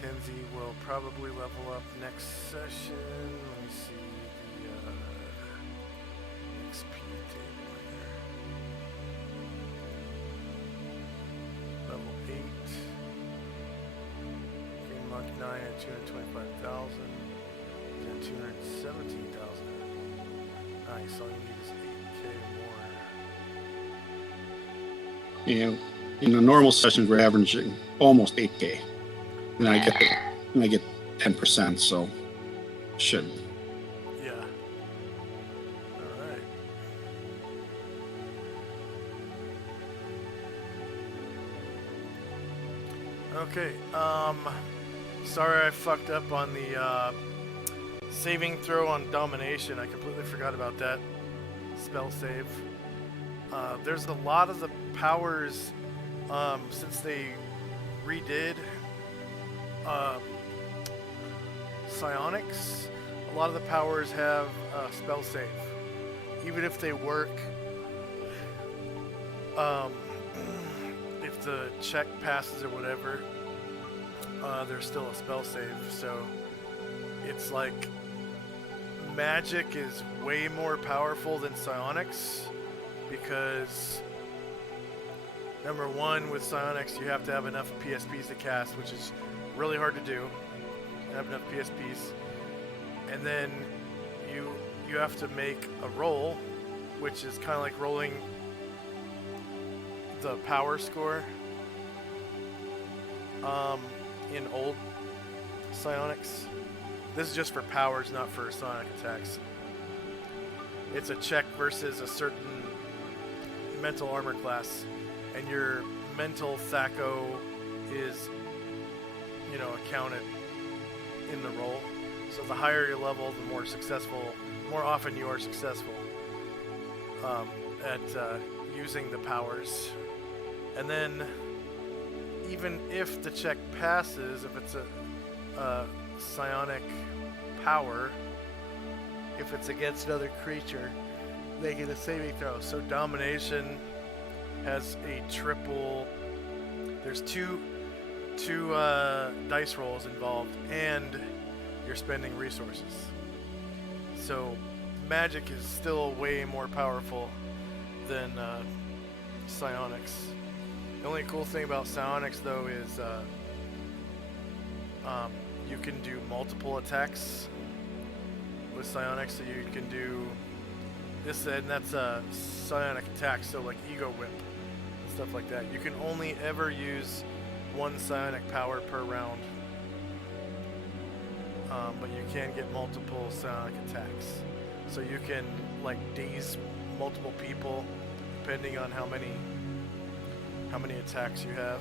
Tenzi will probably level up next session. Let me see the XP table here. at 225,000. And 217,000. Nice. All you need is 8K more. Yeah. In the normal sessions, we're averaging almost 8K. And I get 10%, so should. Yeah. All right. Okay. Sorry I fucked up on the saving throw on domination. I completely forgot about that spell save. There's a lot of the powers since they redid psionics. A lot of the powers have spell save, even if they work. If the check passes or whatever, there's still a spell save. So it's like magic is way more powerful than psionics because number one, with psionics you have to have enough PSPs to cast, which is really hard to do. Have enough PSPs, and then you have to make a roll, which is kind of like rolling the power score in old psionics. This is just for powers, not for sonic attacks. It's a check versus a certain mental armor class, and your mental THAC0 is, accounted in the roll. So the higher your level, the more often you are successful at using the powers. And then, even if the check passes, if it's a psionic power, if it's against another creature, they get a saving throw. So domination has a triple. There's two dice rolls involved, and you're spending resources. So magic is still way more powerful than psionics. The only cool thing about psionics, though, is you can do multiple attacks with psionics. So you can do this, and that's a psionic attack. So like Ego Whip and stuff like that. You can only ever use one psionic power per round, but you can get multiple psionic attacks. So you can like daze multiple people depending on how many attacks you have.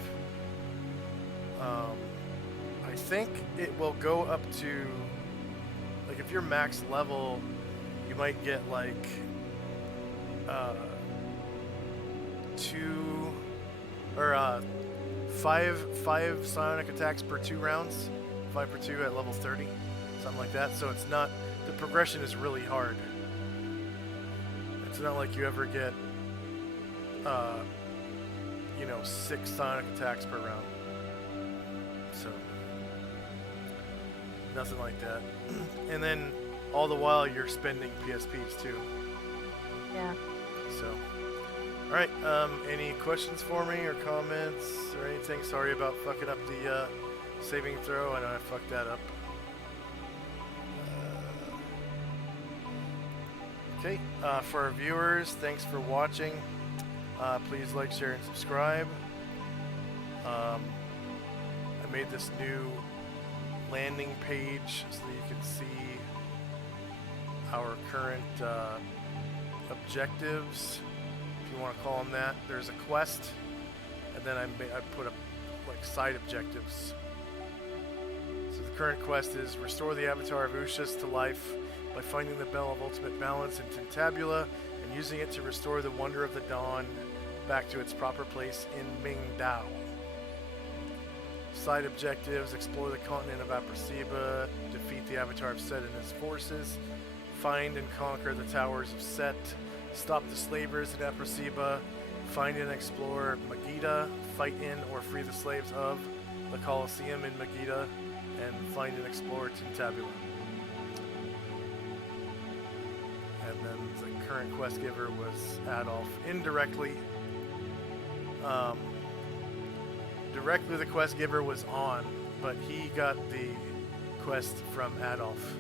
I think it will go up to, like, if you're max level, you might get like 5 psionic attacks per 2 rounds, 5 per 2 at level 30, something like that. So it's not, the progression is really hard. It's not like you ever get 6 psionic attacks per round. So nothing like that. And then all the while you're spending PSPs too. Yeah. So, all right. Any questions for me or comments or anything? Sorry about fucking up the saving throw. I know I fucked that up. Okay. For our viewers, thanks for watching. Please like, share, and subscribe. I made this new landing page so that you can see our current objectives, if you want to call them that. There's a quest, and then I put up like side objectives. So the current quest is restore the avatar of Ushas to life by finding the Bell of Ultimate Balance in Tintabula and using it to restore the Wonder of the Dawn back to its proper place in Mingdao. Side objectives: explore the continent of Aprasiba, defeat the Avatar of Set and his forces, find and conquer the towers of Set, stop the slavers in Aprasiba, find and explore Megiddo, fight in or free the slaves of the Colosseum in Megiddo, and find and explore Tintabula. And then the current quest giver was Adolf indirectly. directly the quest giver was on, but he got the quest from Adolf.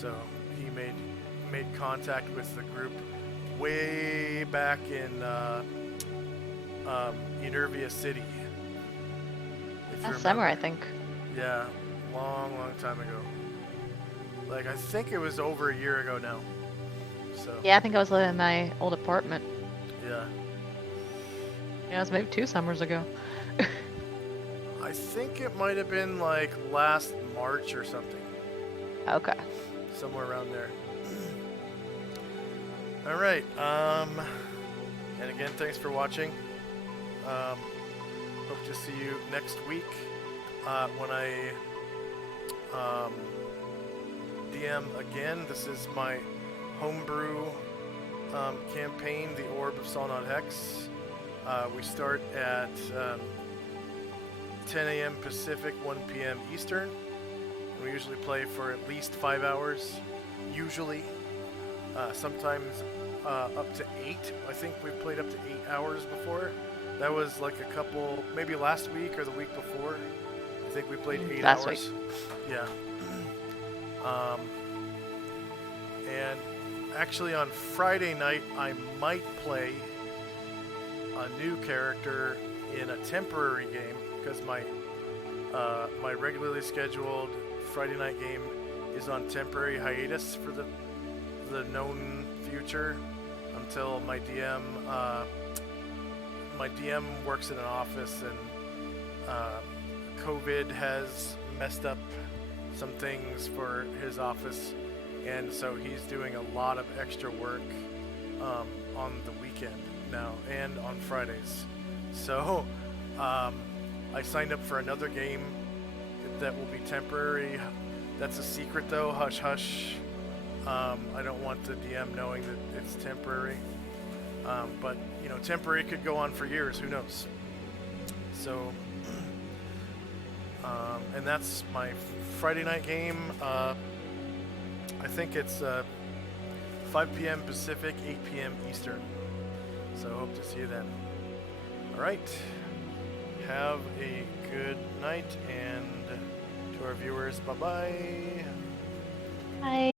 So he made contact with the group way back in Enervia City. If you Last summer, I remember. think. Yeah, long time ago. Like, I think it was over a year ago now. So Yeah, I think I was living in my old apartment. yeah. Yeah, it was maybe 2 summers ago. I think it might have been like last March or something. Okay. Somewhere around there. All right. And again, thanks for watching. Hope to see you next week when I DM again. This is my homebrew campaign, The Orb of Solynod Hex. We start at 10 a.m. Pacific, 1 p.m. Eastern. We usually play for at least 5 hours. Usually. Sometimes up to 8. I think we've played up to 8 hours before. That was like a couple, maybe last week or the week before. I think we played 8 last hours. Yeah. And actually on Friday night, I might play a new character in a temporary game because my regularly scheduled Friday night game is on temporary hiatus for the known future until my DM works in an office and COVID has messed up some things for his office, and so he's doing a lot of extra work on the weekend now and on Fridays. So I signed up for another game that will be temporary. That's a secret though, hush hush. I don't want the DM knowing that it's temporary. But, you know, temporary could go on for years, who knows? So, and that's my Friday night game. I think it's 5 p.m. Pacific, 8 p.m. Eastern. So hope to see you then. All right. Have a good night, and to our viewers, bye-bye. Bye.